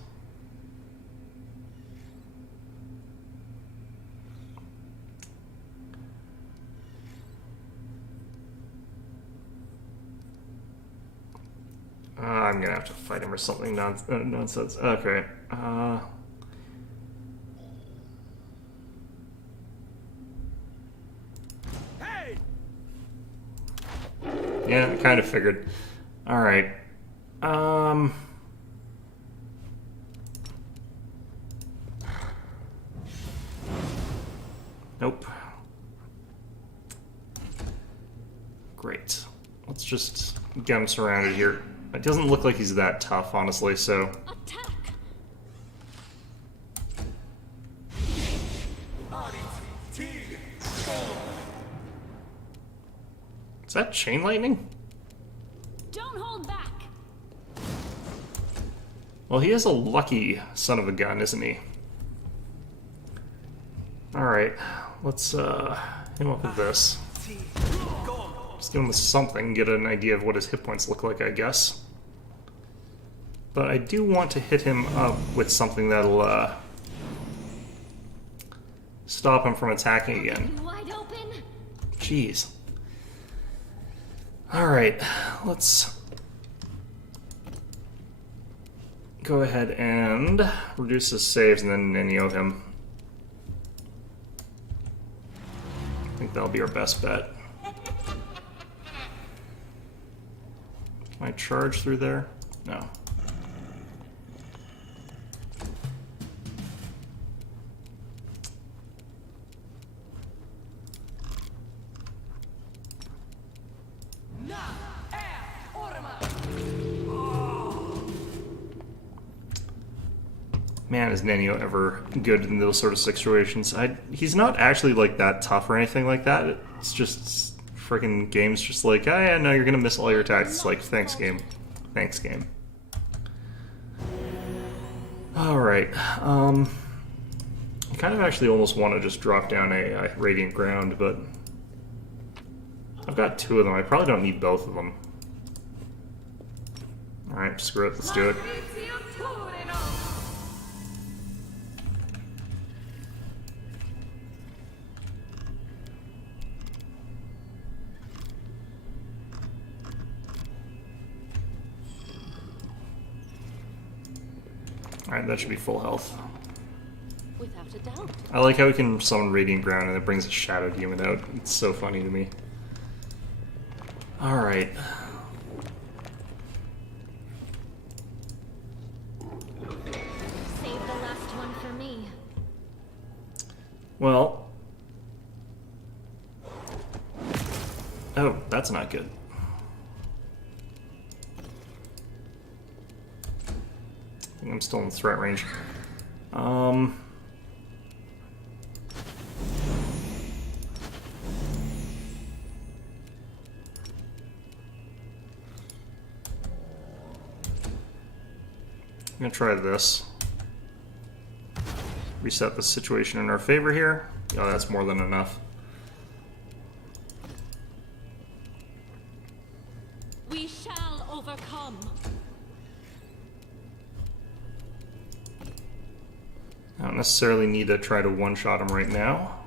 I'm gonna have to fight him or something nonsense. Okay. Yeah, I kind of figured. Alright. Nope. Great. Let's just get him surrounded here. It doesn't look like he's that tough, honestly, so... Attack! Is that chain lightning? Don't hold back! Well, he is a lucky son of a gun, isn't he? Alright, let's hit him up with this. Just give him something, get an idea of what his hit points look like, I guess. But I do want to hit him up with something that'll stop him from attacking again. Wide open. Jeez. Alright, let's go ahead and reduce his saves and then Nenio him. I think that'll be our best bet. Can I charge through there? No. Man, is Nenio ever good in those sort of situations? He's not actually like that tough or anything like that. It's just freaking game's just like, oh yeah, no, you're gonna miss all your attacks. It's like, thanks game. Thanks, game. Alright, I kind of actually almost want to just drop down a Radiant Ground, but I've got 2 of them. I probably don't need both of them. Alright, screw it, let's do it. Alright, that should be full health. Without a doubt. I like how we can summon Radiant Ground and it brings a Shadow Demon out. It's so funny to me. Alright. Save the last one for me. Well. Oh, that's not good. I think I'm still in threat range. I'm gonna try this. Reset the situation in our favor here. Oh, that's more than enough. We shall overcome. I don't necessarily need to try to one-shot him right now.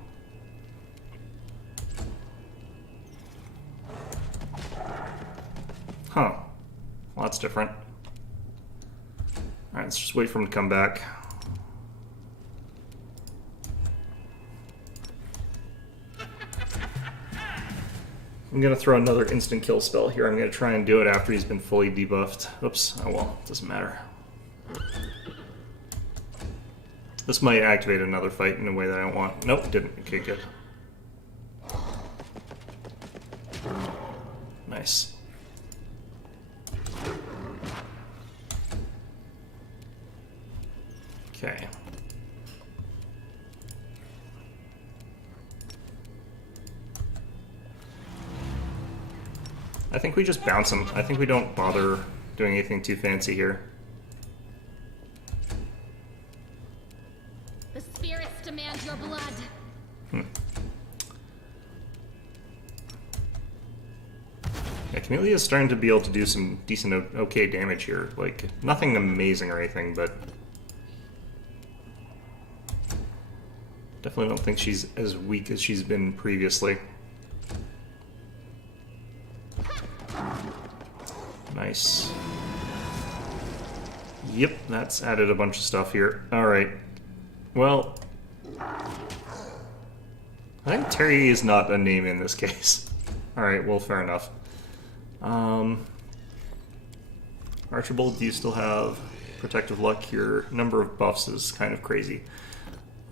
Huh. Well, that's different. Alright, let's just wait for him to come back. I'm gonna throw another instant kill spell here. I'm gonna try and do it after he's been fully debuffed. Oops, oh well, doesn't matter. This might activate another fight in a way that I don't want. Nope, didn't. Okay, good. Nice. Okay. I think we just bounce him. I think we don't bother doing anything too fancy here. The spirits demand your blood. Yeah, Camellia is starting to be able to do some decent, okay damage here. Like, nothing amazing or anything, but definitely don't think she's as weak as she's been previously. Nice. Yep, that's added a bunch of stuff here. Alright. Well, I think Terry is not a name in this case. Alright, well, fair enough. Archibald, do you still have protective luck? Your number of buffs is kind of crazy.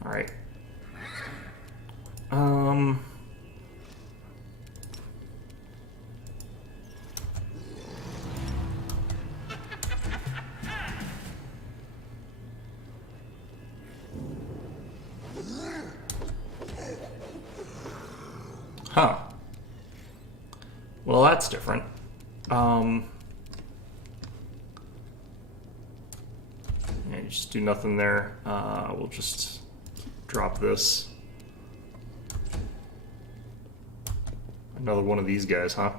Alright. Huh. Well, that's different. Yeah, just do nothing there. We'll just drop this. Another one of these guys, huh?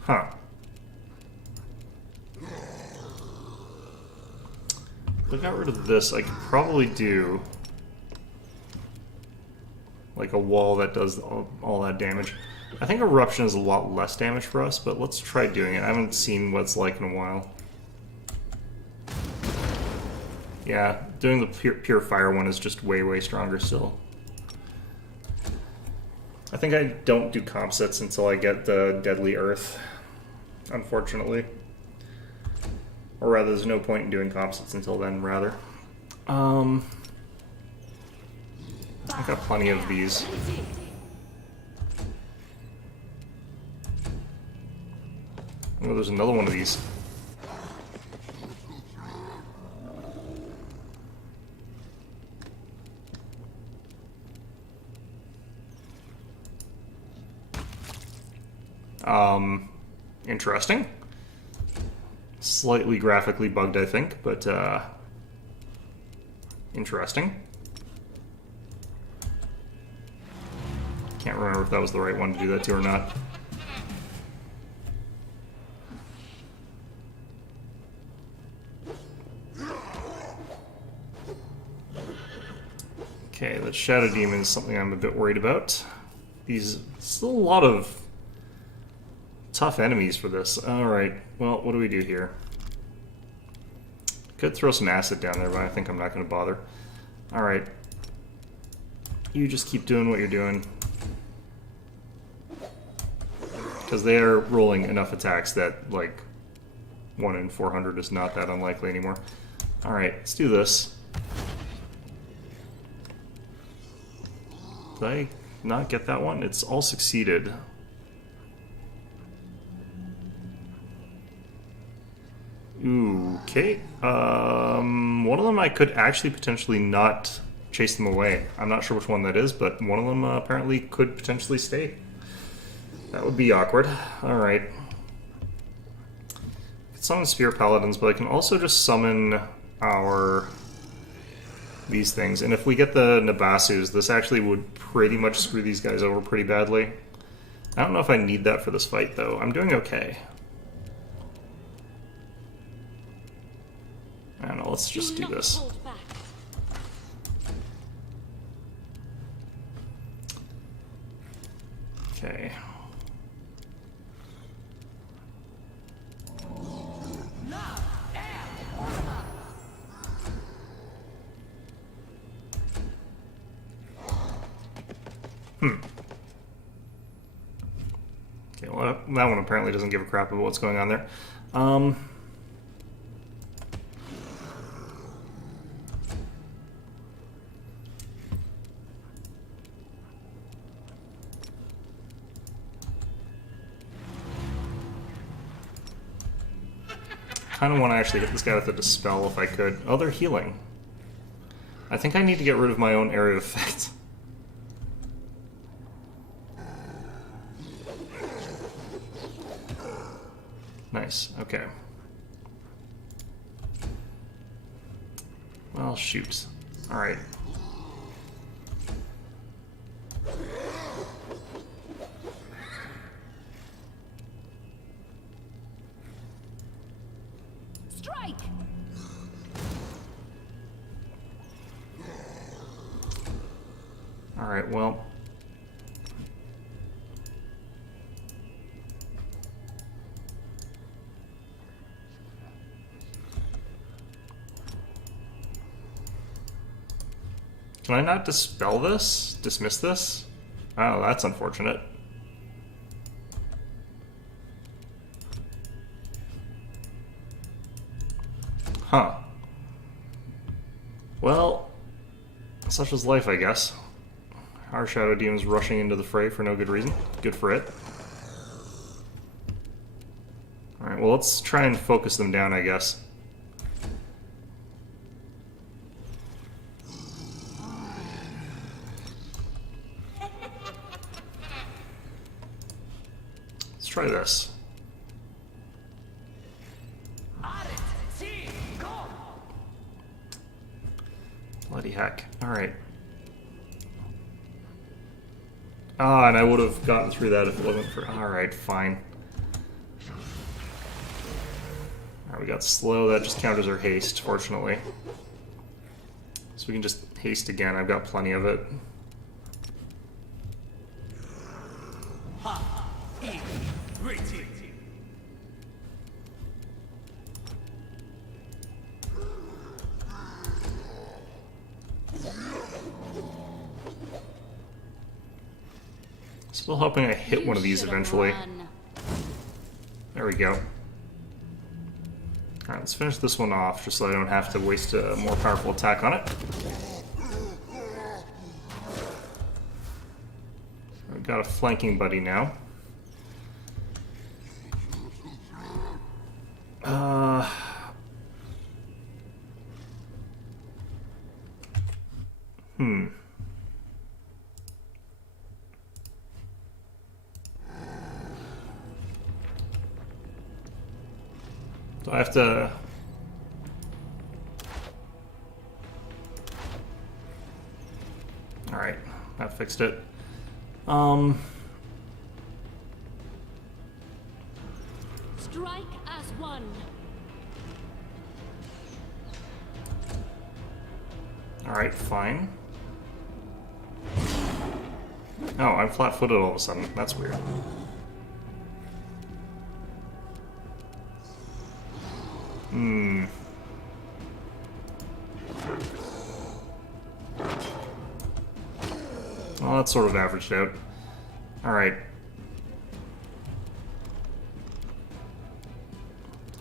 Huh. If I got rid of this, I could probably do like a wall that does all that damage. I think Eruption is a lot less damage for us, but let's try doing it. I haven't seen what it's like in a while. Yeah, doing the pure fire one is just way, way stronger still. I think I don't do comp sets until I get the Deadly Earth, unfortunately. Or rather, there's no point in doing comp sets until then, rather. I've got plenty of these. Oh, there's another one of these. Interesting. Slightly graphically bugged, I think, but interesting. Can't remember if that was the right one to do that to or not. Okay, the Shadow Demon is something I'm a bit worried about. These still a lot of tough enemies for this. Alright, well, what do we do here? Could throw some acid down there, but I think I'm not going to bother. Alright. You just keep doing what you're doing. Because they are rolling enough attacks that, like, 1 in 400 is not that unlikely anymore. Alright, let's do this. Did I not get that one? It's all succeeded. Ooh, okay. One of them I could actually potentially not chase them away. I'm not sure which one that is, but one of them apparently could potentially stay. That would be awkward. Alright. I can summon Spear Paladins, but I can also just summon these things. And if we get the Nabasus, this actually would pretty much screw these guys over pretty badly. I don't know if I need that for this fight, though. I'm doing okay. I don't know, let's just do this. Okay. Okay, well, that one apparently doesn't give a crap about what's going on there. Kind of want to actually hit this guy with a Dispel if I could. Oh, they're healing. I think I need to get rid of my own area of effect. Nice, okay. Well, shoot. Alright. Strike! Alright, well. Can I not dispel this? Dismiss this? Oh, that's unfortunate. Huh. Well, such is life, I guess. Our Shadow Demon's rushing into the fray for no good reason. Good for it. Alright, well, let's try and focus them down, I guess. Let's try this. Bloody heck. Alright. Ah, and I would have gotten through that if it wasn't for... Alright, fine. Alright, we got slow. That just counters our haste, fortunately. So we can just haste again. I've got plenty of it. Still hoping I hit one of these eventually. There we go. Alright, let's finish this one off, just so I don't have to waste a more powerful attack on it. We've got a flanking buddy now. Do I have to... Alright, that fixed it. Strike as one. Alright, fine. Oh, I'm flat-footed all of a sudden. That's weird. Hmm. Well, that's sort of averaged out. Alright.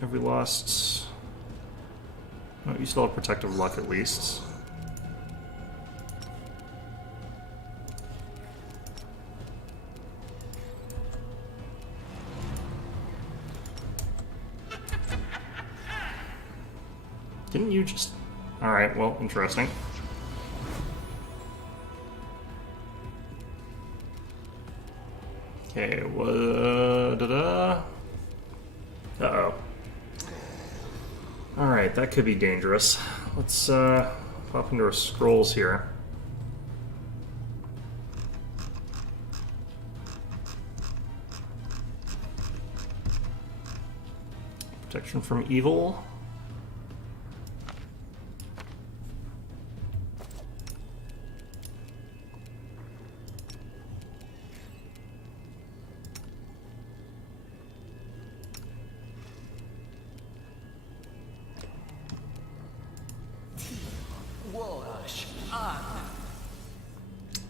Have we lost... Oh, you still have protective luck at least. Didn't you just... Alright, well, interesting. Okay, da-da. Uh-oh. Alright, that could be dangerous. Let's, pop into our scrolls here. Protection from evil.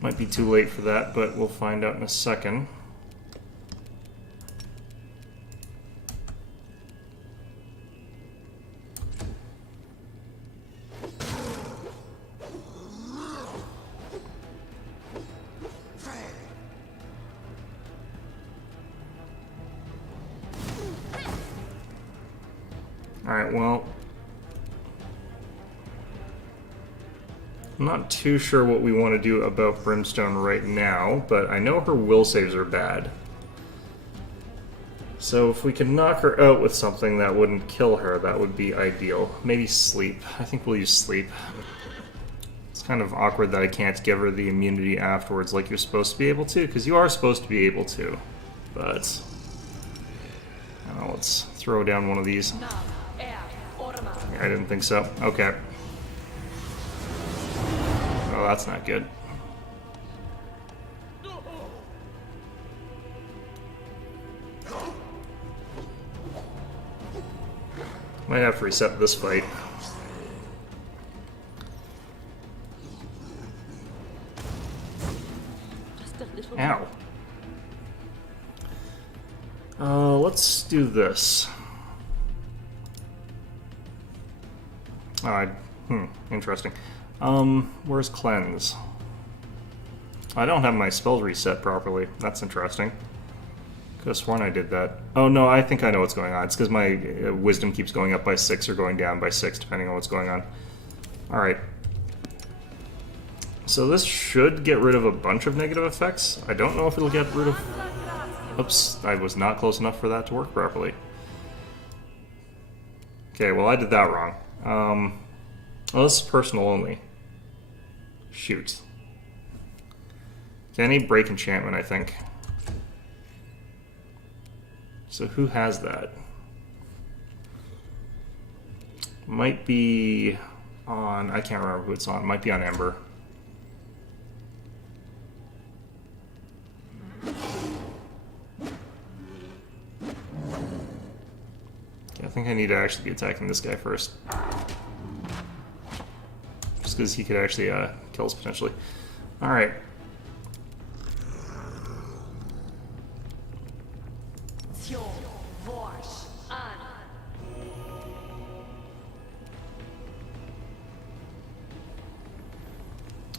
Might be too late for that, but we'll find out in a second. Alright, well... I'm not too sure what we want to do about Brimstone right now, but I know her will saves are bad. So if we could knock her out with something that wouldn't kill her, that would be ideal. Maybe sleep. I think we'll use sleep. It's kind of awkward that I can't give her the immunity afterwards like you're supposed to be able to, because you are supposed to be able to. But... I don't know, let's throw down one of these. I didn't think so. Okay. Oh, that's not good. Might have to reset this fight. Ow. Let's do this. Interesting. Where's Cleanse? I don't have my spells reset properly. That's interesting. Could have sworn I did that. Oh no, I think I know what's going on. It's because my wisdom keeps going up by 6 or going down by 6, depending on what's going on. Alright. So this should get rid of a bunch of negative effects. I don't know if it'll get rid of... Oops, I was not close enough for that to work properly. Okay, well I did that wrong. Well, this is personal only. Shoot. Okay, I need break enchantment, I think. So who has that? Might be on... I can't remember who it's on. Might be on Ember. Okay, I think I need to actually be attacking this guy first. Just because he could actually kill us potentially. Alright.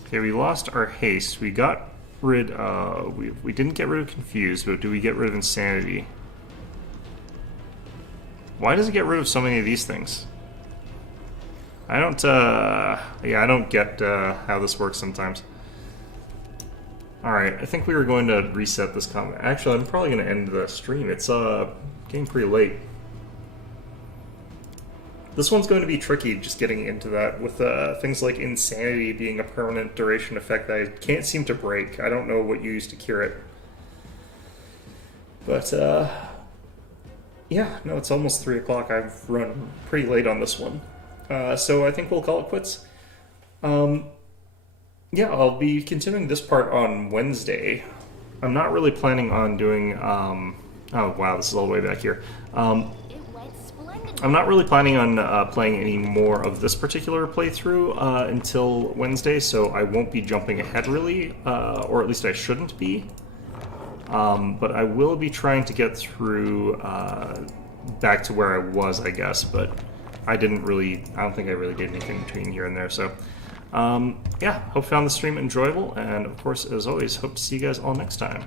Okay, we lost our haste. We got rid of... We didn't get rid of Confused, but do we get rid of Insanity? Why does it get rid of so many of these things? I don't, yeah, I don't get how this works sometimes. Alright, I think we were going to reset this combat. Actually, I'm probably going to end the stream. It's getting pretty late. This one's going to be tricky, just getting into that, with things like Insanity being a permanent duration effect that I can't seem to break. I don't know what you use to cure it. But, yeah, no, it's almost 3 o'clock. I've run pretty late on this one. So I think we'll call it quits. Yeah, I'll be continuing this part on Wednesday. I'm not really planning on doing, oh wow, this is all the way back here. It went splendidly. I'm not really planning on playing any more of this particular playthrough until Wednesday, so I won't be jumping ahead really, or at least I shouldn't be. But I will be trying to get through back to where I was, I guess, but I don't think I really did anything between here and there, so yeah, hope you found the stream enjoyable, and of course, as always, hope to see you guys all next time.